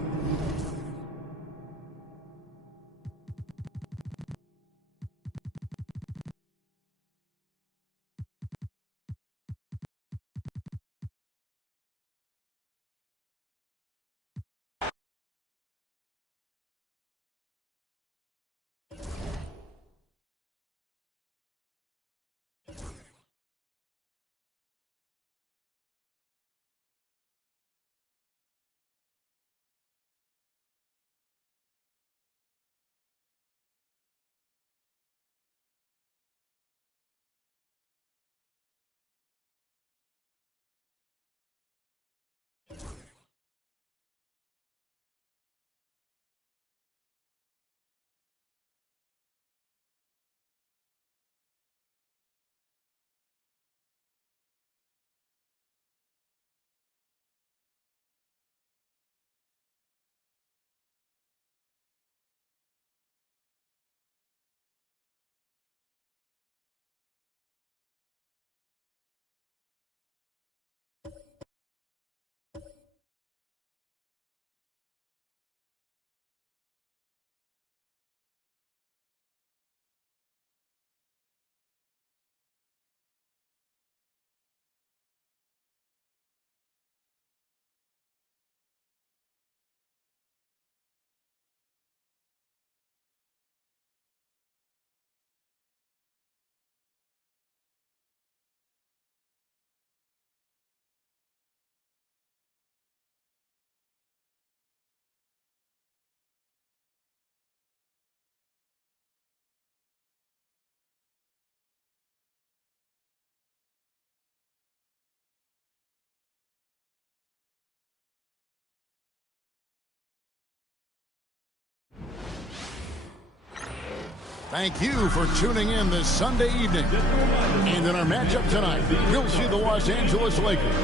Thank you for tuning in this Sunday evening. And in our matchup tonight, we'll see the Los Angeles Lakers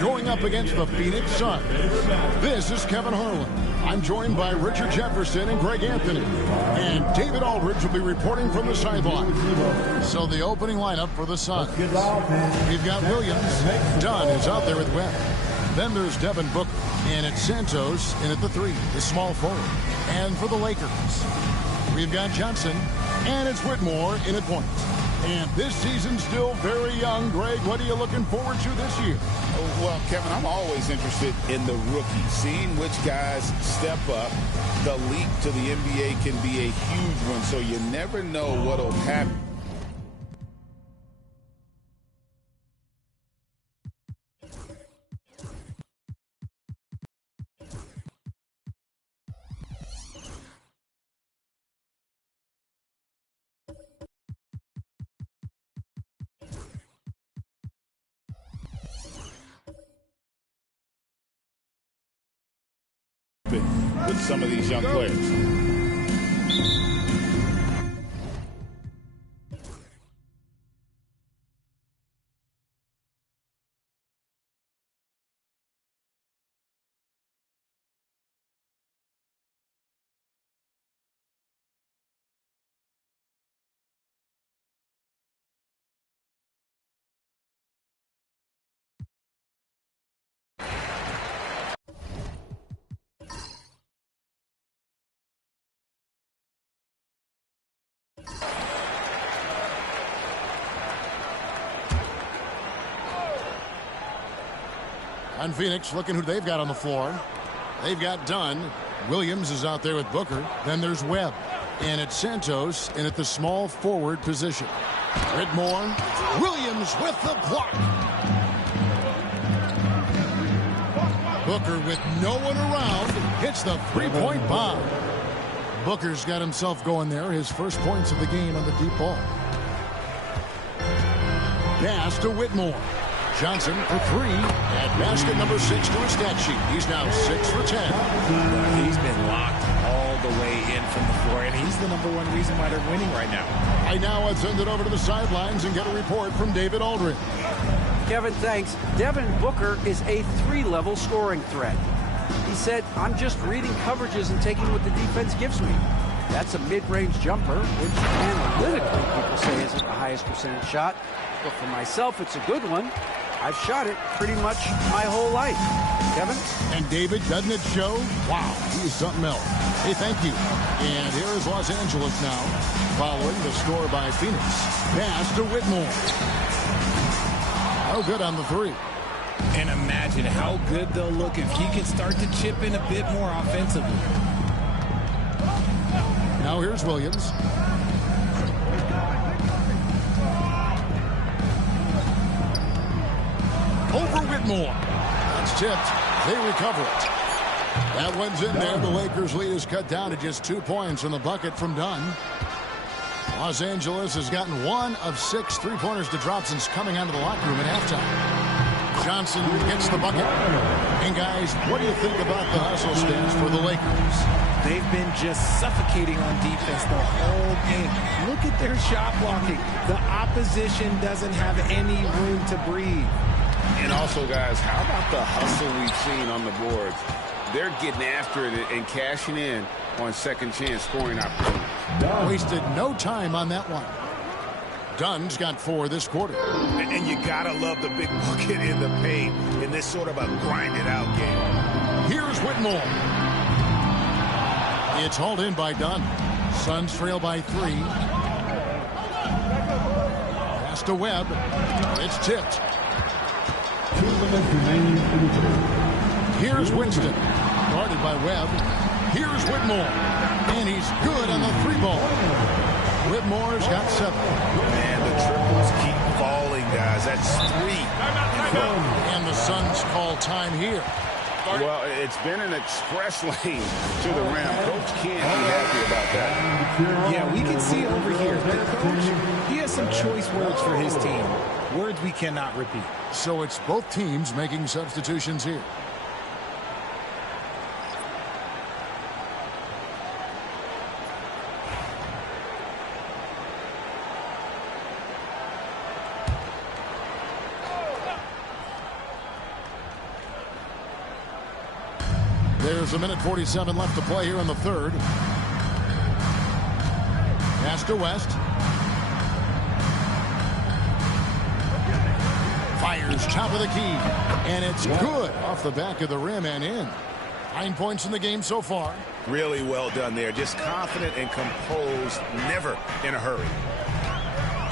going up against the Phoenix Suns. This is Kevin Harlan. I'm joined by Richard Jefferson and Greg Anthony. And David Aldridge will be reporting from the sideline. So the opening lineup for the Suns. We've got Williams. Dunn is out there with Webb. Then there's Devin Booker. And it's Santos in at the 3, the small forward. And for the Lakers, we've got Johnson. And it's Whitmore in at point. And this season's still very young. Greg, what are you looking forward to this year? Well, Kevin, I'm always interested in the rookies, seeing which guys step up. The leap to the NBA can be a huge one, so you never know what will happen. With some of these young players. On Phoenix, looking who they've got on the floor. They've got Dunn. Williams is out there with Booker. Then there's Webb. And it's Santos in at the small forward position. Whitmore. Williams with the block. Booker with no one around hits the three-point bomb. Booker's got himself going there. His first points of the game on the deep ball. Pass to Whitmore. Johnson for 3 at basket number 6 to his stat sheet. He's now 6 for 10. He's been locked all the way in from the floor, and he's the #1 reason why they're winning right now. Right now, let's send it over to the sidelines and get a report from David Aldridge. Kevin, thanks. Devin Booker is a 3-level scoring threat. He said, I'm just reading coverages and taking what the defense gives me. That's a mid-range jumper, which analytically people say isn't the highest percentage shot. But for myself, it's a good one. I've shot it pretty much my whole life. Kevin? And David, doesn't it show? Wow, he's something else. Hey, thank you. And here is Los Angeles now, following the score by Phoenix. Pass to Whitmore. Oh, good on the 3. And imagine how good they'll look if he can start to chip in a bit more offensively. Now here's Williams. Over Whitmore. That's tipped. They recover it. That one's in there. The Lakers' lead is cut down to just 2 points in the bucket from Dunn. Los Angeles has gotten 1 of 6 3-pointers to drop since coming out of the locker room at halftime. Johnson gets the bucket. And guys, what do you think about the hustle stance for the Lakers? They've been just suffocating on defense the whole game. Look at their shot blocking. The opposition doesn't have any room to breathe. And also, guys, how about the hustle we've seen on the boards? They're getting after it and cashing in on second chance scoring opportunities. Wasted no time on that one. Dunn's got 4 this quarter. And you gotta love the big bucket in the paint in this sort of a grinded out game. Here's Whitmore. It's hauled in by Dunn. Suns trail by 3. Pass to Webb. It's tipped. Here's Winston. Guarded by Webb. Here's Whitmore. And he's good on the 3-ball. Whitmore's got 7. Man, the triples keep falling, guys. That's 3. And the Suns call time here. Well, it's been an express lane to the rim. Coach can't be happy about that. Yeah, we can see over here. The coach, he has some choice words for his team. Words we cannot repeat. So it's both teams making substitutions here. There's a minute 47 left to play here in the third. Pass to West. Fires top of the key. And it's good off the back of the rim and in. 9 points in the game so far. Really well done there. Just confident and composed. Never in a hurry.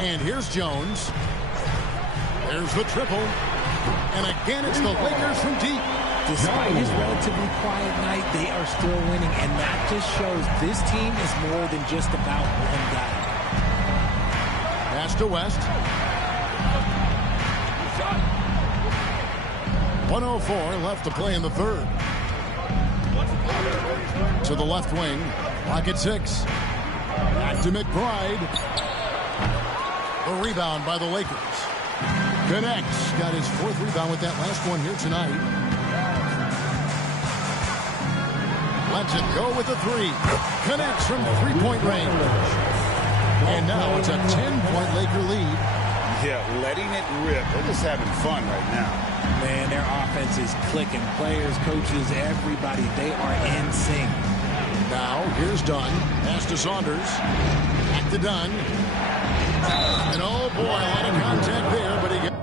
And here's Jones. There's the triple. And again, it's the Lakers from deep. Despite his relatively quiet night, they are still winning, and that just shows this team is more than just about one guy. Pass to West. 1:04 left to play in the third. To the left wing. Clock at 6. Back to McBride. A rebound by the Lakers. Connects. Got his 4th rebound with that last one here tonight. Lets it go with the 3. Connects from 3-point range. And now it's a 10-point Laker lead. Yeah, letting it rip. They're just having fun right now. Man, their offense is clicking. Players, coaches, everybody, they are in sync. Now, here's Dunn. Pass to Saunders. Back to Dunn. And oh boy, a lot of contact there, but he gets...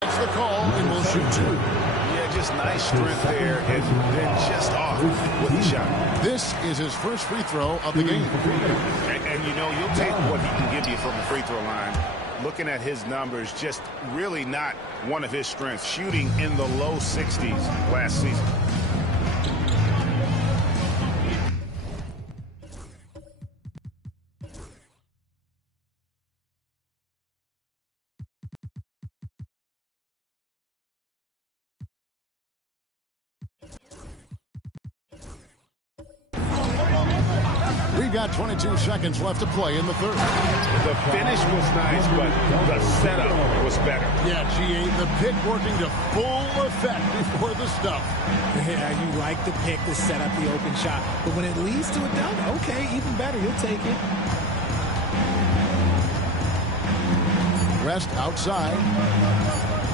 That's the call, and we'll shoot 2. Yeah, just nice strength there, and then just off with the shot. This is his first free throw of the game. And you know, you'll take what he can give you from the free throw line. Looking at his numbers, just really not one of his strengths. Shooting in the low 60s last season. We've got 22 seconds left to play in the third. The finish was nice, but the setup was better. Yeah, GA, the pick working to full effect before the stuff. Yeah, you like the pick to set up the open shot. But when it leads to a dunk, okay, even better. You'll take it. West outside.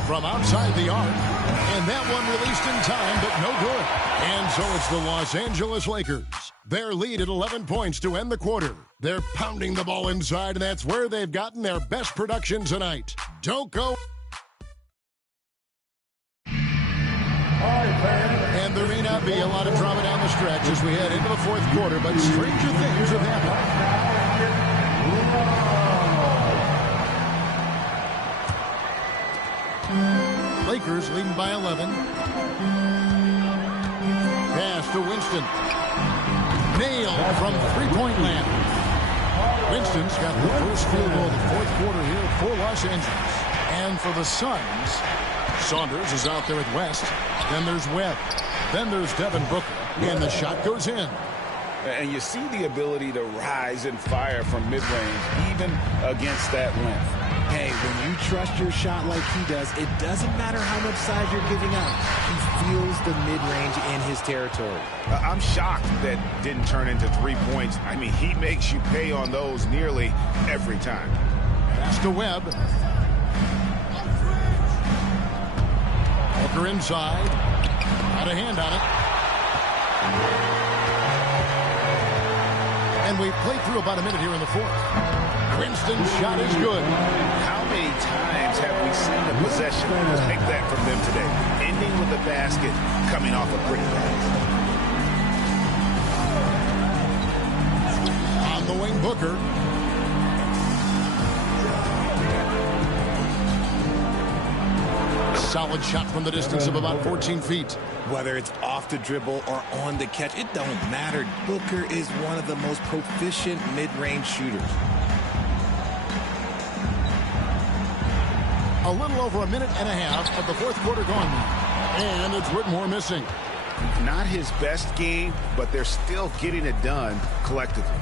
From outside the arc. And that one released in time, but no good. And so it's the Los Angeles Lakers. Their lead at 11 points to end the quarter. They're pounding the ball inside, and that's where they've gotten their best production tonight. Don't go. And there may not be a lot of drama down the stretch as we head into the fourth quarter, but stranger things have happened. Lakers leading by 11. Pass to Winston. Nailed from three-point land. Winston's got the first field goal of the fourth quarter here for Los Angeles. And for the Suns, Saunders is out there with West. Then there's Webb. Then there's Devin Booker. And the shot goes in. And you see the ability to rise and fire from mid-range, even against that length. Hey, when you trust your shot like he does, it doesn't matter how much size you're giving up. He feels the mid-range in his territory. I'm shocked that didn't turn into 3 points. I mean, he makes you pay on those nearly every time. Pass to Webb. Booker inside. Got a hand on it. And we played through about a minute here in the fourth. Winston's shot is good. How many times have we seen a possession like that from them today? Ending with a basket, coming off a pretty pass. On the wing, Booker. Solid shot from the distance of about 14 feet. Whether it's off the dribble or on the catch, it don't matter. Booker is one of the most proficient mid-range shooters. A little over a minute and a half of the fourth quarter gone now. And it's Whitmore missing. Not his best game, but they're still getting it done collectively.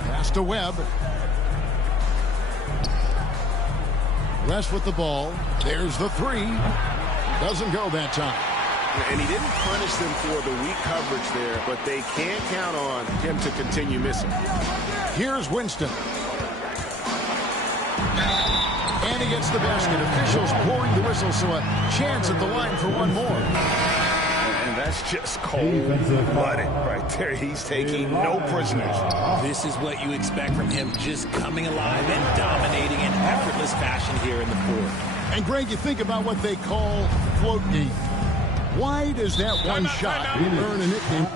Pass to Webb. West with the ball. There's the three. Doesn't go that time. And he didn't punish them for the weak coverage there, but they can't count on him to continue missing. Here's Winston. And he gets the basket. Officials blowing the whistle, so a chance at the line for one more. And that's just cold-blooded right there. He's taking no prisoners. This is what you expect from him, just coming alive and dominating in effortless fashion here in the fourth. And, Greg, you think about what they call float game. Why does that one shot earn a nickname?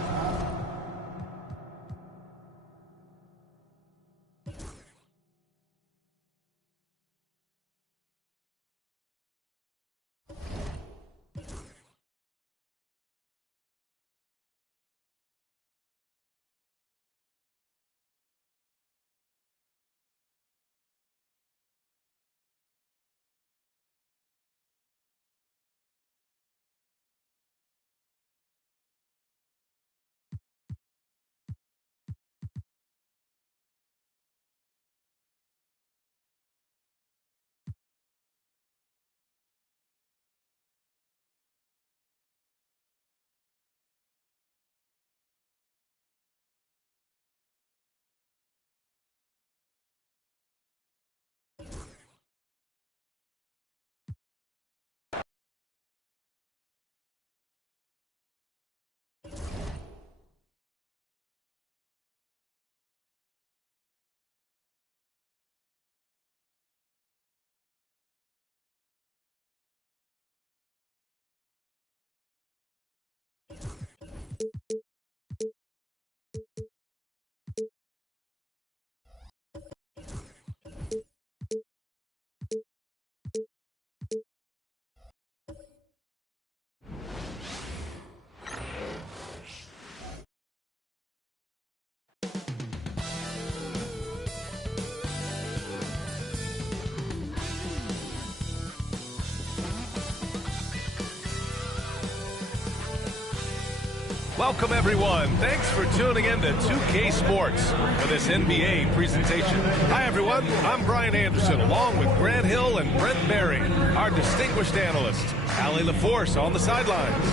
Welcome, everyone. Thanks for tuning in to 2K Sports for this NBA presentation. Hi, everyone. I'm Brian Anderson, along with Grant Hill and Brent Barry, our distinguished analyst, Allie LaForce on the sidelines,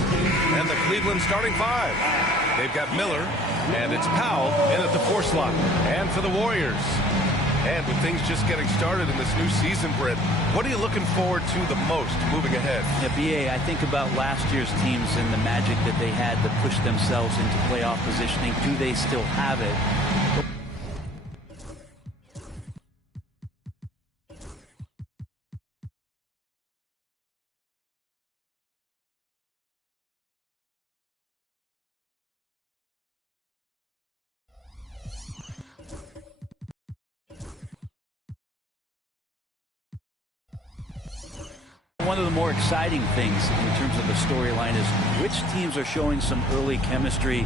and the Cleveland starting five. They've got Miller, and it's Powell in at the 4 slot. And for the Warriors, and with things just getting started in this new season, Brent, what are you looking forward to the most moving ahead? Yeah, BA, I think about last year's teams and the magic that they had to push themselves into playoff positioning. Do they still have it? One of the more exciting things in terms of the storyline is which teams are showing some early chemistry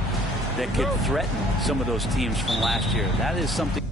that could threaten some of those teams from last year. That is something.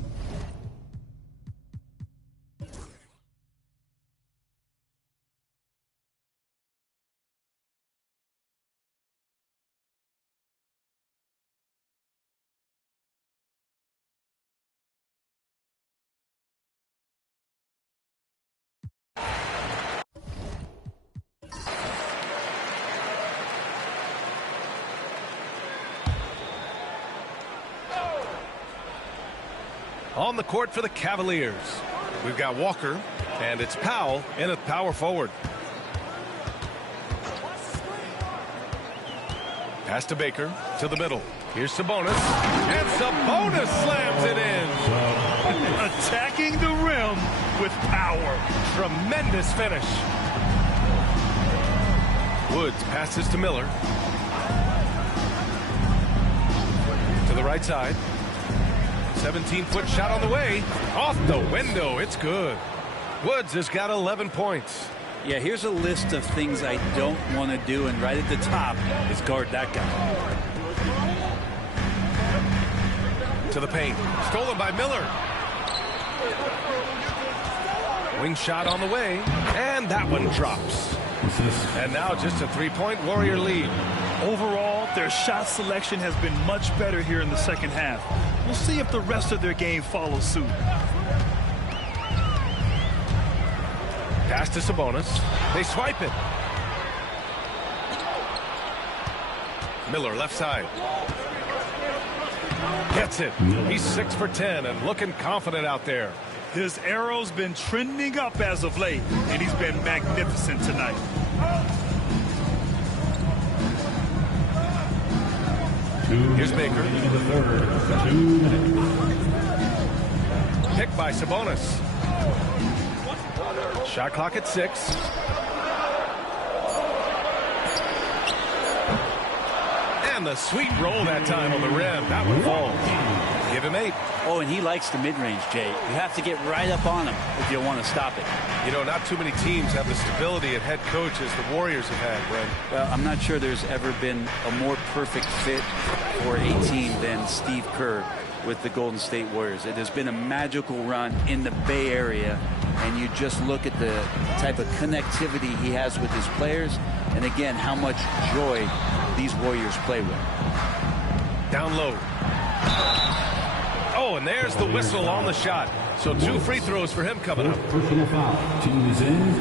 On the court for the Cavaliers, we've got Walker, and it's Powell in at power forward. Pass to Baker, to the middle. Here's Sabonis, and Sabonis slams it in. Attacking the rim with power. Tremendous finish. Woods passes to Miller. To the right side. 17-foot shot on the way. Off the window. It's good. Woods has got 11 points. Yeah, here's a list of things I don't want to do, and right at the top is guard that guy. To the paint. Stolen by Miller. Wing shot on the way. And that one drops. And now just a three-point Warrior lead. Overall, their shot selection has been much better here in the second half. We'll see if the rest of their game follows suit. Pass to Sabonis. They swipe it. Miller left side. Gets it. He's 6 for 10 and looking confident out there. His arrow's been trending up as of late, and he's been magnificent tonight. Here's Baker. Picked by Sabonis. Shot clock at 6. And the sweet roll that time on the rim. That one falls. Give him 8. Oh, and he likes the mid-range, Jay. You have to get right up on him if you want to stop it. You know, not too many teams have the stability at head coach as the Warriors have had, Brent. Well, I'm not sure there's ever been a more perfect fit for a team than Steve Kerr with the Golden State Warriors. It has been a magical run in the Bay Area, and you just look at the type of connectivity he has with his players, and again, how much joy these Warriors play with. Down low. Oh, and there's the whistle on the shot. So 2 free throws for him coming up.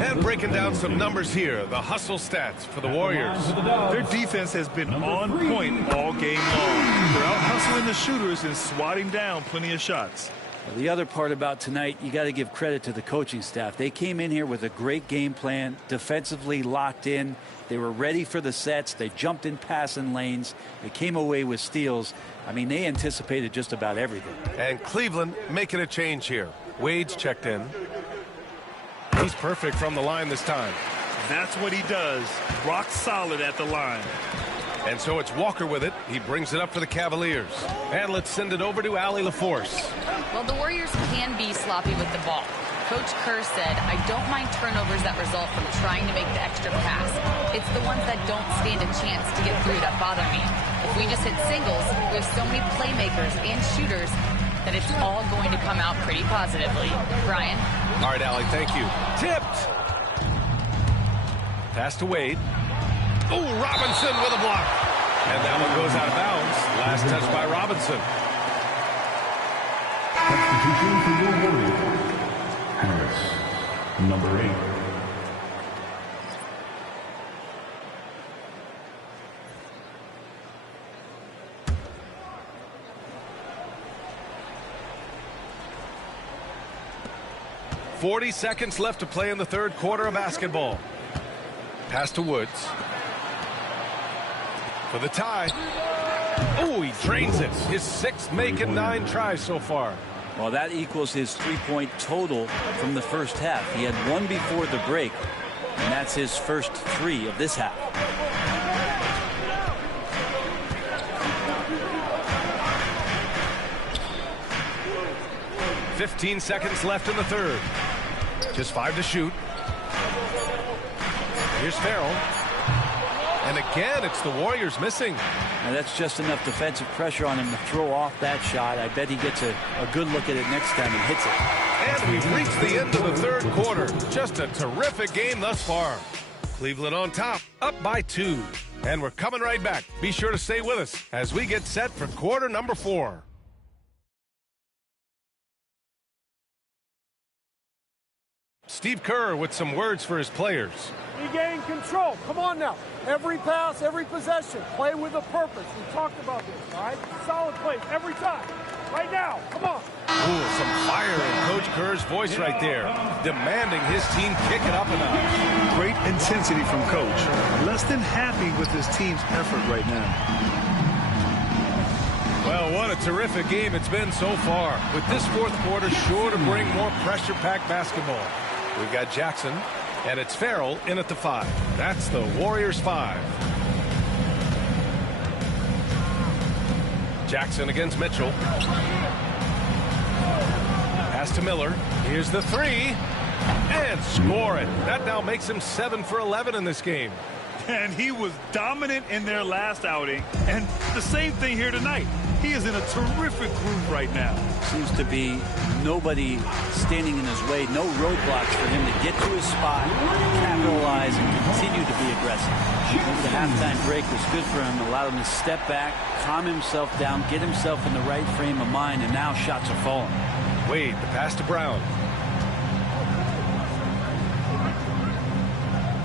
And breaking down some numbers here, the hustle stats for the Warriors. Their defense has been on point all game long. They're out hustling the shooters and swatting down plenty of shots. Well, the other part about tonight, you got to give credit to the coaching staff. They came in here with a great game plan, defensively locked in. They were ready for the sets. They jumped in passing lanes. They came away with steals. I mean, they anticipated just about everything. And Cleveland making a change here. Wade's checked in. He's perfect from the line this time. That's what he does. Rock solid at the line. And so it's Walker with it. He brings it up for the Cavaliers. And let's send it over to Allie LaForce. Well, the Warriors can be sloppy with the ball. Coach Kerr said, I don't mind turnovers that result from trying to make the extra pass. It's the ones that don't stand a chance to get through that bother me. If we just hit singles, we have so many playmakers and shooters that it's all going to come out pretty positively. Brian? All right, Allie, thank you. Tipped. Pass to Wade. Oh, Robinson with a block. And that one goes out of bounds. Last touch by Robinson. Substitution for your Warriors. Harris, number 8. .40 seconds left to play in the third quarter of basketball. Pass to Woods. For the tie. Oh, he drains it. His 6th make and 9 tries so far. Well, that equals his 3-point total from the first half. He had 1 before the break, and that's his first 3 of this half. .15 seconds left in the third. Just 5 to shoot. Here's Farrell. And again, it's the Warriors missing. Now that's just enough defensive pressure on him to throw off that shot. I bet he gets a good look at it next time and hits it. And we've reached the end of the third quarter. Just a terrific game thus far. Cleveland on top, up by 2. And we're coming right back. Be sure to stay with us as we get set for quarter number 4. Steve Kerr with some words for his players. Regain control. Come on now. Every pass, every possession. Play with a purpose. We talked about this, all right? Solid plays every time. Right now. Come on. Ooh, some fire in Coach Kerr's voice right there, demanding his team kick it up a notch. Great intensity from Coach. Less than happy with his team's effort right now. Well, what a terrific game it's been so far. With this fourth quarter sure to bring more pressure-packed basketball. We've got Jackson, and it's Farrell in at the 5. That's the Warriors 5. Jackson against Mitchell. Pass to Miller. Here's the 3. And score it. That now makes him 7 for 11 in this game. And he was dominant in their last outing. And the same thing here tonight. He is in a terrific groove right now. Seems to be nobody standing in his way. No roadblocks for him to get to his spot, capitalize, and continue to be aggressive. The halftime break was good for him. Allowed him to step back, calm himself down, get himself in the right frame of mind, and now shots are falling. Wade, the pass to Brown.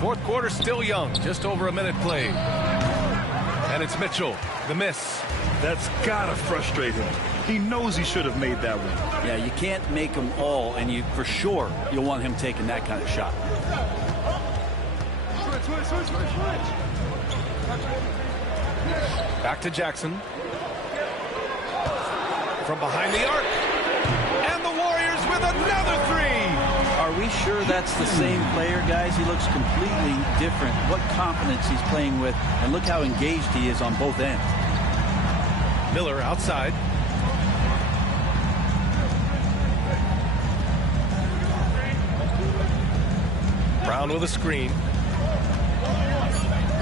Fourth quarter still young, just over a minute played. And it's Mitchell, the miss. That's gotta frustrate him. He knows he should have made that one. Yeah, you can't make them all, and for sure you'll want him taking that kind of shot. Back to Jackson. From behind the arc. And the Warriors with another three. Are we sure that's the same player, guys? He looks completely different. What confidence he's playing with, and look how engaged he is on both ends. Miller outside. Brown with a screen.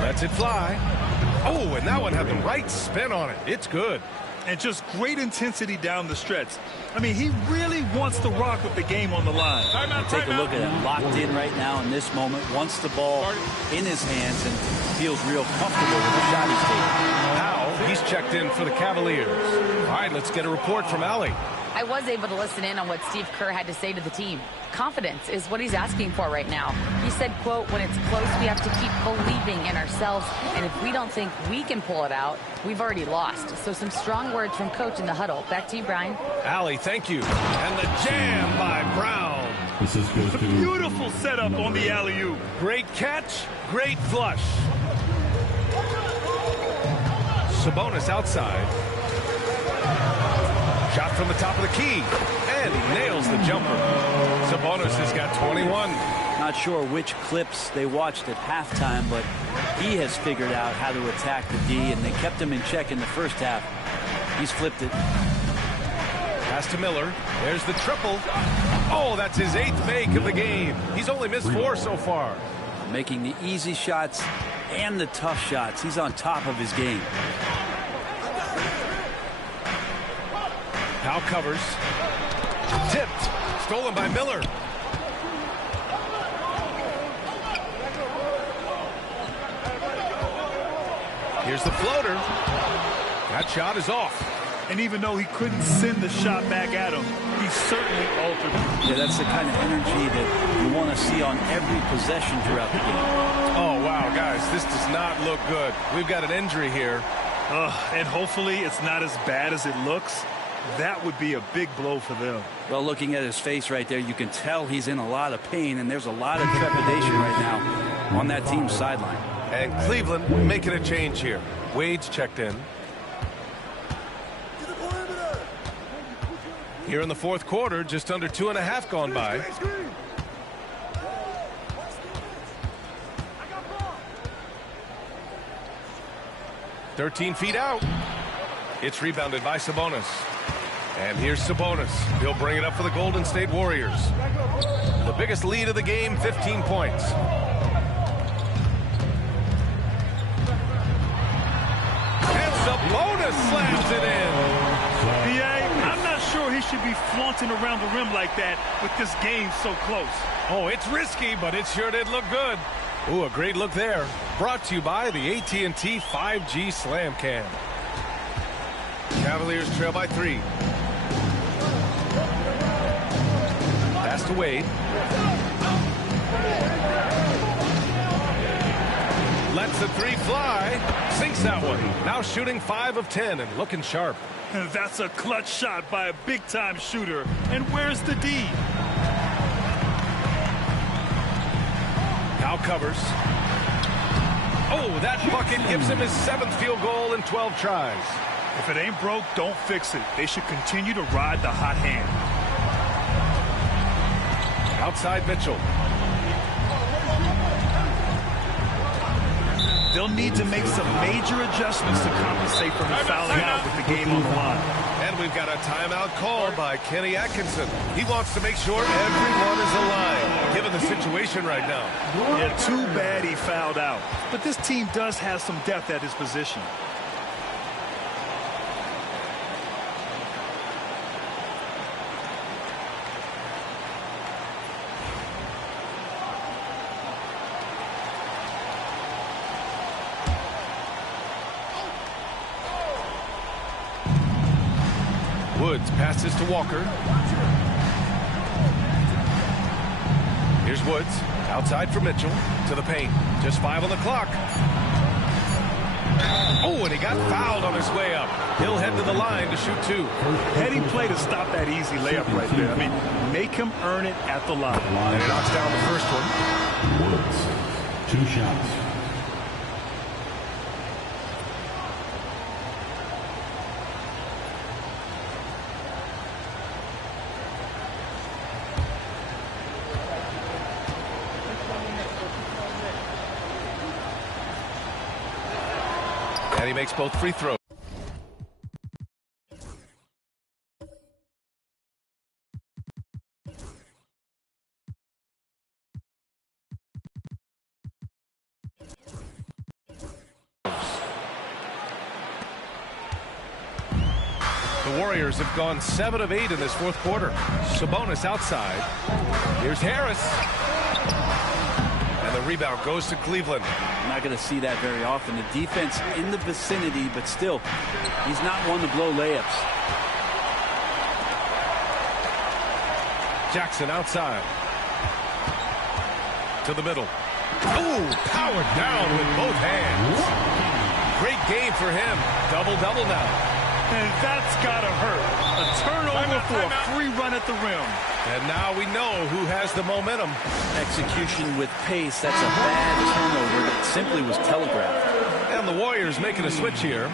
Lets it fly. Oh, and that one had the right spin on it. It's good. And just great intensity down the stretch. I mean, he really wants to rock with the game on the line. Take a look at him, locked in right now in this moment, wants the ball in his hands and feels real comfortable with the shot he's taking. Now he's checked in for the Cavaliers. All right, let's get a report from Allie. I was able to listen in on what Steve Kerr had to say to the team. Confidence is what he's asking for right now. He said, quote, when it's close, we have to keep believing in ourselves. And if we don't think we can pull it out, we've already lost. So some strong words from coach in the huddle. Back to you, Brian. Allie, thank you. And the jam by Brown. This is a beautiful setup on the alley-oop. Great catch, great flush. Sabonis outside. Shot from the top of the key. And he nails the jumper. Sabonis has got 21. Not sure which clips they watched at halftime, but he has figured out how to attack the D, and they kept him in check in the first half. He's flipped it. Pass to Miller. There's the triple. Oh, that's his 8th make of the game. He's only missed 4 so far. Making the easy shots and the tough shots. He's on top of his game. Powell covers. Tipped. Stolen by Miller. Here's the floater. That shot is off. And even though he couldn't send the shot back at him, he certainly altered it. Yeah, that's the kind of energy that you want to see on every possession throughout the game. Oh, wow, guys, this does not look good. We've got an injury here. And hopefully it's not as bad as it looks. That would be a big blow for them. Well, looking at his face right there, you can tell he's in a lot of pain, and there's a lot of trepidation right now on that team's sideline. And Cleveland making a change here. Wade's checked in. Here in the fourth quarter, just under 2.5 gone by. "13 feet out." It's rebounded by Sabonis. And here's Sabonis. He'll bring it up for the Golden State Warriors. The biggest lead of the game, 15 points. And Sabonis slams it in. B.A., I'm not sure he should be flaunting around the rim like that with this game so close. Oh, it's risky, but it sure did look good. Ooh, a great look there. Brought to you by the AT&T 5G Slam Cam. Cavaliers trail by 3. Pass to Wade. Lets the 3 fly. Sinks that one. Now shooting 5 of 10 and looking sharp. That's a clutch shot by a big-time shooter. And where's the D? Now covers. Oh, that bucket gives him his 7th field goal in 12 tries. If it ain't broke, don't fix it. They should continue to ride the hot hand. Outside Mitchell. They'll need to make some major adjustments to compensate for him fouling out with the game on the line. And we've got a timeout called by Kenny Atkinson. He wants to make sure everyone is aligned, given the situation right now. Yeah, too bad he fouled out. But this team does have some depth at his position. Woods passes to Walker. Here's Woods. Outside for Mitchell. To the paint. Just 5 on the clock. Oh, and he got fouled on his way up. He'll head to the line to shoot 2. Heading play to stop that easy layup right there. I mean, make him earn it at the line. And he knocks down the first one. Woods, 2 shots. And he makes both free throws. The Warriors have gone 7 of 8 in this fourth quarter. Sabonis outside. Here's Harris. And the rebound goes to Cleveland. I'm not going to see that very often. The defense in the vicinity, but still, he's not one to blow layups. Jackson outside. To the middle. Oh, powered down with both hands. Great game for him. Double-double now. And that's got to hurt. A turnover for a free run at the rim. And now we know who has the momentum. Execution with pace. That's a bad turnover that simply was telegraphed. And the Warriors making a switch here.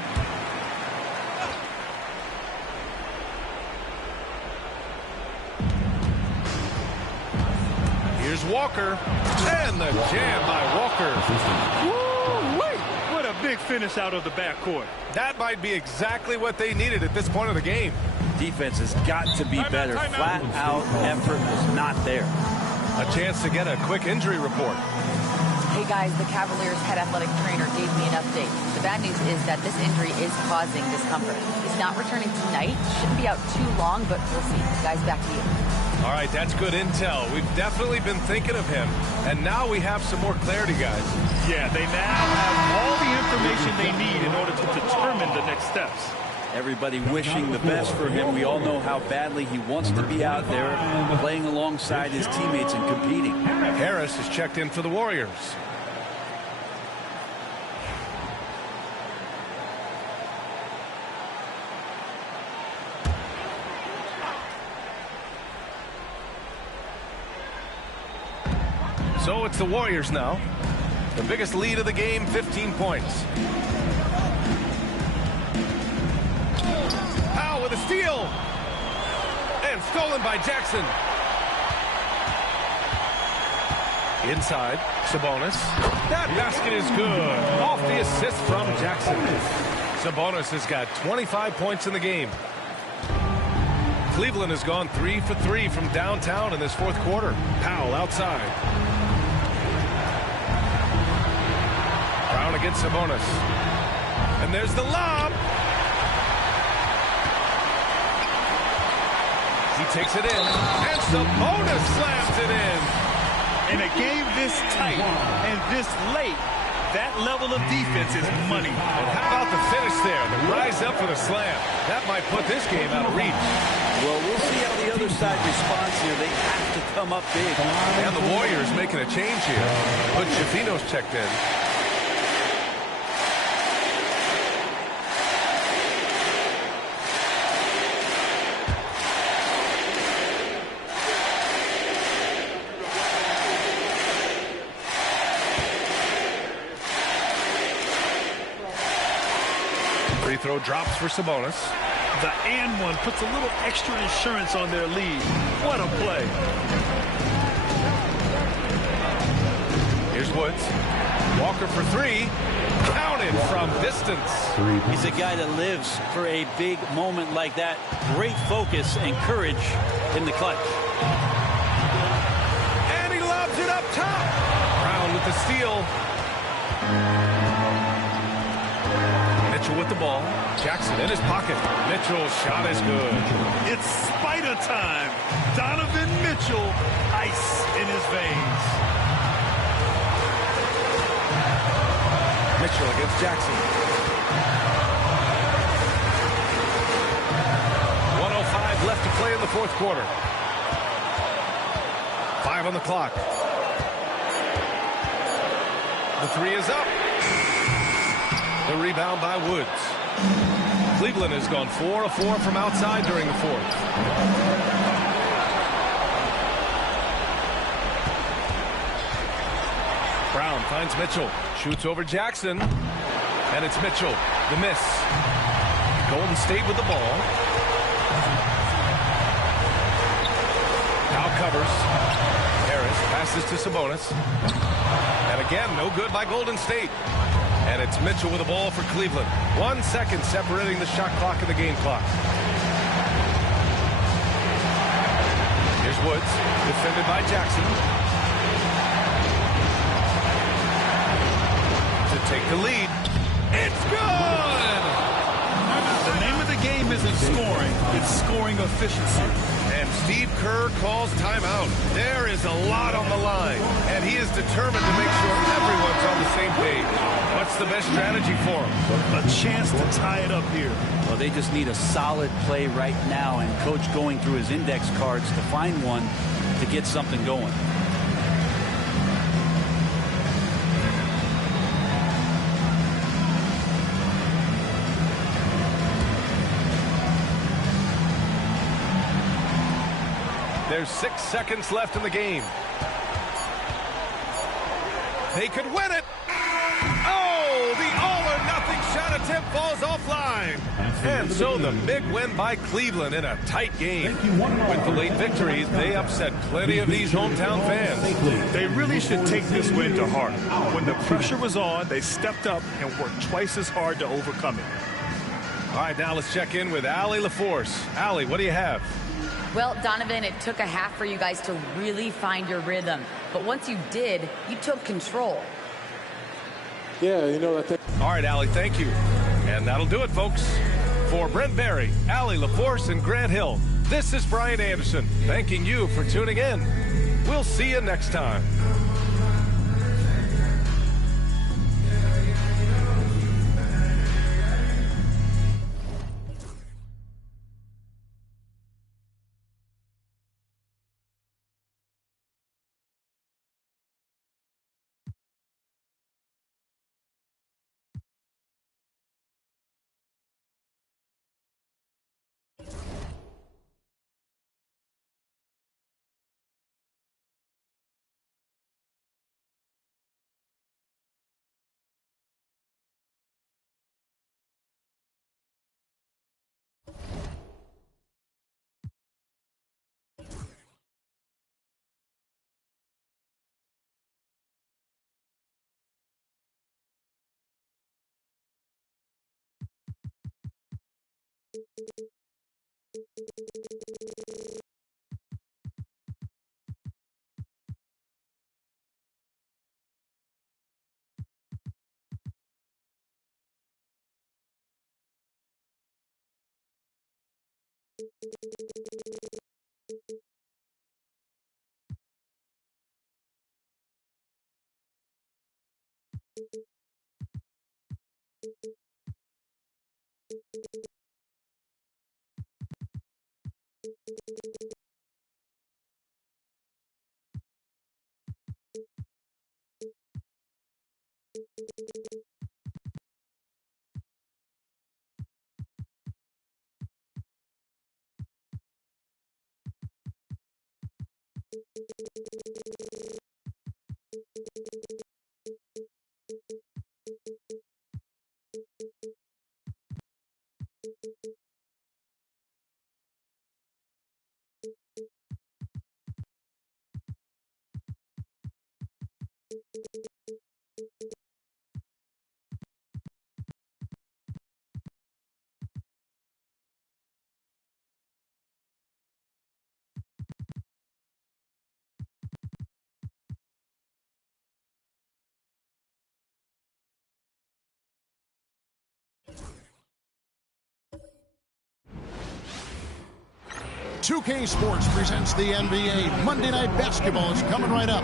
Here's Walker. And the jam by Walker. Woo-wee! What a big finish out of the backcourt. That might be exactly what they needed at this point of the game. Defense has got to be better. Flat out effort was not there. A chance to get a quick injury report. Hey guys, the Cavaliers head athletic trainer gave me an update. The bad news is that this injury is causing discomfort. He's not returning tonight. Shouldn't be out too long, but we'll see. Guys, back to you. All right, that's good intel. We've definitely been thinking of him. And now we have some more clarity, guys. Yeah, they now have all the information they need in order to determine the next steps. Everybody wishing the best for him. We all know how badly he wants to be out there playing alongside his teammates and competing. Harris is checked in for the Warriors. So it's the Warriors now. The biggest lead of the game, 15 points. Powell with a steal. And stolen by Jackson. Inside, Sabonis. That basket is good. Off the assist from Jackson. Sabonis has got 25 points in the game. Cleveland has gone 3 for 3 from downtown in this fourth quarter. Powell outside. Brown against Sabonis. And there's the lob. He takes it in. And Sabonis slams it in. In a game this tight and this late, that level of defense is money. And how about the finish there? The rise up for the slam. That might put this game out of reach. Well, we'll see how the other side responds here. They have to come up big. And the Warriors making a change here. But Schifino's checked in. Free throw drops for Sabonis. The and one puts a little extra insurance on their lead. What a play. Here's Woods. Walker for 3. Counted from distance. He's a guy that lives for a big moment like that. Great focus and courage in the clutch. And he lobs it up top. Brown with the steal. Mitchell with the ball. Jackson in his pocket. Mitchell's shot is good. It's spider time. Donovan Mitchell, ice in his veins. Mitchell against Jackson. 1:05 left to play in the fourth quarter. 5 on the clock. The 3 is up. The rebound by Woods. Cleveland has gone 4 of 4 from outside during the fourth. Brown finds Mitchell. Shoots over Jackson. And it's Mitchell. The miss. Golden State with the ball. Now covers. Harris passes to Sabonis. And again, no good by Golden State. And it's Mitchell with the ball for Cleveland. 1 second separating the shot clock and the game clock. Here's Woods, defended by Jackson. To take the lead. It's good! The name of the game isn't scoring, it's scoring efficiency. And Steve Kerr calls timeout. There is a lot on the line, and he is determined to make sure everyone's on the same page. What's the best strategy for him? A chance to tie it up here. Well, they just need a solid play right now, and Coach going through his index cards to find one to get something going. There's 6 seconds left in the game. They could win it. Oh, the all-or-nothing shot attempt falls offline. And so the big win by Cleveland in a tight game. With the late victory, they upset plenty of these hometown fans. They really should take this win to heart. When the pressure was on, they stepped up and worked twice as hard to overcome it. All right, now let's check in with Allie LaForce. Allie, what do you have? Well, Donovan, it took a half for you guys to really find your rhythm. But once you did, you took control. Yeah, you know, I think. All right, Allie, thank you. And that'll do it, folks. For Brent Barry, Allie LaForce, and Grant Hill, this is Brian Anderson, thanking you for tuning in. We'll see you next time. .2K Sports presents the NBA. Monday Night Basketball is coming right up.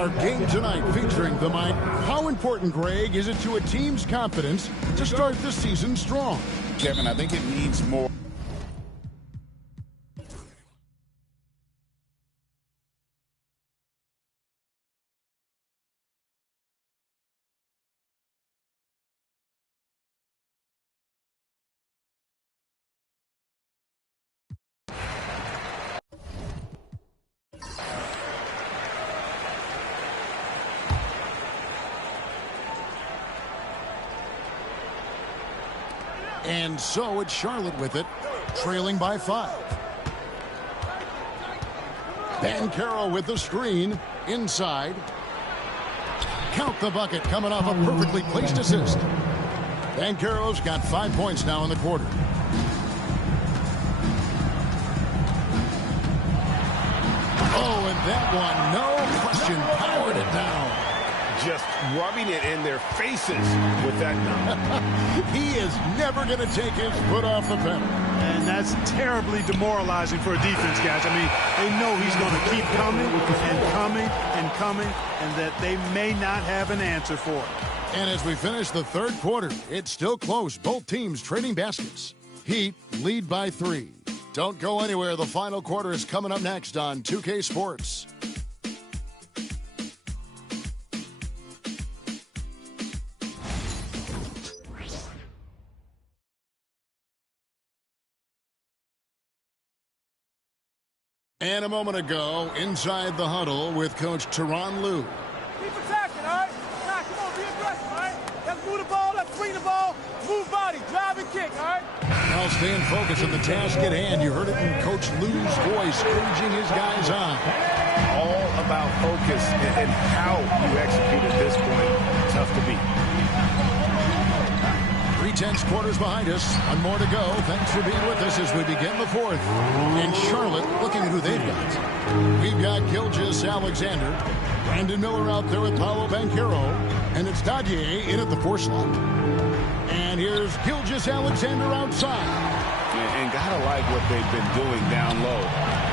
Our game tonight featuring the mind. How important, Greg, is it to a team's confidence to start the season strong? Kevin, I think it needs more. And so it's Charlotte with it, trailing by 5. Banchero with the screen, inside. Count the bucket, coming off a perfectly placed assist. Banchero's got 5 points now in the quarter. Oh, and that one, no question, powered it down. Just rubbing it in their faces with that number. He is never going to take his foot off the pedal. And that's terribly demoralizing for a defense, guys. I mean, they know he's going to keep coming and coming and coming, and that they may not have an answer for it. And as we finish the third quarter, it's still close. Both teams trading baskets. Heat lead by 3. Don't go anywhere. The final quarter is coming up next on 2K Sports. And a moment ago, inside the huddle with Coach Tyronn Lue. Keep attacking, all right? Nah, come on, be aggressive, all right? Let's move the ball, let's swing the ball, move body, drive and kick, all right? Now staying focused on the task at hand. You heard it in Coach Lue's voice, urging his guys on. All about focus and how you execute at this point. Tough to beat. 3/10 quarters behind us. One more to go. Thanks for being with us as we begin the fourth. And Charlotte looking at who they've got. We've got Gilgeous Alexander. Brandon Miller out there with Paolo Banchero. And it's Dadier in at the 4 slot. And here's Gilgeous Alexander outside. And gotta like what they've been doing down low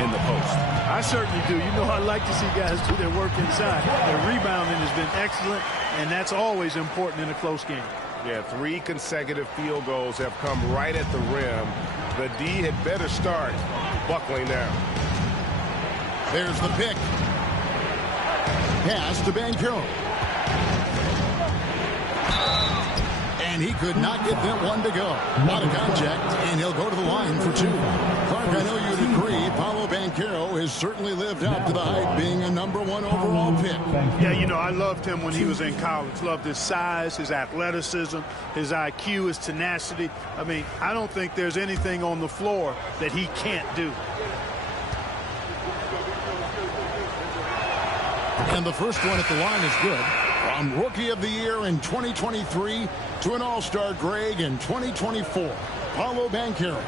in the post. I certainly do. You know, I like to see guys do their work inside. Their rebounding has been excellent, and that's always important in a close game. Yeah, 3 consecutive field goals have come right at the rim. The D had better start buckling down. There's the pick. Pass to Banchero. And he could not get that one to go. Out of contact, and he'll go to the line for 2. Clark, I know you'd agree, Paolo Banchero has certainly lived up to the hype, being a #1 overall pick. Yeah, you know, I loved him when he was in college. Loved his size, his athleticism, his IQ, his tenacity. I mean, I don't think there's anything on the floor that he can't do. And the first one at the line is good. From Rookie of the Year in 2023 to an All-Star Greg in 2024, Paolo Banchero.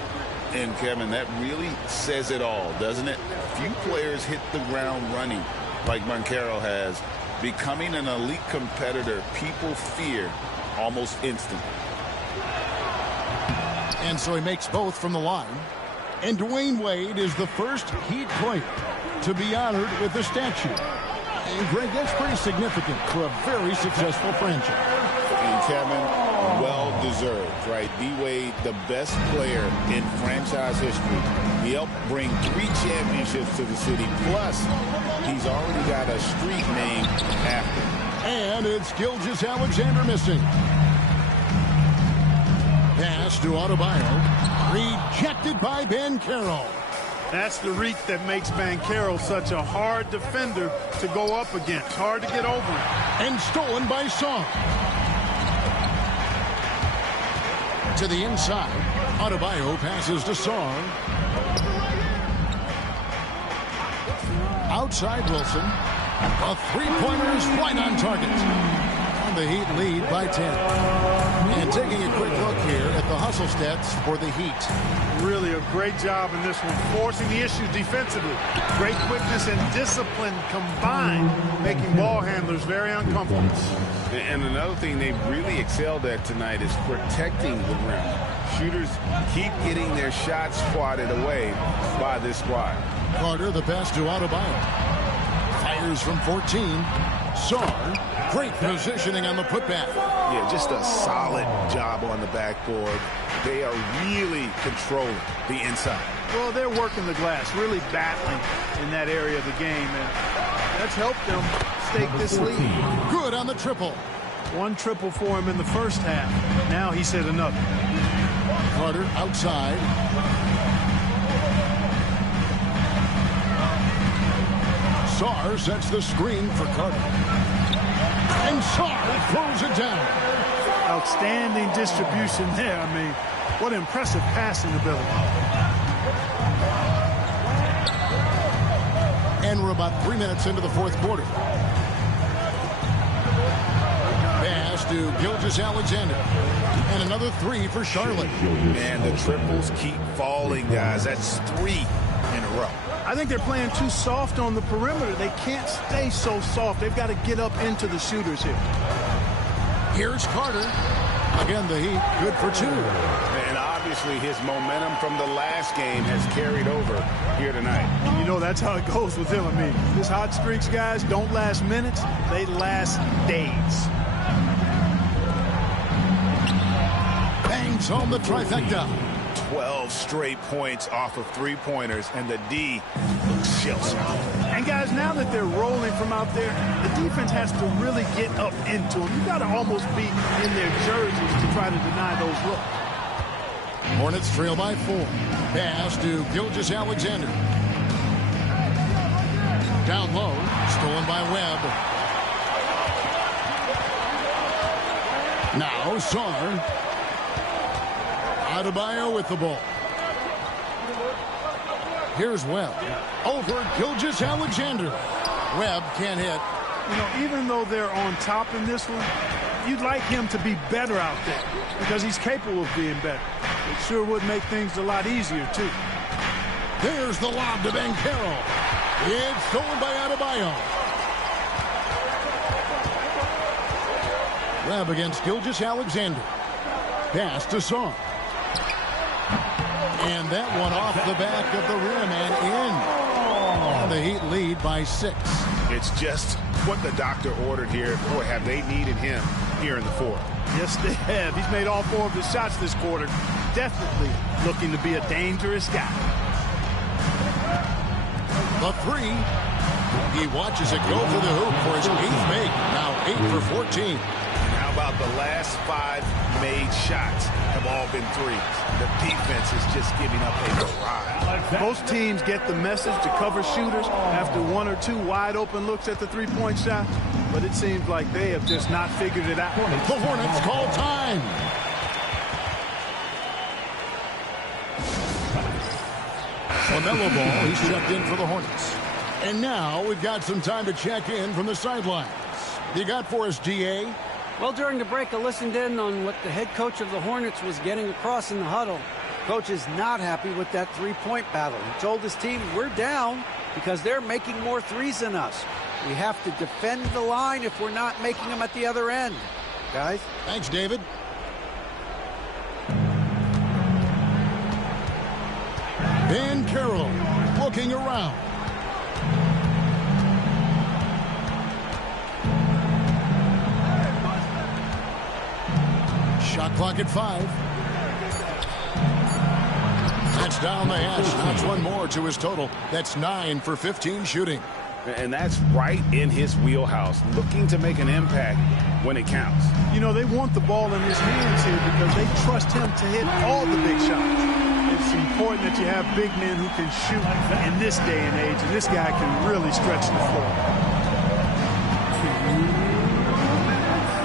And, Kevin, that really says it all, doesn't it? Few players hit the ground running like Banchero has. Becoming an elite competitor, people fear almost instantly. And so he makes both from the line. And Dwayne Wade is the first Heat player to be honored with a statue. And, Greg, that's pretty significant for a very successful franchise. And, Kevin, well-deserved, right? D-Wade, the best player in franchise history. He helped bring 3 championships to the city. Plus, he's already got a street named after him. And it's Gilgeous Alexander missing. Pass to Adebayo. Rejected by Banchero. That's the reach that makes Banchero such a hard defender to go up against. Hard to get over him. And stolen by Song. To the inside. Adebayo passes to Song. Outside Wilson. A 3-pointer is right on target. And the Heat lead by 10. And taking a quick look here at the hustle stats for the Heat. Really a great job in this one, forcing the issues defensively. Great quickness and discipline combined, making ball handlers very uncomfortable. And another thing they've really excelled at tonight is protecting the rim. Shooters keep getting their shots swatted away by this squad. Carter, the pass to Adebayo. Fires from 14. Sarr, great positioning on the putback. Yeah, just a solid job on the backboard. They are really controlling the inside. Well, they're working the glass, really battling in that area of the game, and that's helped them stake this lead. Good on the triple. One triple for him in the first half. Now he's hit another. Carter outside. Sarr sets the screen for Carter. And Sarr throws it down. Outstanding distribution there. I mean, what impressive passing ability. And we're about 3 minutes into the fourth quarter. Pass to Gilgeous-Alexander. And another three for Charlotte. Man, the triples keep falling, guys. That's 3 in a row. I think they're playing too soft on the perimeter. They can't stay so soft. They've got to get up into the shooters here. Here's Carter. Again, the Heat good for 2. And obviously his momentum from the last game has carried over here tonight. You know, that's how it goes with him. I mean, his hot streaks, guys, don't last minutes. They last days. Bangs home the trifecta. 12 straight points off of three-pointers, and the D looks shell-shocked. And guys, now that they're rolling from out there, the defense has to really get up into them. You got to almost be in their jerseys to try to deny those looks. Hornets trail by 4. Pass to Gilgeous-Alexander. Down low, stolen by Webb. Now Sarr. Adebayo with the ball. Here's Webb. Over Gilgeous-Alexander. Webb can't hit. You know, even though they're on top in this one, you'd like him to be better out there because he's capable of being better. It sure would make things a lot easier, too. There's the lob to Banchero. It's stolen by Adebayo. Webb against Gilgeous-Alexander. Pass to Sarr. And that one off the back of the rim and in. And the Heat lead by 6. It's just what the doctor ordered here. Boy, have they needed him here in the fourth. Yes, they have. He's made all 4 of his shots this quarter. Definitely looking to be a dangerous guy. The 3. He watches it go for the hoop for his 8th make. Now 8 for 14. How about the last 5 made shots have all been threes? The defense is just giving up a drive. Most teams get the message to cover shooters after 1 or 2 wide open looks at the three-point shot, but it seems like they have just not figured it out. The Hornets call time. LaMelo Ball, he's checked in for the Hornets. And now we've got some time to check in from the sidelines. You got for us, DA? Well, during the break, I listened in on what the head coach of the Hornets was getting across in the huddle. Coach is not happy with that three-point battle. He told his team, we're down because they're making more threes than us. We have to defend the line if we're not making them at the other end. Guys? Thanks, David. Banchero looking around. Shot clock at 5. That's down the hash. That's one more to his total. That's 9 for 15 shooting. And that's right in his wheelhouse, looking to make an impact when it counts. You know, they want the ball in his hands here because they trust him to hit all the big shots. It's important that you have big men who can shoot in this day and age, and this guy can really stretch the floor.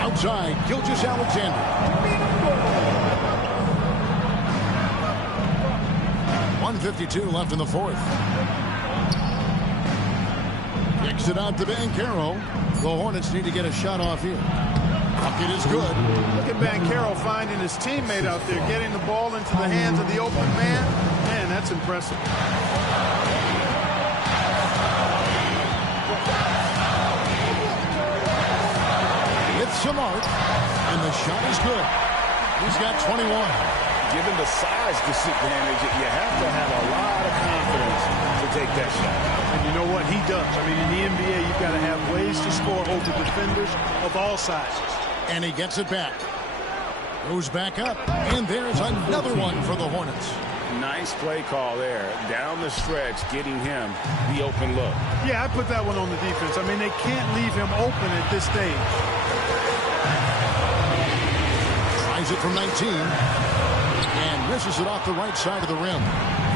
Outside, Gilgeous-Alexander. 1:52 left in the fourth. Kicks it out to Banchero. The Hornets need to get a shot off here. Bucket is good. Look at Banchero finding his teammate out there, getting the ball into the hands of the open man. Man, that's impressive. It's Samart, and the shot is good. He's got 21. Given the size disadvantage, you have to have a lot of confidence to take that shot. And you know what? He does. I mean, in the NBA, you've got to have ways to score over defenders of all sizes. And he gets it back. Goes back up. And there's another one for the Hornets. Nice play call there. Down the stretch, getting him the open look. Yeah, I put that one on the defense. I mean, they can't leave him open at this stage. Tries it from 19. And misses it off the right side of the rim.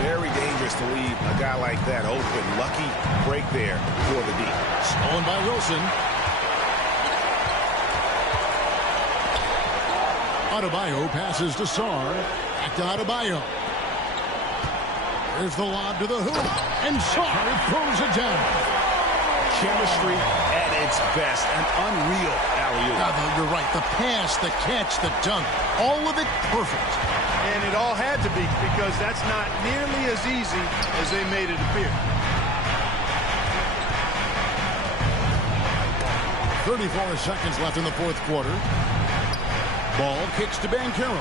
Very dangerous to leave a guy like that open. Lucky break there for the D. Stolen by Wilson. Adebayo passes to Sarr. Back to Adebayo. There's the lob to the hoop. And Sarr throws it down. Chemistry at its best. An unreal alley-oop. You're right. The pass, the catch, the dunk. All of it perfect. And it all had to be, because that's not nearly as easy as they made it appear. 34 seconds left in the fourth quarter. Ball kicks to Banchero.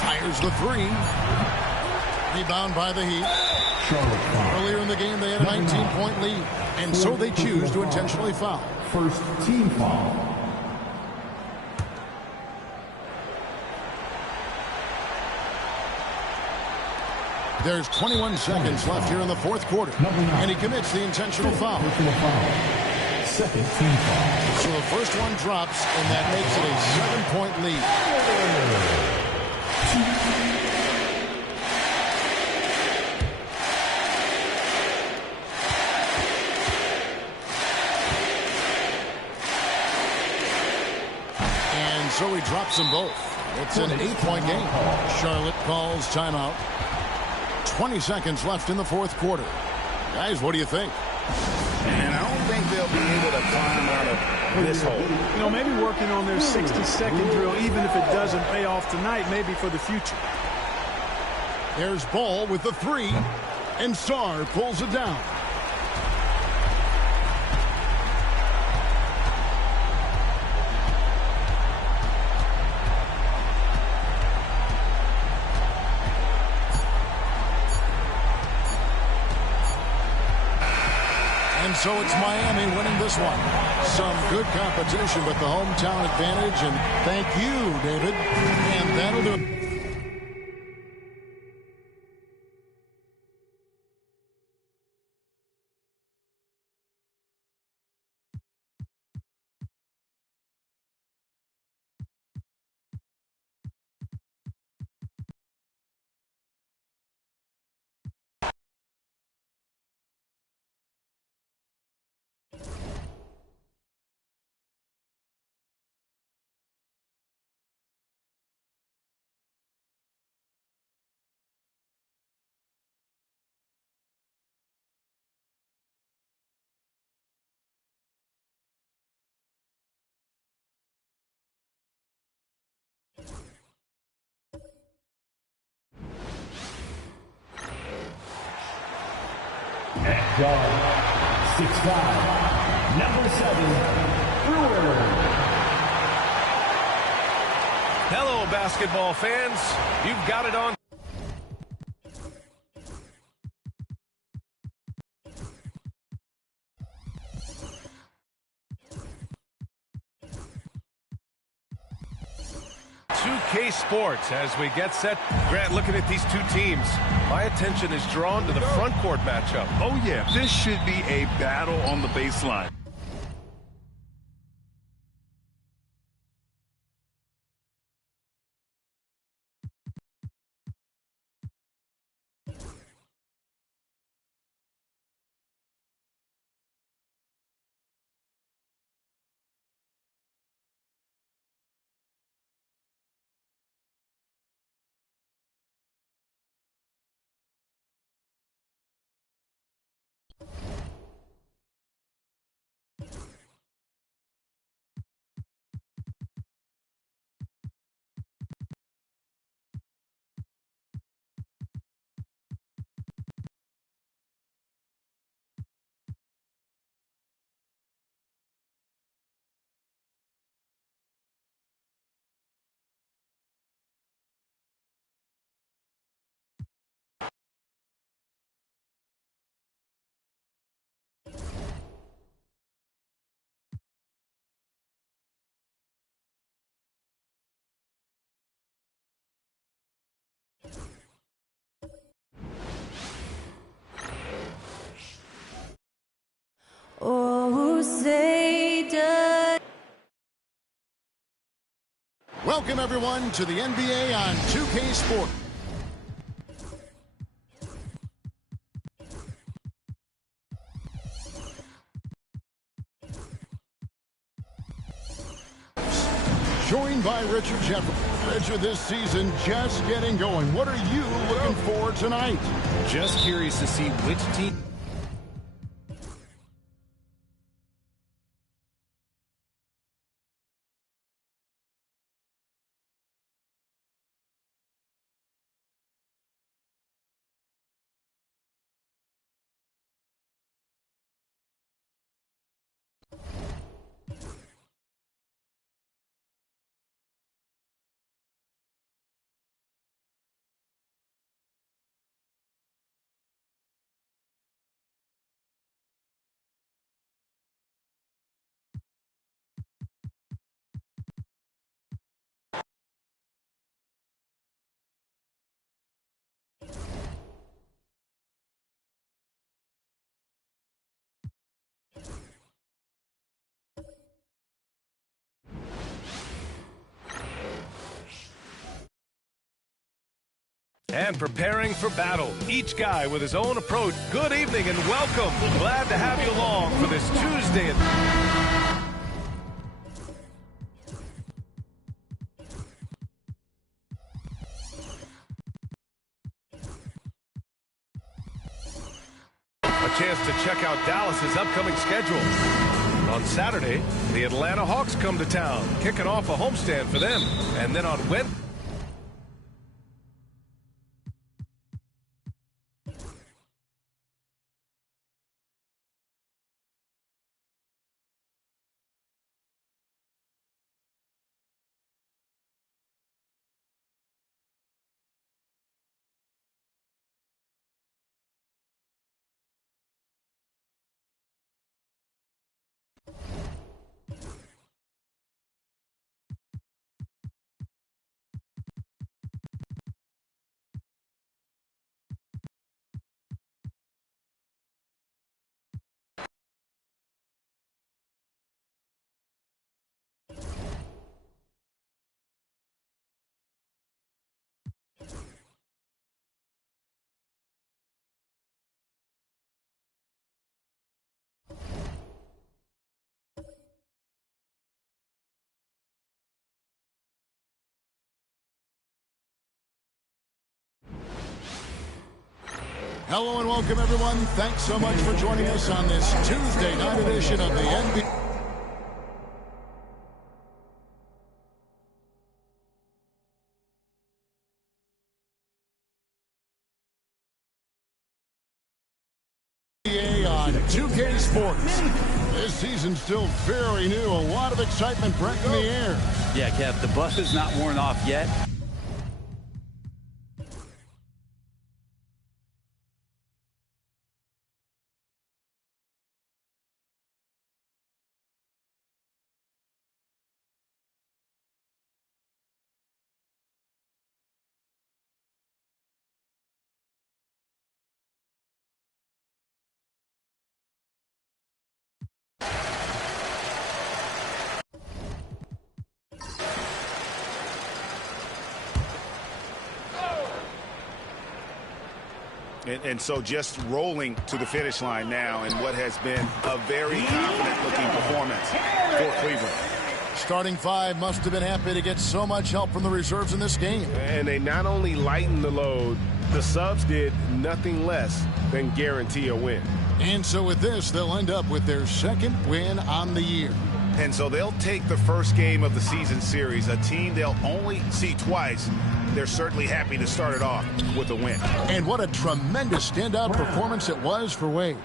Fires the three. Rebound by the Heat. Earlier in the game, they had a 19-point lead, and so they choose to intentionally foul. First team foul. There's 21 seconds left here in the fourth quarter, and he commits the intentional foul. Second team foul. So the first one drops, and that makes it a 7-point lead. And so he drops them both. It's an 8-point game. Charlotte calls timeout. 20 seconds left in the fourth quarter. Guys, what do you think? And I don't think they'll be able to climb out of this hole. You know, maybe working on their 60-second drill, even if it doesn't pay off tonight, maybe for the future. There's Ball with the three, and Sarr pulls it down. And so it's Miami winning this one. Some good competition, but the hometown advantage. And thank you, David. And that'll do it. At guard, 6'5", number 7, Brewer. Hello, basketball fans. You've got it on. K Sports as we get set. Grant, looking at these two teams, my attention is drawn to the front court matchup. Oh, yeah. This should be a battle on the baseline. Welcome, everyone, to the NBA on 2K Sports. Joined by Richard Jeffrey. Richard, this season just getting going. What are you looking for tonight? Just curious to see which team. And preparing for battle, each guy with his own approach. Good evening and welcome. Glad to have you along for this Tuesday. A chance to check out Dallas's upcoming schedule. On Saturday, the Atlanta Hawks come to town, kicking off a homestand for them. And then on Wednesday, Hello and welcome, everyone. Thanks so much for joining us on this Tuesday night edition of the NBA. On 2K Sports. This season's still very new. A lot of excitement breaking the air. Yeah, Kev, the bus is not worn off yet. And so just rolling to the finish line now in what has been a very confident-looking performance for Cleveland. Starting five must have been happy to get so much help from the reserves in this game. And they not only lightened the load, the subs did nothing less than guarantee a win. And so with this, they'll end up with their second win on the year. And so they'll take the first game of the season series, a team they'll only see twice. They're certainly happy to start it off with a win. And what a tremendous standout performance it was for Wade.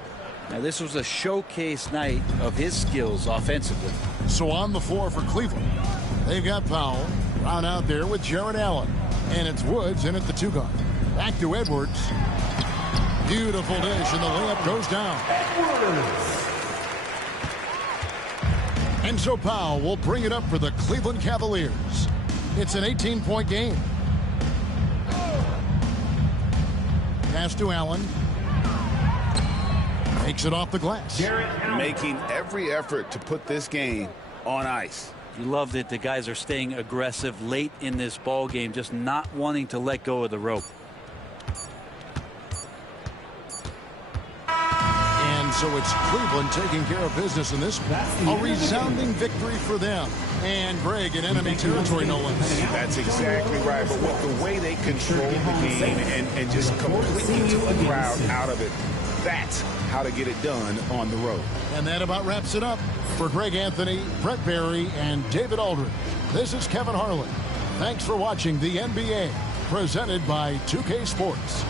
Now, this was a showcase night of his skills offensively. So on the floor for Cleveland, they've got Powell round out there with Jared Allen. And it's Woods in at the two guard. Back to Edwards. Beautiful dish, and the layup goes down. And so Powell will bring it up for the Cleveland Cavaliers. It's an 18-point game. Pass to Allen. Takes it off the glass. Making every effort to put this game on ice. You love that the guys are staying aggressive late in this ball game, just not wanting to let go of the rope. And so it's Cleveland taking care of business in this. A resounding victory for them. And Greg in enemy territory, no less. That's exactly right. But with the way they control the game and just completely took the crowd out of it, that's how to get it done on the road. And that about wraps it up. For Greg Anthony, Brett Barry, and David Aldridge, this is Kevin Harlan. Thanks for watching the NBA, presented by 2K Sports.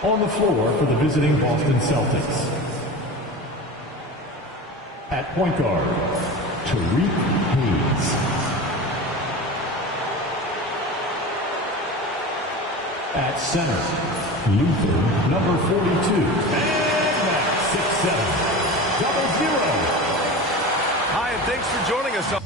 On the floor for the visiting Boston Celtics. At point guard, Tariq Hayes. At center, Luther, number 42. And 6'7", 00. Hi, and thanks for joining us.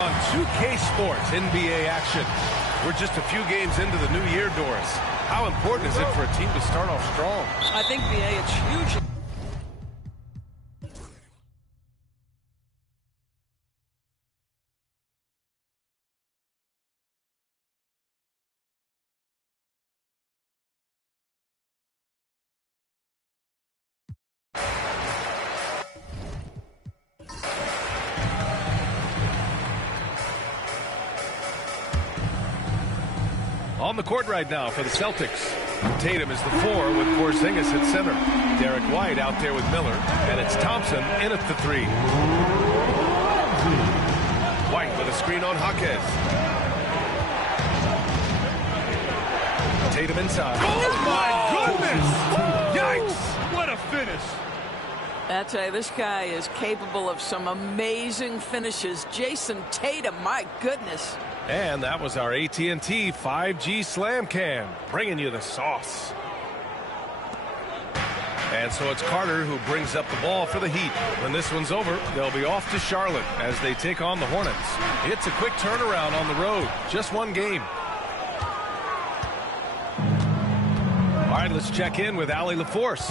On 2K Sports NBA action. We're just a few games into the new year, Doris. How important is it for a team to start off strong? I think, BA, it's huge. On the court right now for the Celtics. Tatum is the 4 with Porzingis at center. Derek White out there with Miller. And it's Thompson in at the 3. White with a screen on Jaquez. Tatum inside. Oh, my goodness! Yikes! What a finish. I tell you, this guy is capable of some amazing finishes. Jason Tatum, my goodness. And that was our AT&T 5G Slam Cam, bringing you the sauce. And so it's Carter who brings up the ball for the Heat. When this one's over, they'll be off to Charlotte as they take on the Hornets. It's a quick turnaround on the road, just one game. All right, let's check in with Allie LaForce.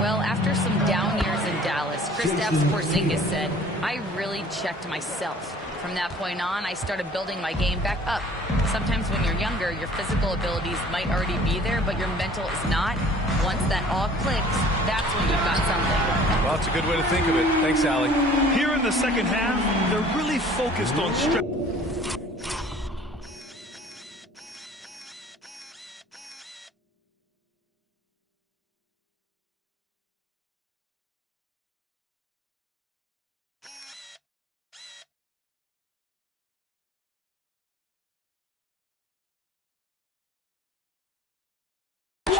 Well, after some down years in Dallas, Kristaps Porzingis said, I really checked myself. From that point on, I started building my game back up. Sometimes when you're younger, your physical abilities might already be there, but your mental is not. Once that all clicks, that's when you've got something. Well, that's a good way to think of it. Thanks, Allie. Here in the second half, they're really focused on stretch.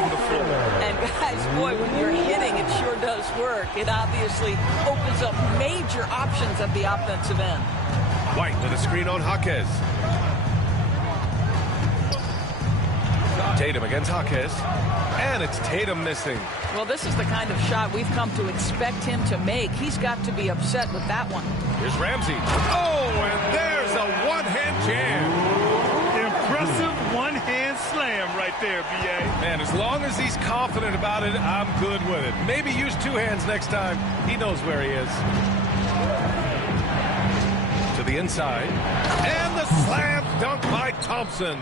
And guys, boy, when you're hitting, it sure does work. It obviously opens up major options at the offensive end. White with a screen on Jaquez. Tatum against Jaquez. And it's Tatum missing. Well, this is the kind of shot we've come to expect him to make. He's got to be upset with that one. Here's Ramsey. Oh, and there's a one-hand jam. Impressive one-hand slam right there, B.A. Man, as long as he's confident about it, I'm good with it. Maybe use two hands next time. He knows where he is. To the inside. And the slam dunk by Thompson.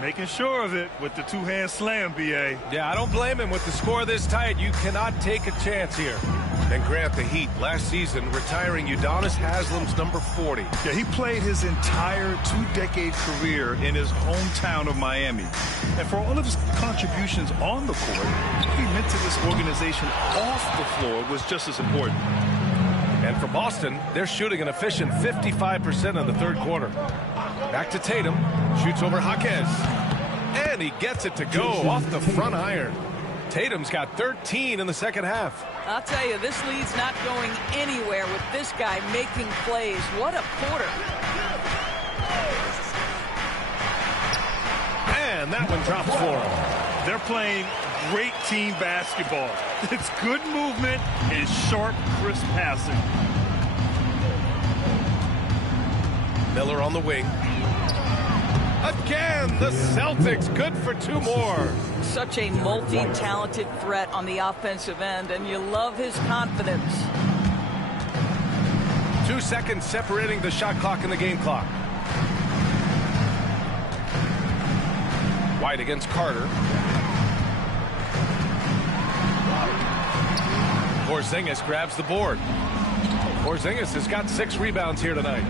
Making sure of it with the two-hand slam, B.A. Yeah, I don't blame him. With the score this tight, you cannot take a chance here. And Grant, the Heat, last season, retiring Udonis Haslam's number 40. Yeah, he played his entire two-decade career in his hometown of Miami. And for all of his contributions on the court, what he meant to this organization off the floor was just as important. And for Boston, they're shooting an efficient 55% in the third quarter. Back to Tatum, shoots over Jaquez. And he gets it to go off the front iron. Tatum's got 13 in the second half. I'll tell you, this lead's not going anywhere with this guy making plays. What a quarter. And that one drops for him. They're playing great team basketball. It's good movement and sharp, crisp passing. Miller on the wing. Again, the Celtics good for two more. Such a multi-talented threat on the offensive end, and you love his confidence. 2 seconds separating the shot clock and the game clock. White against Carter. Porzingis grabs the board. Porzingis has got 6 rebounds here tonight.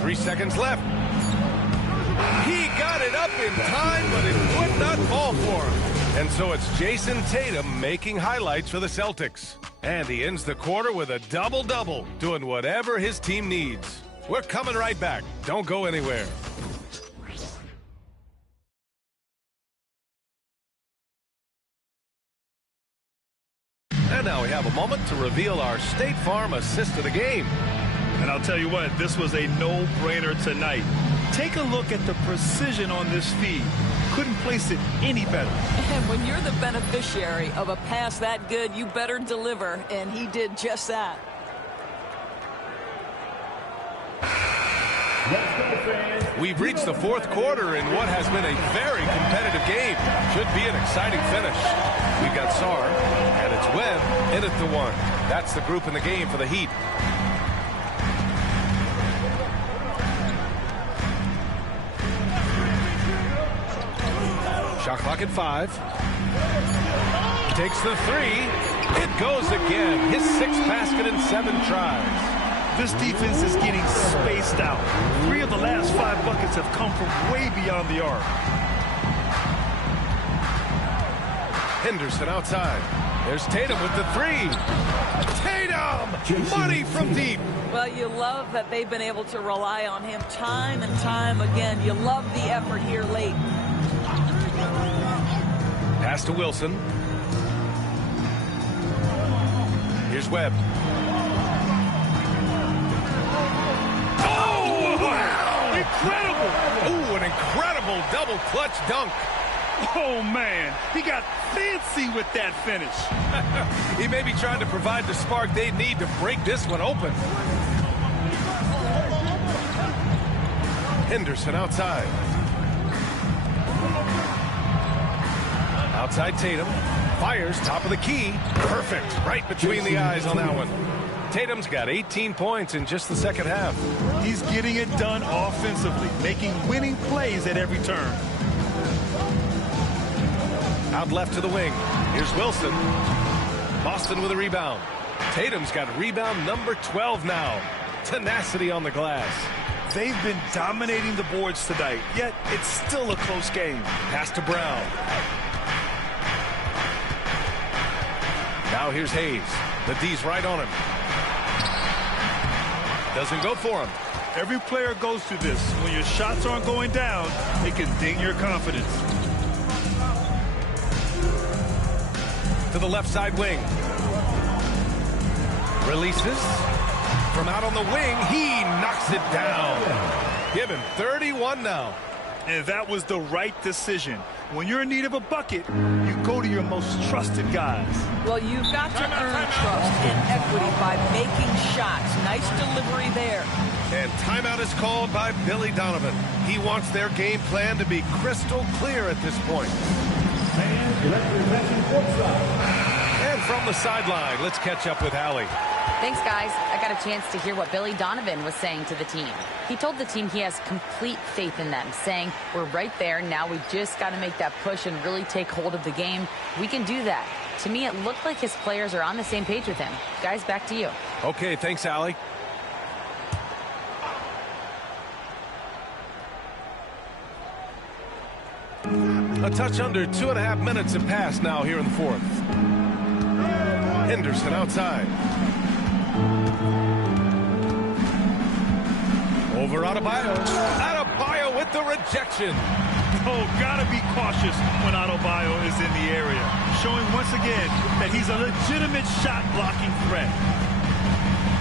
3 seconds left. He got it up in time, but it would not fall for him. And so it's Jason Tatum making highlights for the Celtics. And he ends the quarter with a double-double, doing whatever his team needs. We're coming right back. Don't go anywhere. And now we have a moment to reveal our State Farm assist of the game. And I'll tell you what, this was a no-brainer tonight. Take a look at the precision on this feed. Couldn't place it any better. And when you're the beneficiary of a pass that good, you better deliver, and he did just that. We've reached the fourth quarter in what has been a very competitive game. Should be an exciting finish. We've got Sarr, and it's Webb in at the 1. That's the group in the game for the Heat. Shot clock at 5. Takes the 3. It goes again. His 6th basket in 7 tries. This defense is getting spaced out. 3 of the last 5 buckets have come from way beyond the arc. Henderson outside. There's Tatum with the 3. Tatum! Money from deep. Well, you love that they've been able to rely on him time and time again. You love the effort here late. Pass to Wilson. Here's Webb. Oh, wow! Incredible! Ooh, an incredible double clutch dunk. Oh, man. He got fancy with that finish. He may be trying to provide the spark they need to break this one open. Henderson outside. Outside Tatum. Fires top of the key. Perfect. Right between the eyes on that one. Tatum's got 18 points in just the second half. He's getting it done offensively, making winning plays at every turn. Out left to the wing. Here's Wilson. Boston with a rebound. Tatum's got rebound number 12 now. Tenacity on the glass. They've been dominating the boards tonight, yet it's still a close game. Pass to Brown. Now here's Hayes. The D's right on him. Doesn't go for him. Every player goes through this. When your shots aren't going down, it can ding your confidence. To the left side wing. Releases. From out on the wing, he knocks it down. Give him 31 now. And that was the right decision. When you're in need of a bucket, you go to your most trusted guys. Well, you've got to earn trust and equity by making shots. Nice delivery there. And timeout is called by Billy Donovan. He wants their game plan to be crystal clear at this point. And from the sideline, let's catch up with Allie. Thanks, guys. I got a chance to hear what Billy Donovan was saying to the team. He told the team he has complete faith in them, saying, we're right there. Now we just got to make that push and really take hold of the game. We can do that. To me, it looked like his players are on the same page with him. Guys, back to you. Okay, thanks, Allie. A touch under 2.5 minutes have passed now here in the fourth. Henderson outside. Over Adebayo. Adebayo with the rejection. Oh, gotta be cautious when Adebayo is in the area. Showing once again that he's a legitimate shot-blocking threat.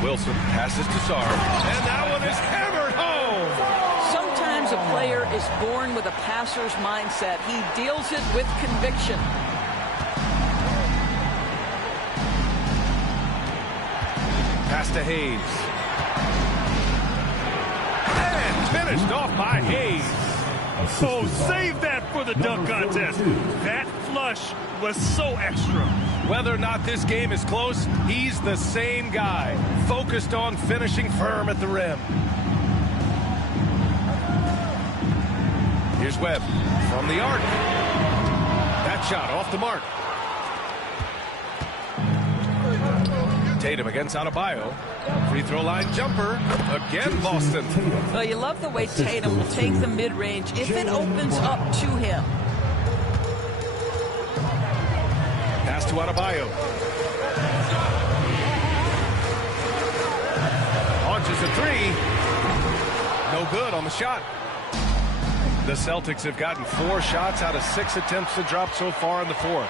Wilson passes to Sarr. And that one is hammered home. Sometimes a player is born with a passer's mindset. He deals it with conviction. Pass to Hayes. And finished off by Hayes. Oh, save that for the dunk contest. That flush was so extra. Whether or not this game is close, he's the same guy. Focused on finishing firm at the rim. Here's Webb from the arc. That shot off the mark. Tatum against Adebayo. Free throw line jumper. Again, Boston. Well, you love the way Tatum will take the mid-range if it opens up to him. Pass to Adebayo. Launches a three. No good on the shot. The Celtics have gotten 4 shots out of 6 attempts to drop so far in the fourth.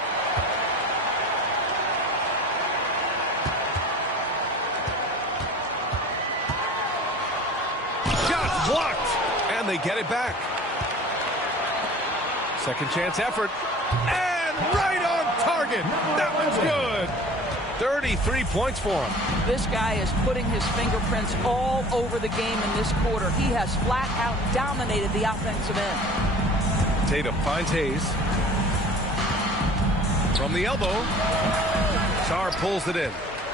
Shots blocked, and they get it back. Second chance effort, and right on target. That one's good. 33 points for him. This guy is putting his fingerprints all over the game in this quarter. He has flat out dominated the offensive end. Tatum finds Hayes. From the elbow. Sarr pulls it in.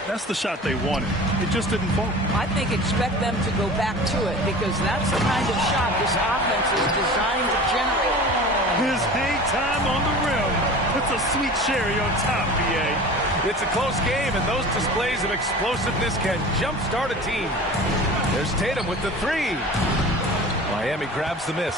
That's the shot they wanted. It just didn't fall. I think expect them to go back to it because that's the kind of shot this offense is designed to generate. His hang time on the rim puts a sweet cherry on top, BA. It's a close game, and those displays of explosiveness can jumpstart a team. There's Tatum with the three. Miami grabs the miss.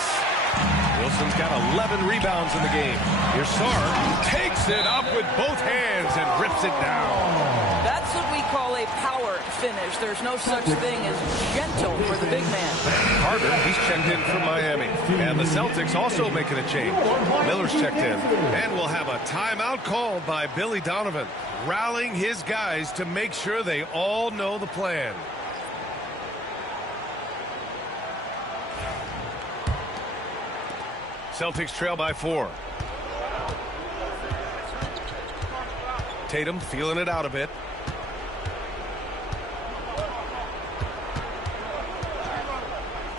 Wilson's got 11 rebounds in the game. Here's Sarr. Takes it up with both hands and rips it down. That's what we call a power finish. There's no such thing as gentle for the big man. Carter, he's checked in from Miami. And the Celtics also making a change. Miller's checked in. And we'll have a timeout called by Billy Donovan, rallying his guys to make sure they all know the plan. Celtics trail by 4. Tatum feeling it out a bit.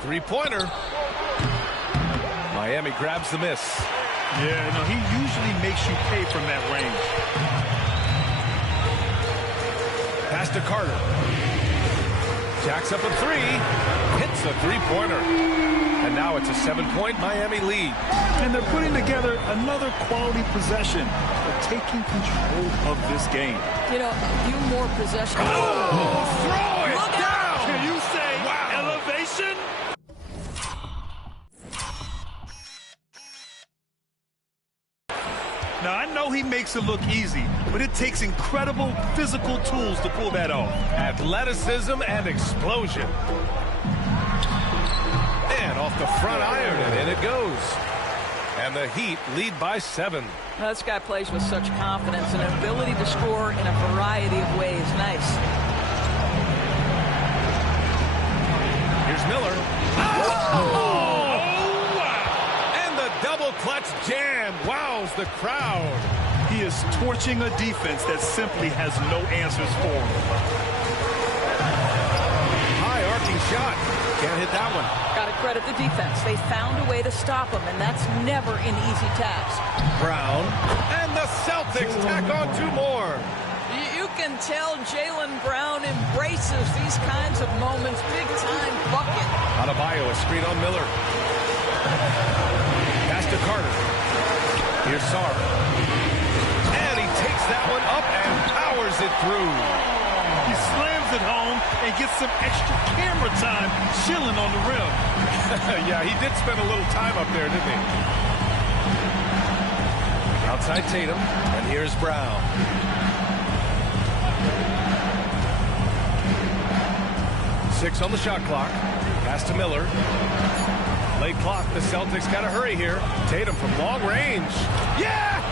Three-pointer. Miami grabs the miss. Yeah, no, he usually makes you pay from that range. Pass to Carter. Jacks up a three. Hits a three-pointer. And now it's a 7-point Miami lead. And they're putting together another quality possession for taking control of this game. You know, a few more possessions. Oh, throw it Look down! Out. Can you say wow. Elevation? Now, I know he makes it look easy, but it takes incredible physical tools to pull that off. Athleticism and explosion. And off the front iron, and in it goes. And the Heat lead by 7. Now, this guy plays with such confidence and an ability to score in a variety of ways. Nice. Here's Miller. Oh! clutch jam wows the crowd. He is torching a defense that simply has no answers for him. High arcing shot. Can't hit that one. Got to credit the defense. They found a way to stop him, and that's never an easy task. Brown. And the Celtics tack on 2 more. You can tell Jaylen Brown embraces these kinds of moments. Big-time bucket. Adebayo, a screen on Miller. Pass to Carter. Here's Sarr. And he takes that one up and powers it through. He slams it home and gets some extra camera time chilling on the rim. Yeah, he did spend a little time up there, didn't he? Outside Tatum, and here's Brown. Six on the shot clock. Pass to Miller. Late clock. The Celtics got to hurry here. Tatum from long range. Yes!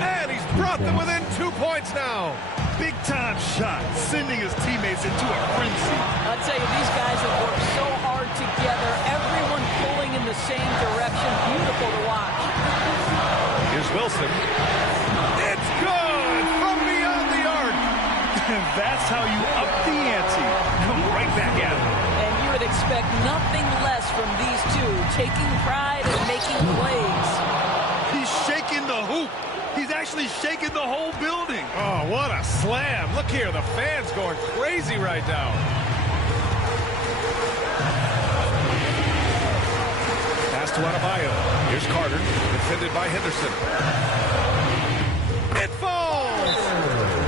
And he's brought them within 2 points now. Big-time shot, sending his teammates into a frenzy. I'll tell you, these guys have worked so hard together. Everyone pulling in the same direction. Beautiful to watch. Here's Wilson. It's good from beyond the arc. And that's how you up the ante. Come right back at it. And you would expect nothing less from these two, taking pride and making plays. He's shaking the hoop. He's actually shaking the whole building. Oh, what a slam. Look here, the fans going crazy right now. Pass to Adebayo. Here's Carter, defended by Henderson. It falls!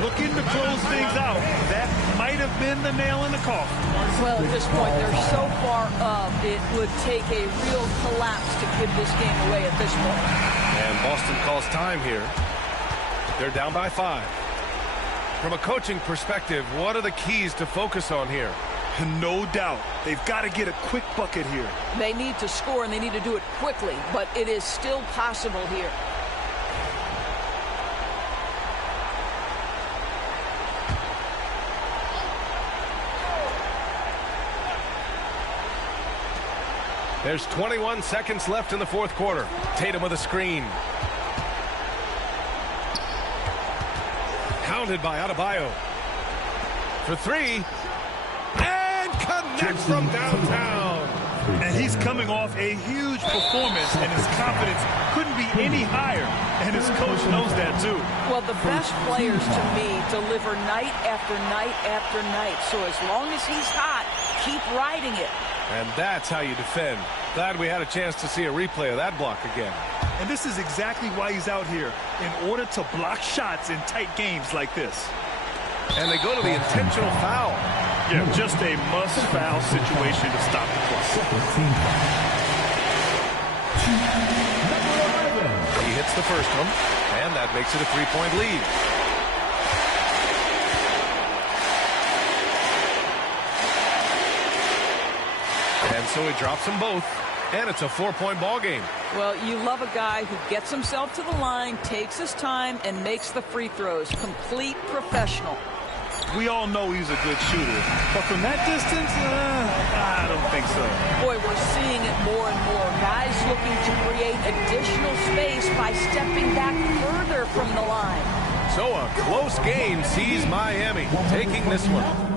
Looking to close things out. That might have been the nail in the coffin. Well, at this point, they're so far up, it would take a real collapse to give this game away at this point. And Boston calls time here. They're down by 5. From a coaching perspective, what are the keys to focus on here? No doubt. They've got to get a quick bucket here. They need to score, and they need to do it quickly, but it is still possible here. There's 21 seconds left in the 4th quarter. Tatum with a screen. Counted by Adebayo. For 3. And connects from downtown. And he's coming off a huge performance, and his confidence couldn't be any higher. And his coach knows that, too. Well, the best players, to me, deliver night after night after night. So as long as he's hot, keep riding it. And that's how you defend. Glad we had a chance to see a replay of that block again. And this is exactly why he's out here, in order to block shots in tight games like this. And they go to the intentional foul. Yeah, just a must-foul situation to stop the clock. He hits the first one, and that makes it a 3-point lead. And so he drops them both, and it's a 4-point ball game. Well, you love a guy who gets himself to the line, takes his time, and makes the free throws. Complete professional. We all know he's a good shooter, but from that distance, I don't think so. Boy, we're seeing it more and more. Guys looking to create additional space by stepping back further from the line. So a close game sees Miami taking this one.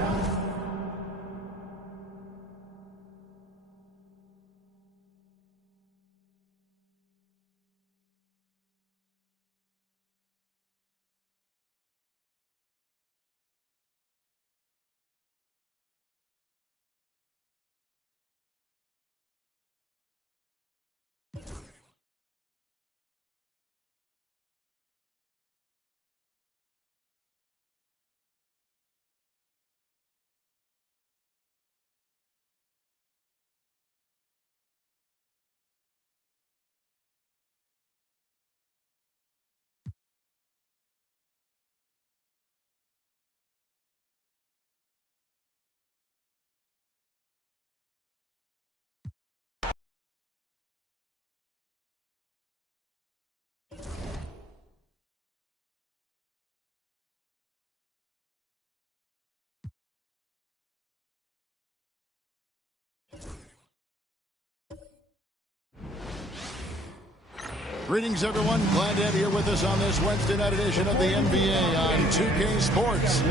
Greetings, everyone. Glad to have you with us on this Wednesday night edition of the NBA on 2K Sports.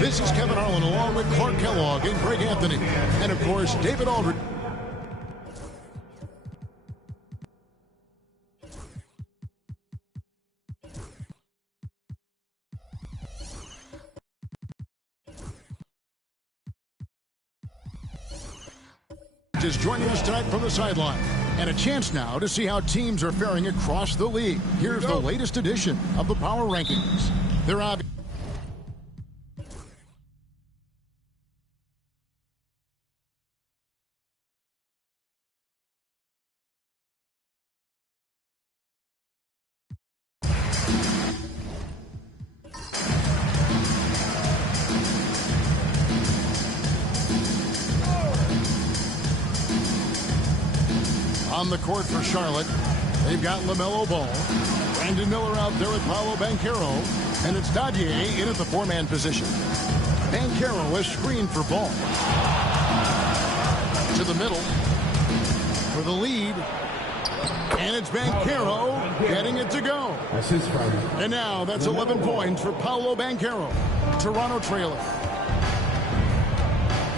This is Kevin Harlan along with Clark Kellogg and Greg Anthony. And, of course, David Aldridge. Is joining us tonight from the sideline. And a chance now to see how teams are faring across the league. Here's the latest edition of the Power Rankings. They're obvious. On the court for Charlotte, they've got LaMelo Ball. Brandon Miller out there with Paolo Banchero. And it's Dadier in at the four-man position. Banchero is screened for Ball. To the middle for the lead. And it's Banchero getting it to go. And now that's 11 points for Paolo Banchero. Toronto trailer.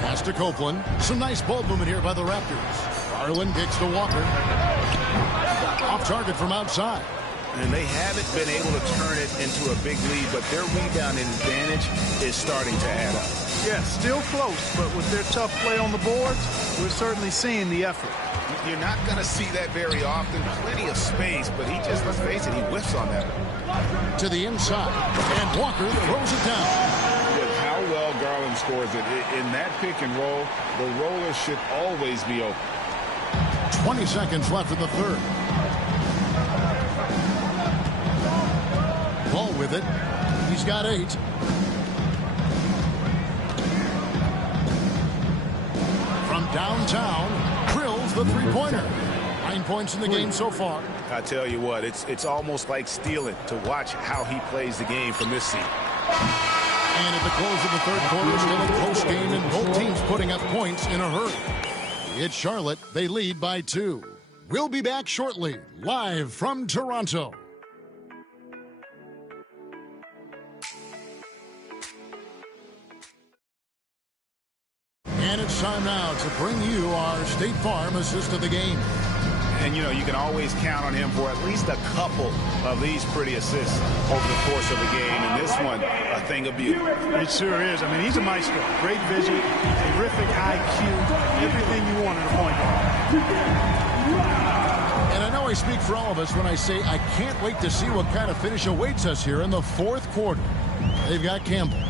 Pass to Copeland. Some nice ball movement here by the Raptors. Garland kicks to Walker. Off target from outside. And they haven't been able to turn it into a big lead, but their rebounding advantage is starting to add up. Yeah, still close, but with their tough play on the boards, we're certainly seeing the effort. You're not going to see that very often. Plenty of space, but he just, let's face it, he whiffs on that one. To the inside, and Walker throws it down. With how well Garland scores it, in that pick and roll, the roller should always be open. 20 seconds left in the third. Ball with it. He's got 8. From downtown, drills the three-pointer. 9 points in the game so far. I tell you what, it's almost like stealing to watch how he plays the game from this seat. And at the close of the third quarter, still a close game, and both teams putting up points in a hurry. It's Charlotte. They lead by 2. We'll be back shortly, live from Toronto. And it's time now to bring you our State Farm assist of the game. And, you know, you can always count on him for at least a couple of these pretty assists over the course of the game. And this one, a thing of beauty. It sure is. I mean, he's a maestro. Great vision, terrific IQ, everything you want in a point guard. And I know I speak for all of us when I say I can't wait to see what kind of finish awaits us here in the fourth quarter. They've got Campbell. And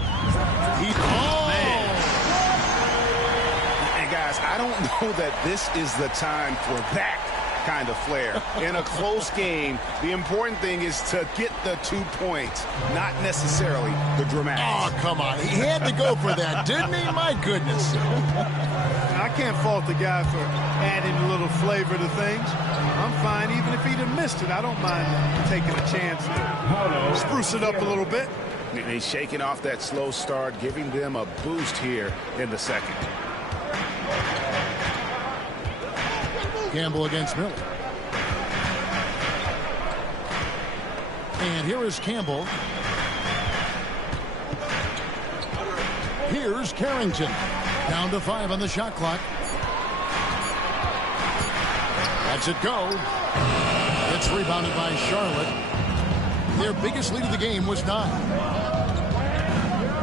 guys, I don't know that this is the time for that kind of flair. In a close game, the important thing is to get the 2 points, not necessarily the dramatics. Oh, come on. He had to go for that, didn't he? My goodness. I can't fault the guy for adding a little flavor to things. I'm fine. Even if he'd have missed it, I don't mind taking a chance to spruce it up a little bit. And he's shaking off that slow start, giving them a boost here in the second. Campbell against Miller. And here is Campbell. Here's Carrington. Down to 5 on the shot clock. Lets it go. It's rebounded by Charlotte. Their biggest lead of the game was 9.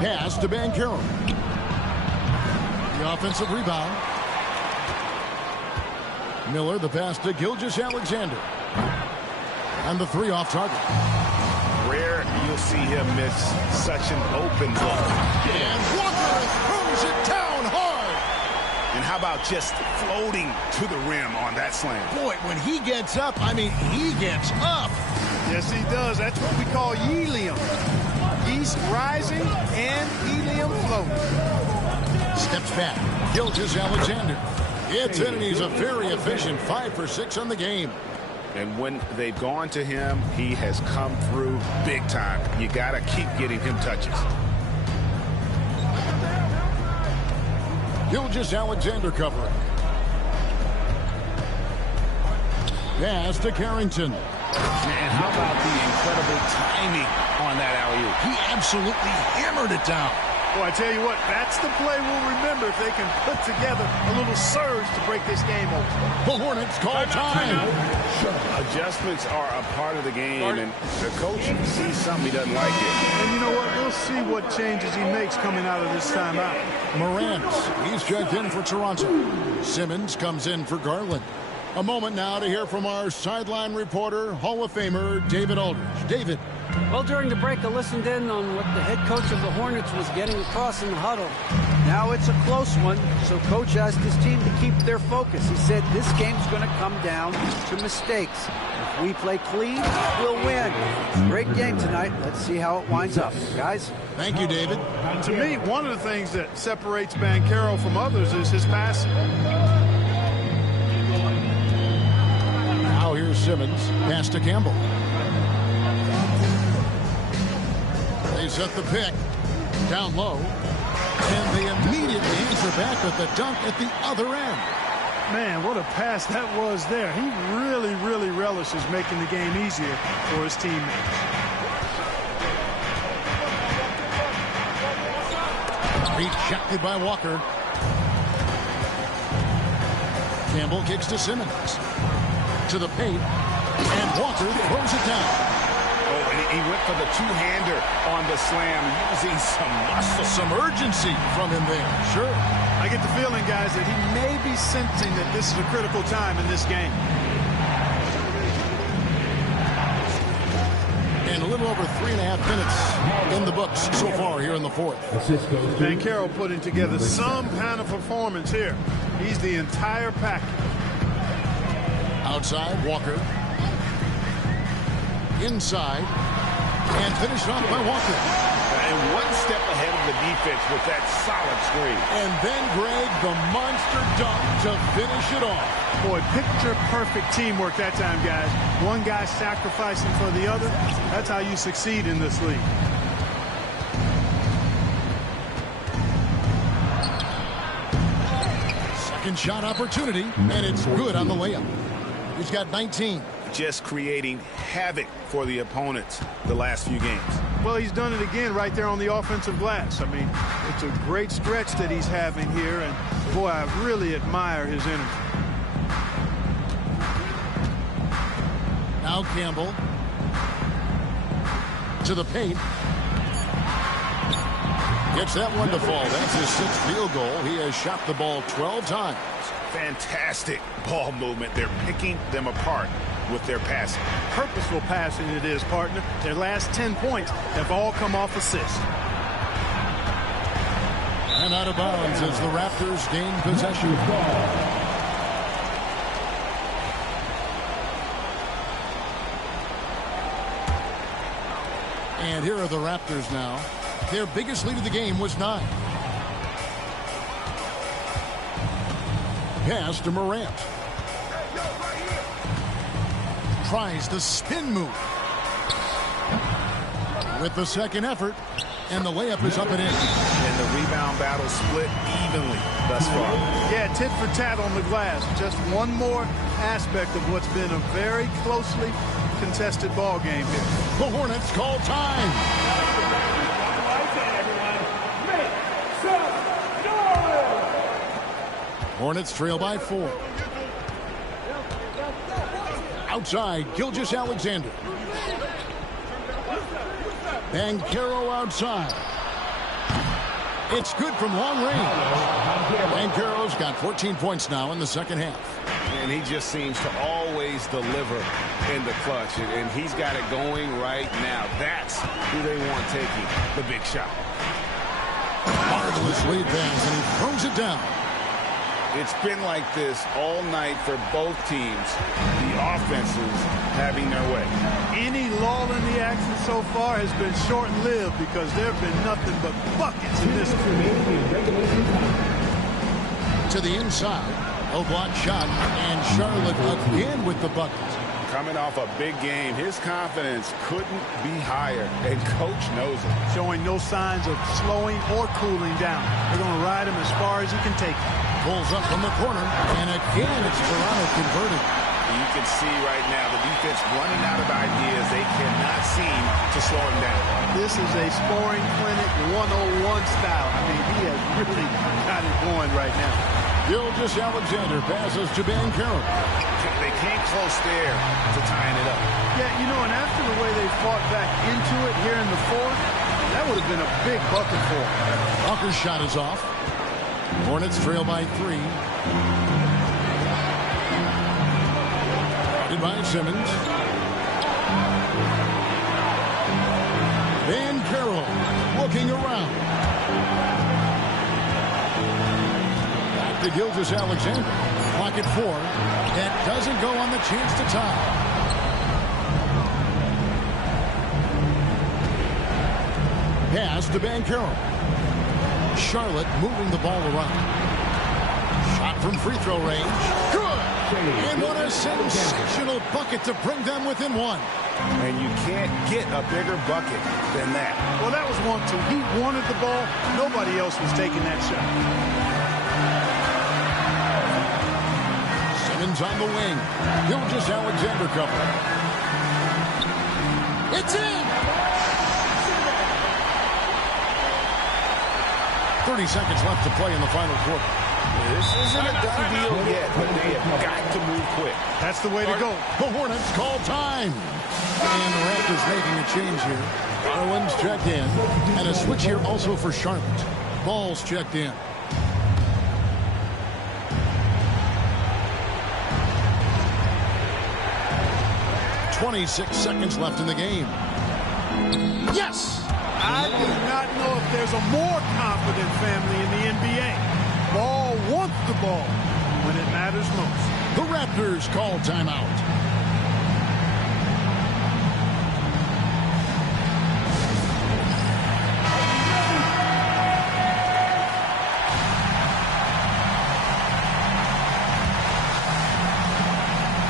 Pass to Banchero. The offensive rebound. Miller, the pass to Gilgeous-Alexander. And the 3 off target. Rare you'll see him miss such an open look. And Walker throws it down hard. And how about just floating to the rim on that slam? Boy, when he gets up, I mean, he gets up. Yes, he does. That's what we call helium. East rising and helium floating. Steps back. Gilgeous-Alexander. It's in, and he's a very efficient 5 for 6 on the game. And when they've gone to him, he has come through big time. You got to keep getting him touches. Gilgeous-Alexander covering. Pass to Carrington. And how about the incredible timing on that alley-oop? He absolutely hammered it down. Well, I tell you what, that's the play we'll remember if they can put together a little surge to break this game open. The Hornets call time. Adjustments are a part of the game, and the coach sees something he doesn't like it. And you know what? We'll see what changes he makes coming out of this timeout. Morant, he's checked in for Toronto. Simmons comes in for Garland. A moment now to hear from our sideline reporter, Hall of Famer David Aldridge. David. Well, during the break, I listened in on what the head coach of the Hornets was getting across in the huddle. Now it's a close one, so coach asked his team to keep their focus. He said this game's going to come down to mistakes. If we play clean, we'll win. Great game tonight. Let's see how it winds up. Guys? Thank you, David. To me, one of the things that separates Banchero from others is his passing. Now here's Simmons. Pass to Campbell. They set the pick. Down low. And they immediately answer back with the dunk at the other end. Man, what a pass that was there. He really, really relishes making the game easier for his teammates. Rejected by Walker. Campbell kicks to Simmons. To the paint. And Walker throws it down. Oh, and he went for the two-hander on the slam, using some muscle. Some urgency from him there. Sure. I get the feeling, guys, that he may be sensing that this is a critical time in this game. And a little over 3.5 minutes in the books so far here in the fourth. Banchero putting together some kind of performance here. He's the entire package. Outside, Walker. Inside. And finished off by Walker. And one step ahead of the defense with that solid screen. And then, Greg, the monster dunk to finish it off. Boy, picture-perfect teamwork that time, guys. One guy sacrificing for the other. That's how you succeed in this league. Second shot opportunity, and it's good on the layup. He's got 19. Just creating havoc for the opponents the last few games. Well, he's done it again right there on the offensive glass. I mean, it's a great stretch that he's having here, and boy, I really admire his energy. Now Campbell to the paint. Gets that one to fall. That's his 6th field goal. He has shot the ball 12 times. Fantastic ball movement. They're picking them apart with their passing. Purposeful passing it is, partner. Their last 10 points have all come off assists. And out of bounds as the Raptors gain possession. And here are the Raptors now. Their biggest lead of the game was 9. Pass to Morant. Tries the spin move. With the second effort. And the layup is up and in. And the rebound battle split evenly thus far. Yeah, tit for tat on the glass. Just one more aspect of what's been a very closely contested ball game here. The Hornets call time. Hornets trail by 4. Outside, Gilgeous-Alexander. Banchero outside. It's good from long range. Banchero's got 14 points now in the second half. And he just seems to always deliver in the clutch. And he's got it going right now. That's who they want taking the big shot. Marvelous lead pass, and he throws it down. It's been like this all night for both teams. The offenses having their way. Any lull in the action so far has been short-lived because there have been nothing but buckets in this game. To the inside. A block shot. And Charlotte again with the bucket. Coming off a big game, his confidence couldn't be higher, and coach knows it. Showing no signs of slowing or cooling down. They're going to ride him as far as he can take him. Pulls up from the corner, and again it's Toronto converted. You can see right now the defense running out of ideas. They cannot seem to slow him down. This is a scoring clinic 101 style. I mean, he has really got it going right now. Gilgeous-Alexander passes to Ben Carroll. They came close there to tying it up. Yeah, you know, and after the way they fought back into it here in the fourth, that would have been a big bucket for him. Walker's shot is off. Hornets trail by 3. Guarded by Simmons. Van Carroll looking around. Back to Gilgeous-Alexander. Clock at 4. That doesn't go on the chance to tie. Pass to Van Carroll. Charlotte moving the ball around. Shot from free throw range. Good! And what a sensational bucket to bring them within 1. And you can't get a bigger bucket than that. Well, that was 1-2. He wanted the ball. Nobody else was taking that shot. Simmons on the wing. Gilgeous-Alexander cover. It's in! 30 seconds left to play in the final quarter. This isn't a done deal yet, but they have got to move quick. That's the way to go. The Hornets call time. And the Raptors making a change here. Garland's checked in. And a switch here also for Charlotte. Ball's checked in. .26 seconds left in the game. Yes! I do not know if there's a more confident family in the NBA. Ball wants the ball when it matters most. The Raptors call timeout.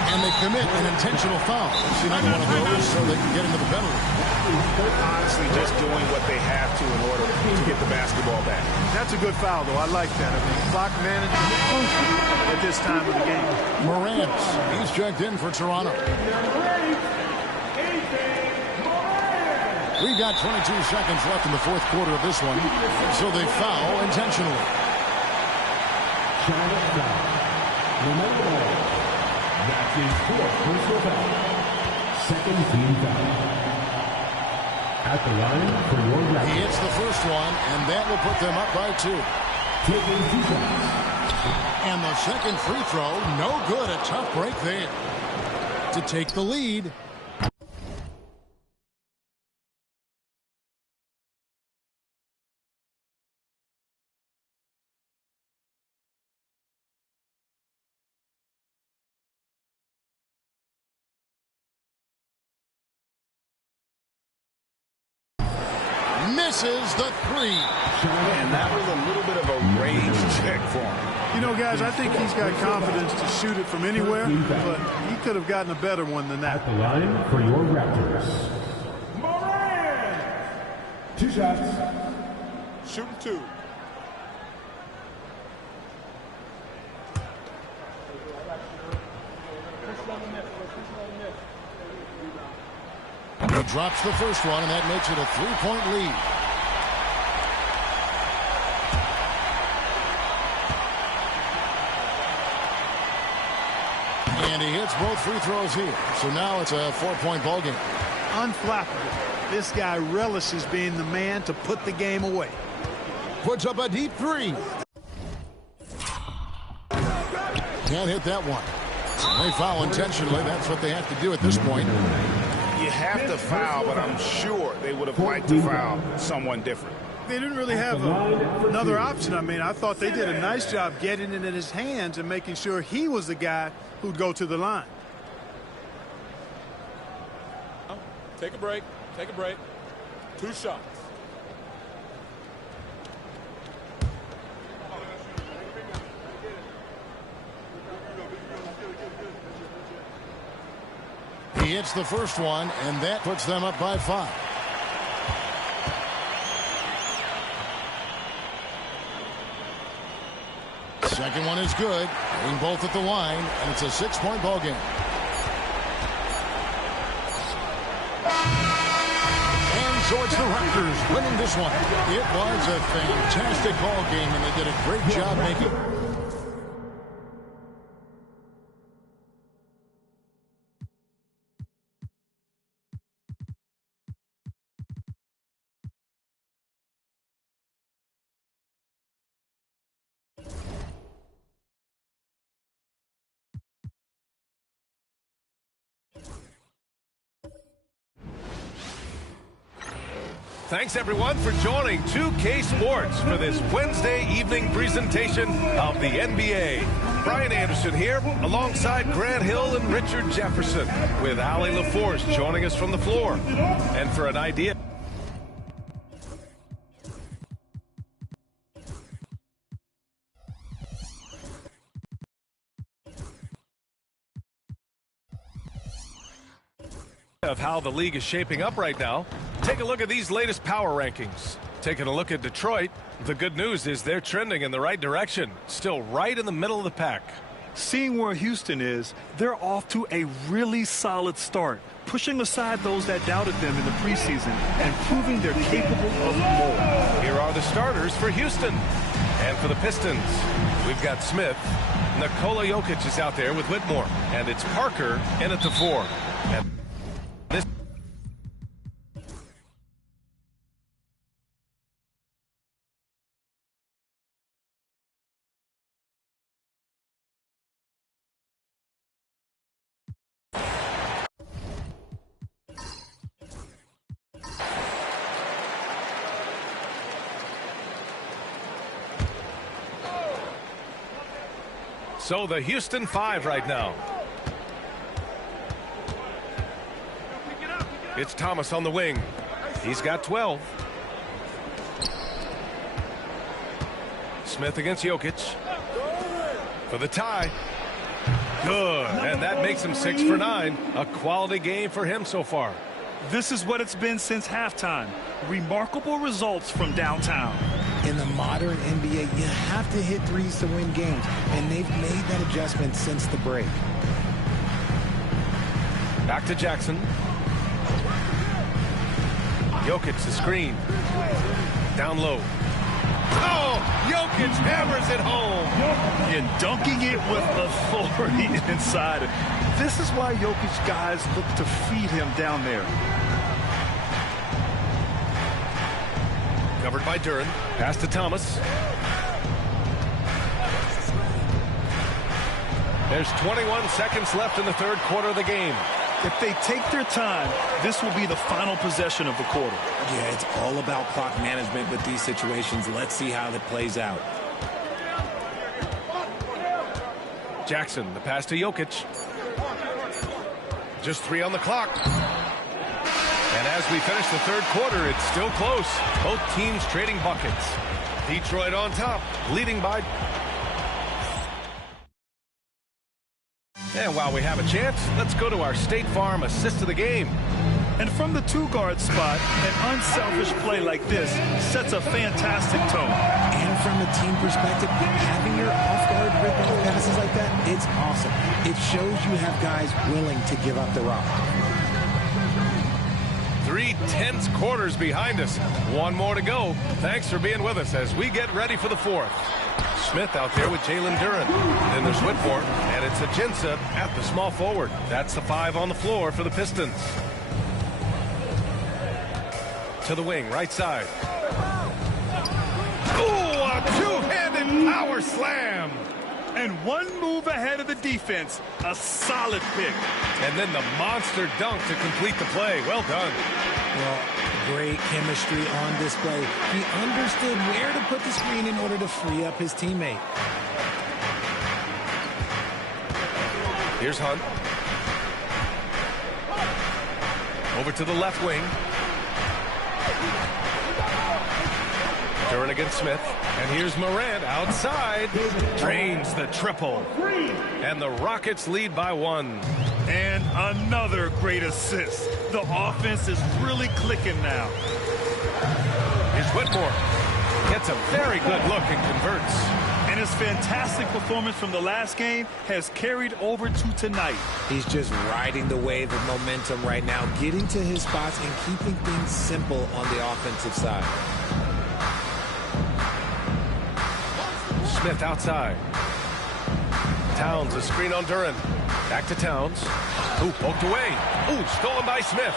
And they commit an intentional foul. See another one of those so they can get into the penalty. They're honestly just doing what they have to in order to get the basketball back. That's a good foul, though. I like that. I mean, clock management at this time of the game. Morant, he's checked in for Toronto. We've got 22 seconds left in the fourth quarter of this one, so they foul intentionally. That's his 4th personal foul. Second team foul. At the line for your Raptors. He hits the first one, and that will put them up by 2. Taking 2 shots. And the second free throw, no good. A tough break there to take the lead. Misses the 3. And that was a little bit of a range check for him. You know, guys, I think he's got confidence to shoot it from anywhere, but he could have gotten a better one than that. At the line for your Raptors. Moran! 2 shots. Shooting 2. He drops the first one, and that makes it a 3-point lead. And he hits both free throws here. So now it's a 4-point ball game. Unflappable. This guy relishes being the man to put the game away. Puts up a deep 3. Can't hit that one. They foul intentionally. That's what they have to do at this point. You have to foul, but I'm sure they would have liked to foul someone different. They didn't really have another option. I mean, I thought they did a nice job getting it in his hands and making sure he was the guy who'd go to the line. Take a break. Take a break. 2 shots. He hits the first one, and that puts them up by 5. Second one is good. Hitting both at the line, and it's a 6-point ball game. So it's the Raptors winning this one. It was a fantastic ball game, and they did a great job making it. Thanks, everyone, for joining 2K Sports for this Wednesday evening presentation of the NBA. Brian Anderson here, alongside Grant Hill and Richard Jefferson, with Allie LaForce joining us from the floor. And for an idea of how the league is shaping up right now, take a look at these latest power rankings. Taking a look at Detroit, the good news is they're trending in the right direction, still right in the middle of the pack. Seeing where Houston is, they're off to a really solid start, pushing aside those that doubted them in the preseason and proving they're capable of more. Here are the starters for Houston. And for the Pistons, we've got Smith. Nikola Jokic is out there with Whitmore. And it's Parker in at the 4. And this So the Houston 5 right now. It's Thomas on the wing. He's got 12. Smith against Jokic. For the tie. Good. And that makes him 6 for 9. A quality game for him so far. This is what it's been since halftime. Remarkable results from downtown. In the modern NBA, you have to hit threes to win games, and they've made that adjustment since the break. Back to Jackson. Jokic the screen. Down low. Oh, Jokic hammers it home. And dunking it with authority inside. This is why Jokic guys look to feed him down there. Covered by Duren. Pass to Thomas. There's 21 seconds left in the third quarter of the game. If they take their time, this will be the final possession of the quarter. Yeah, it's all about clock management with these situations. Let's see how that plays out. Jackson, the pass to Jokic. Just 3 on the clock. And as we finish the third quarter, it's still close. Both teams trading buckets. Detroit on top, leading by. And while we have a chance, let's go to our State Farm assist of the game. And from the 2-guard spot, an unselfish play like this sets a fantastic tone. And from a team perspective, having your off-guard rip-off passes like that, it's awesome. It shows you have guys willing to give up the rock. 3 tense quarters behind us. One more to go. Thanks for being with us as we get ready for the fourth. Smith out there with Jalen Duren. Then there's Whitmore, and it's Ajinça at the small forward. That's the 5 on the floor for the Pistons. To the wing, right side. Oh, a two-handed power slam. And one move ahead of the defense. A solid pick. And then the monster dunk to complete the play. Well done. Well, great chemistry on display. He understood where to put the screen in order to free up his teammate. Here's Hunt. Over to the left wing. Duren against Smith. And here's Morant outside. Drains the triple. And the Rockets lead by 1. And another great assist. The offense is really clicking now. Here's Whitmore. Gets a very good look and converts. And his fantastic performance from the last game has carried over to tonight. He's just riding the wave of momentum right now, getting to his spots and keeping things simple on the offensive side. Smith outside. Towns, a screen on Duran. Back to Towns. Ooh, poked away. Ooh, stolen by Smith.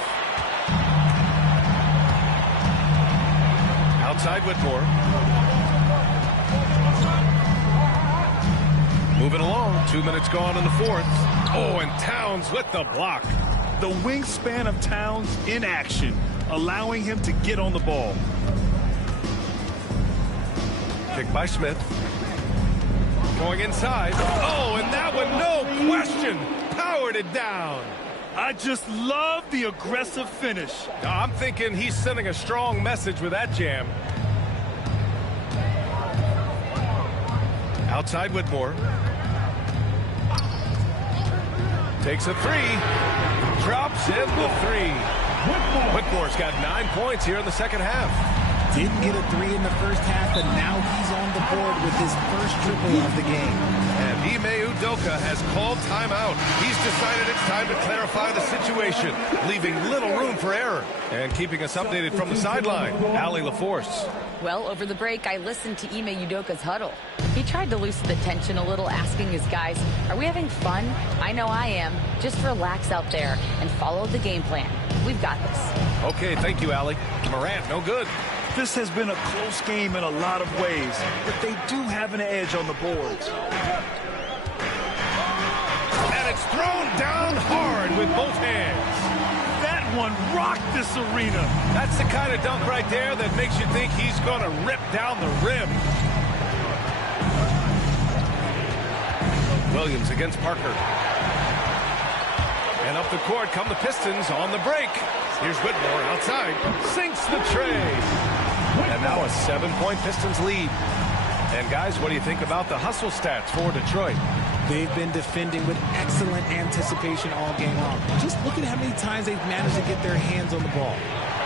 Outside Whitmore. Moving along. 2 minutes gone in the fourth. Oh, and Towns with the block. The wingspan of Towns in action, allowing him to get on the ball. Picked by Smith. Going inside. Oh, and that one, no question, powered it down. I just love the aggressive finish. I'm thinking he's sending a strong message with that jam. Outside Whitmore. Takes a three. Drops in the three. Whitmore's got 9 points here in the second half. Didn't get a three in the first half, but now he's on the board with his first triple of the game. And Ime Udoka has called timeout. He's decided it's time to clarify the situation, leaving little room for error. And keeping us updated from the sideline, Allie LaForce. Well, over the break, I listened to Ime Udoka's huddle. He tried to loosen the tension a little, asking his guys, are we having fun? I know I am. Just relax out there and follow the game plan. We've got this. Okay, thank you, Allie. Morant, no good. This has been a close game in a lot of ways, but they do have an edge on the boards. And it's thrown down hard with both hands. That one rocked this arena. That's the kind of dunk right there that makes you think he's going to rip down the rim. Williams against Parker. And up the court come the Pistons on the break. Here's Whitmore outside. Sinks the tray. And now a 7-point Pistons lead. And guys, what do you think about the hustle stats for Detroit? They've been defending with excellent anticipation all game long. Just look at how many times they've managed to get their hands on the ball.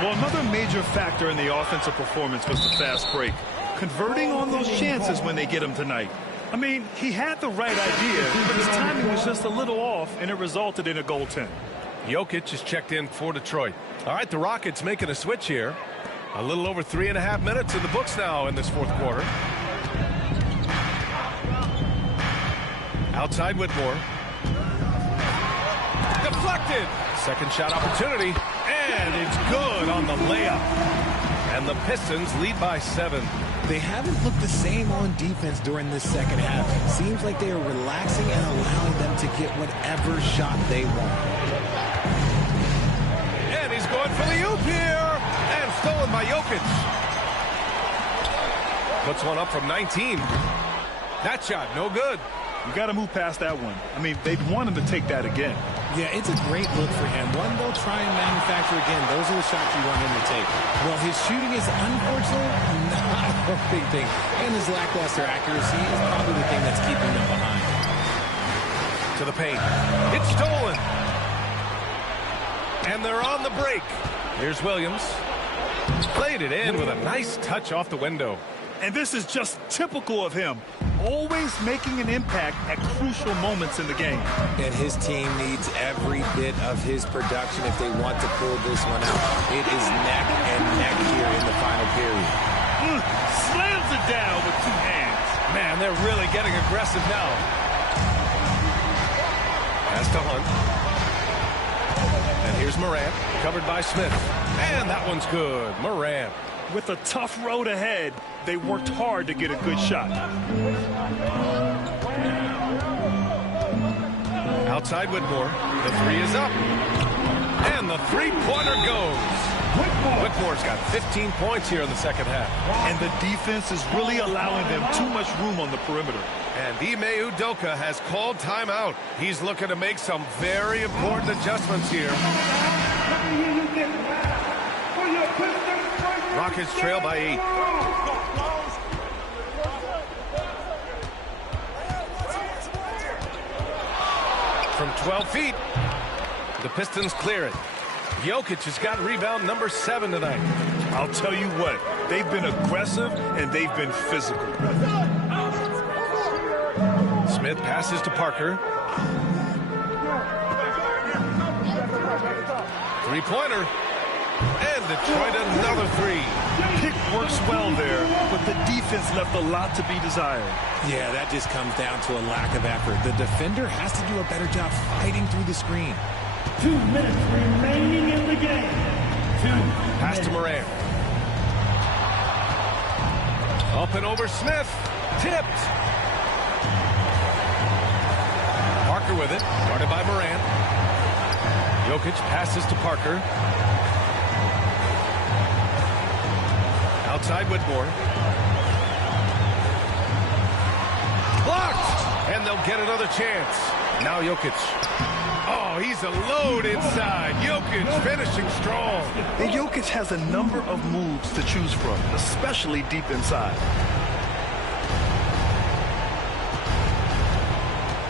Well, another major factor in the offensive performance was the fast break. Converting on those chances when they get them tonight. I mean, he had the right idea, but his timing was just a little off, and it resulted in a goaltend. Jokic is checked in for Detroit. All right, the Rockets making a switch here. A little over 3.5 minutes in the books now in this fourth quarter. Outside Whitmore. Deflected. Second shot opportunity. And it's good on the layup. And the Pistons lead by 7. They haven't looked the same on defense during this second half. Seems like they are relaxing and allowing them to get whatever shot they want. And he's going for the oop here. And stolen by Jokic. Puts one up from 19. That shot, no good. You got to move past that one. I mean, they'd want him to take that again. Yeah, it's a great look for him. One they'll try and manufacture again. Those are the shots you want him to take. Well, his shooting is unfortunately not a big thing. And his lackluster accuracy is probably the thing that's keeping them behind. To the paint. It's stolen. And they're on the break. Here's Williams. Played it in with a nice touch off the window. And this is just typical of him. Always making an impact at crucial moments in the game. And his team needs every bit of his production if they want to pull this one out. It is neck and neck here in the final period. Slams it down with 2 hands. Man, they're really getting aggressive now. Pass to Hunt. And here's Morant, covered by Smith. And that one's good. Morant. With a tough road ahead, they worked hard to get a good shot. Outside Whitmore. The 3 is up. And the three-pointer goes. Whitmore's got 15 points here in the second half. And the defense is really allowing them too much room on the perimeter. And Ime Udoka has called timeout. He's looking to make some very important adjustments here. Rockets trail by 8. From 12 feet, the Pistons clear it. Jokic has got rebound number 7 tonight. I'll tell you what, they've been aggressive and they've been physical. Smith passes to Parker. Three-pointer. And Detroit another three. Pick works well there, but the defense left a lot to be desired. Yeah, that just comes down to a lack of effort. The defender has to do a better job fighting through the screen. 2 minutes remaining in the game. Pass to Morant. Up and over Smith. Tipped. Parker with it. Guarded by Morant. Jokic passes to Parker. Outside Whitmore. Blocked! And they'll get another chance. Now Jokic. Oh, he's a load inside. Jokic finishing strong. And Jokic has a number of moves to choose from, especially deep inside.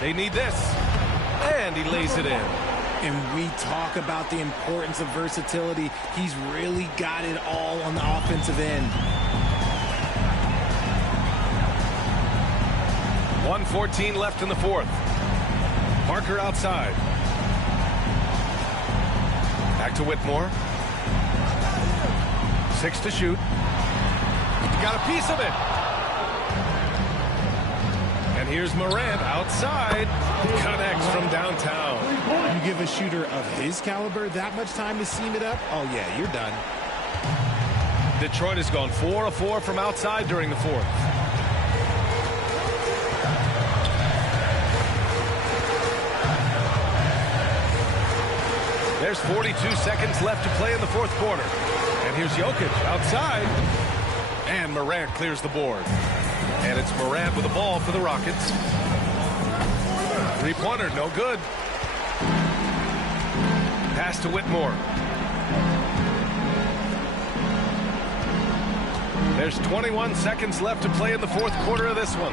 They need this. And he lays it in. And we talk about the importance of versatility. He's really got it all on the offensive end. 1:14 left in the fourth. Parker outside. Back to Whitmore. 6 to shoot. Got a piece of it. And here's Morant outside. Connects from downtown. You give a shooter of his caliber that much time to seam it up, oh yeah, you're done. Detroit has gone 4 of 4 from outside during the fourth. There's 42 seconds left to play in the fourth quarter. And here's Jokic outside. And Morant clears the board. And it's Morant with the ball for the Rockets. Three-pointer, no good. Pass to Whitmore. There's 21 seconds left to play in the fourth quarter of this one.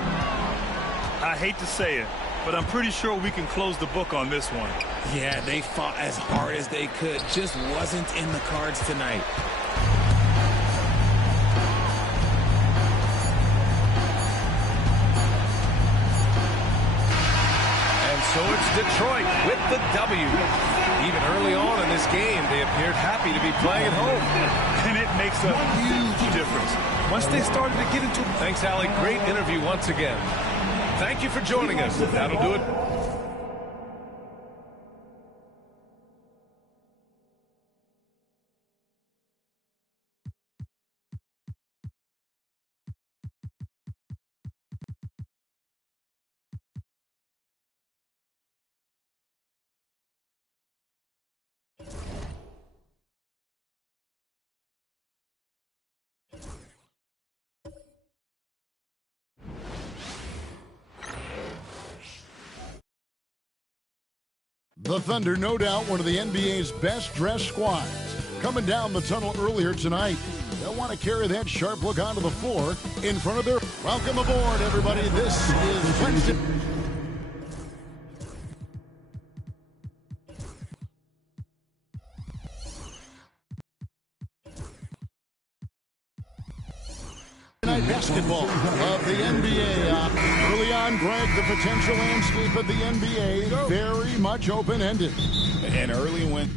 I hate to say it, but I'm pretty sure we can close the book on this one. Yeah, they fought as hard as they could. Just wasn't in the cards tonight. So it's Detroit with the W. Even early on in this game, they appeared happy to be playing at home. And it makes a huge difference once they started to get into... Thanks, Allie. Great interview once again. Thank you for joining us. That'll do it. The Thunder, no doubt, one of the NBA's best-dressed squads. Coming down the tunnel earlier tonight. They'll want to carry that sharp look onto the floor in front of their... Welcome aboard, everybody. This is Wednesday. Night basketball of the NBA. Early on, Greg, the potential landscape of the NBA very much open-ended. And early win.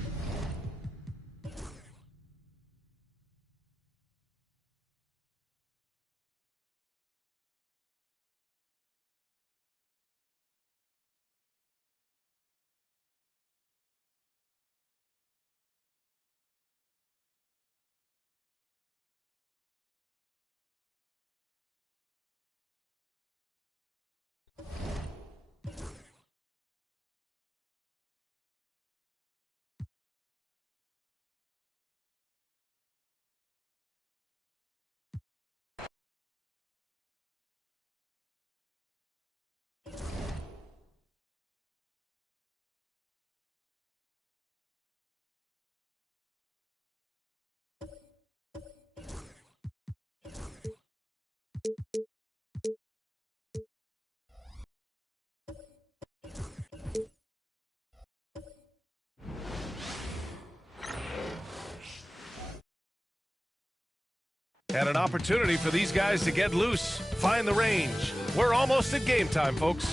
And an opportunity for these guys to get loose, find the range. We're almost at game time, folks.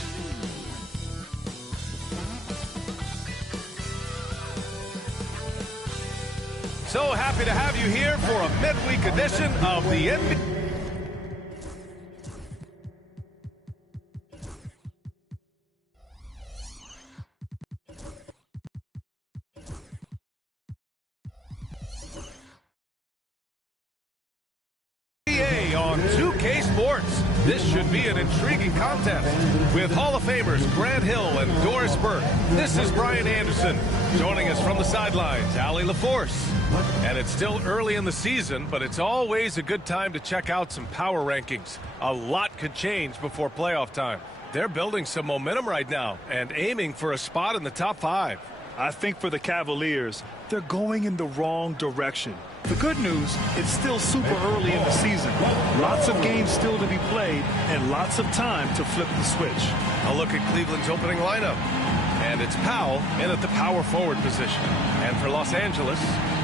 So happy to have you here for a midweek edition of the NBA. On 2K Sports. This should be an intriguing contest with Hall of Famers Grant Hill and Doris Burke. This is Brian Anderson. Joining us from the sidelines, Allie LaForce. And it's still early in the season, but it's always a good time to check out some power rankings. A lot could change before playoff time. They're building some momentum right now and aiming for a spot in the top 5. I think for the Cavaliers, they're going in the wrong direction. The good news, it's still super early in the season. Lots of games still to be played and lots of time to flip the switch. A look at Cleveland's opening lineup. And it's Powell in at the power forward position. And for Los Angeles,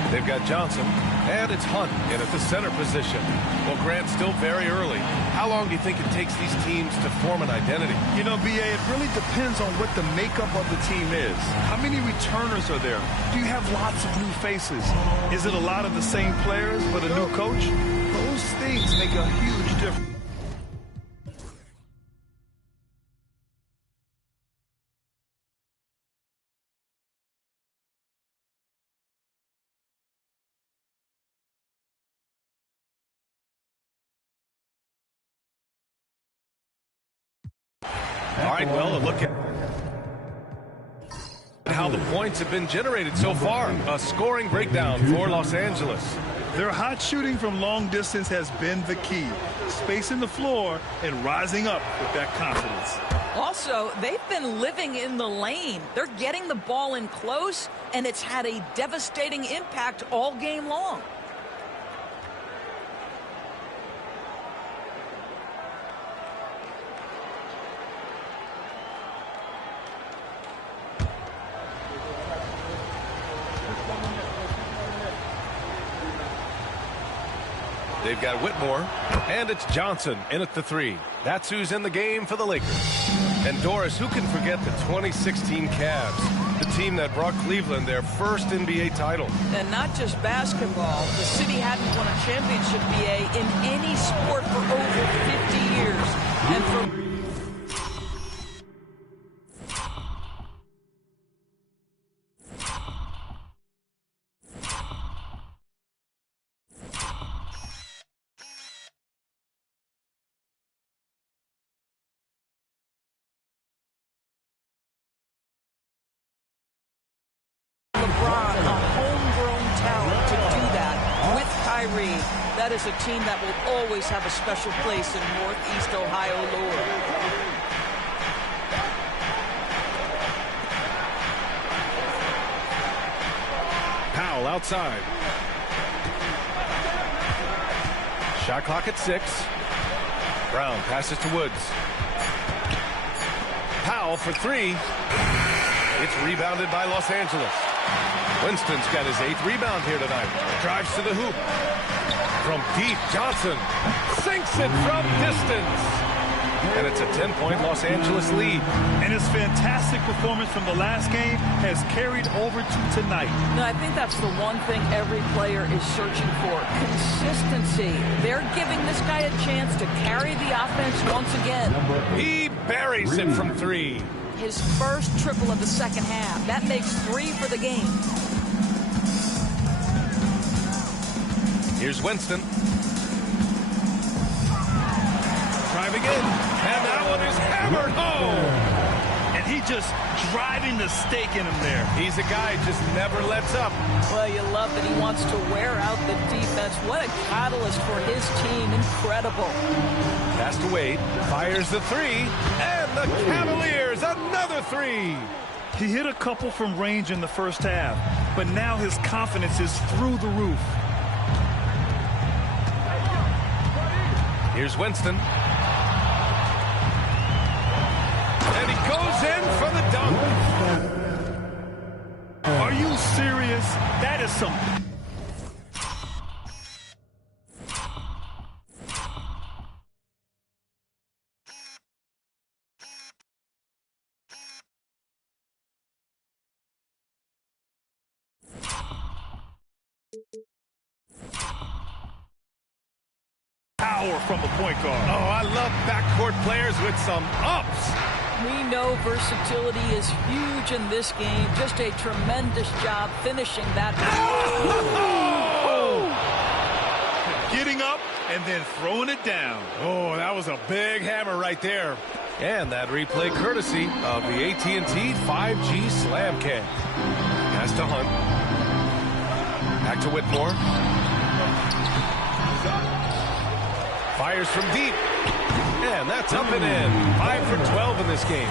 they've got Johnson. And it's Hunt in at the center position. Well, Grant, still very early. How long do you think it takes these teams to form an identity? You know, B.A., it really depends on what the makeup of the team is. How many returners are there? Do you have lots of new faces? Is it a lot of the same players but a new coach? Those things make a huge difference. All right, well, a look at how the points have been generated so far. A scoring breakdown for Los Angeles. Their hot shooting from long distance has been the key. Spacing the floor and rising up with that confidence. Also, they've been living in the lane. They're getting the ball in close, and it's had a devastating impact all game long. They've got Whitmore, and it's Johnson in at the 3. That's who's in the game for the Lakers. And Doris, who can forget the 2016 Cavs, the team that brought Cleveland their first NBA title. And not just basketball. The city hadn't won a championship, BA, in any sport for over 50 years. And for LeBron, a homegrown talent to do that with Kyrie. That is a team that will always have a special place in Northeast Ohio lore. Powell outside. Shot clock at 6. Brown passes to Woods. Powell for 3. It's rebounded by Los Angeles. Winston's got his 8th rebound here tonight. Drives to the hoop. From deep, Johnson sinks it from distance. And it's a 10-point Los Angeles lead. And his fantastic performance from the last game has carried over to tonight. No, I think that's the one thing every player is searching for. Consistency. They're giving this guy a chance to carry the offense once again. He buries it from 3. His first triple of the second half. That makes 3 for the game. Here's Winston. Driving in. And that one is hammered home. And he just driving the stake in him there. He's a guy who just never lets up. Well, you love that he wants to wear out the defense. What a catalyst for his team. Incredible. Pass to Wade. Fires the 3. And the Cavaliers, another 3. He hit a couple from range in the first half, but now his confidence is through the roof. Here's Winston. And he goes in for the dunk. Are you serious? That is some... power from a point guard. Oh, I love backcourt players with some ups. We know versatility is huge in this game. Just a tremendous job finishing that. Getting up and then throwing it down. Oh, that was a big hammer right there. And that replay courtesy of the AT&T 5G Slam Cam. Pass to Hunt. Back to Whitmore. Fires from deep. And that's up and in. 5 for 12 in this game.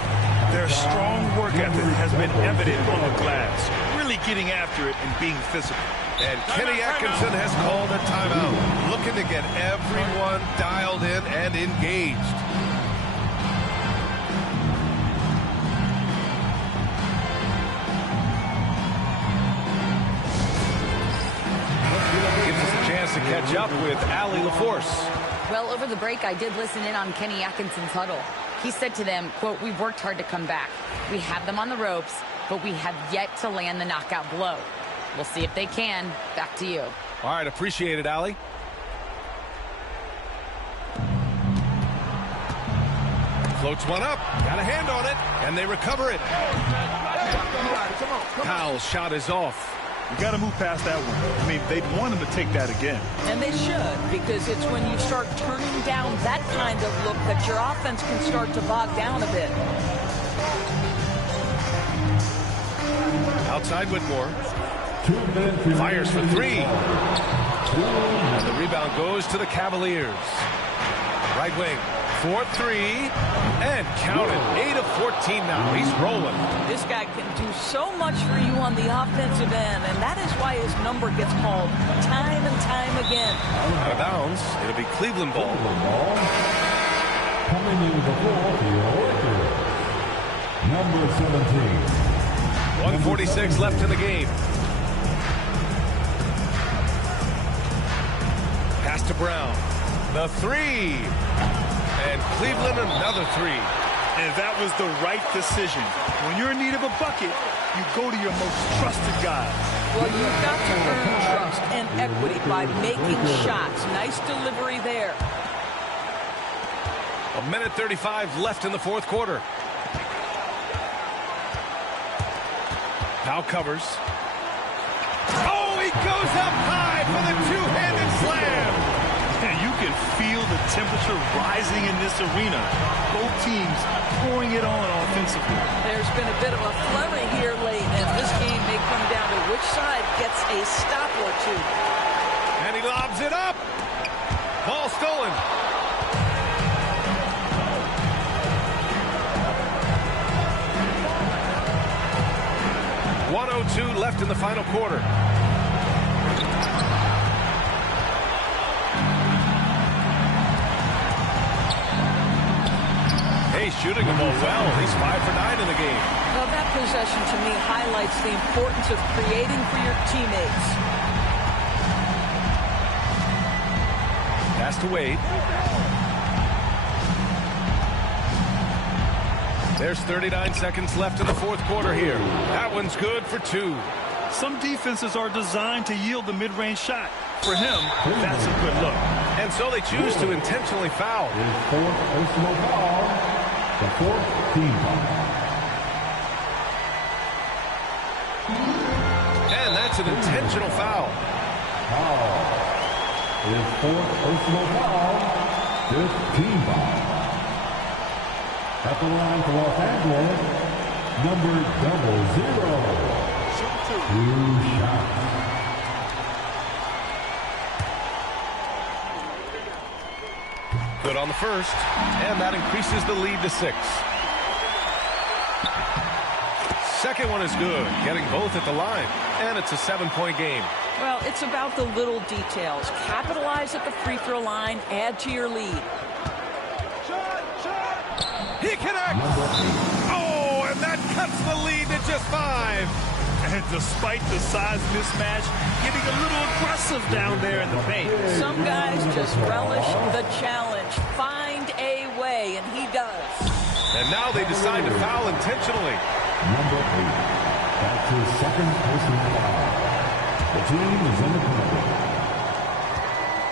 Their strong work ethic has been evident on the glass. Really getting after it and being physical. And Kenny Atkinson has called a timeout. Looking to get everyone dialed in and engaged. Gives us a chance to catch up with Allie LaForce. Well, over the break, I did listen in on Kenny Atkinson's huddle. He said to them, quote, "We've worked hard to come back. We have them on the ropes, but we have yet to land the knockout blow. We'll see if they can." Back to you. All right, appreciate it, Allie. Floats one up, got a hand on it, and they recover it. Powell's shot is off. You got to move past that one. I mean, they'd want him to take that again. And they should, because it's when you start turning down that kind of look that your offense can start to bog down a bit. Outside Whitmore. Fires for three. And the rebound goes to the Cavaliers. Right wing. 4-3. And count it. 8 of 14 now. He's rolling. This guy can do so much for you on the offensive end, and that is why his number gets called time and time again. Out of bounds. It'll be Cleveland ball. Coming in the ball for your Lakers, number 17. 1:46 left in the game. Pass to Brown. The three. And Cleveland another three. And that was the right decision. When you're in need of a bucket, you go to your most trusted guy. Well, you've got to earn trust and equity by making shots. Nice delivery there. 1:35 left in the fourth quarter. Powell covers. Oh, he goes up high for the two-handed slam. And you can feel the temperature rising in this arena. Both teams pouring it on offensively. There's been a bit of a flurry here late, and this game may come down to which side gets a stop or two. And he lobs it up. Ball stolen. .102 left in the final quarter. Hey, shooting the ball well. He's 5 for 9 in the game. Well, that possession to me highlights the importance of creating for your teammates. Pass to Wade. There's 39 seconds left in the fourth quarter here. That one's good for 2. Some defenses are designed to yield the mid-range shot. For him, that's a good look. And so they choose to intentionally foul. His fourth personal foul, the fourth team foul. And that's an intentional foul. Foul. His fourth personal foul, fifth team foul. At the line for Los Angeles, number 00. Two shots. Good on the first, and that increases the lead to 6. Second one is good, getting both at the line, and it's a 7-point game. Well, it's about the little details. Capitalize at the free throw line, add to your lead. He connects! Oh, and that cuts the lead to just 5. And despite the size mismatch, getting a little aggressive down there in the paint. Some guys just relish the challenge. Find a way, and he does. And now they decide to foul intentionally. Number 8. That's his second personal foul. The team is in the penalty.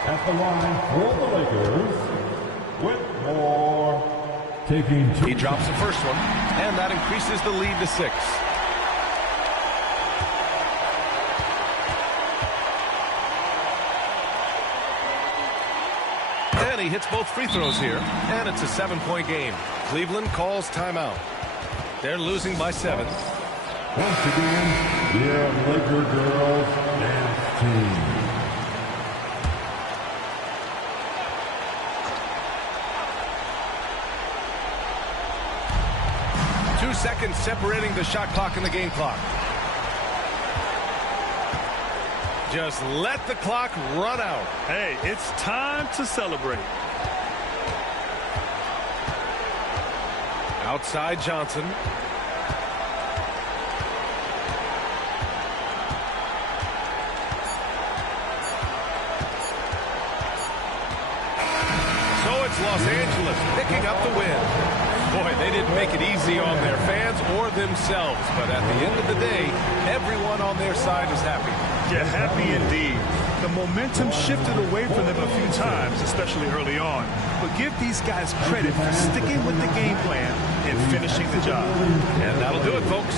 At the line for the Lakers, Whitmore taking 2. He drops the first one, and that increases the lead to 6. And he hits both free throws here, and it's a 7-point game. Cleveland calls timeout. They're losing by 7. Once again, your Laker girls dance team. 2 seconds separating the shot clock and the game clock. Just let the clock run out. Hey, it's time to celebrate. Outside Johnson. So it's Los Angeles picking up the win. Boy, they didn't make it easy on their fans or themselves, but at the end of the day, everyone on their side is happy. Yeah, happy indeed. The momentum shifted away from them a few times, especially early on. But give these guys credit for sticking with the game plan and finishing the job. And that'll do it, folks.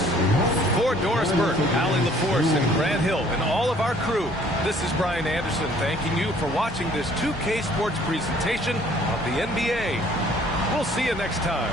For Doris Burke, Allie LaForce, and Grant Hill, and all of our crew, this is Brian Anderson thanking you for watching this 2K Sports presentation of the NBA. We'll see you next time.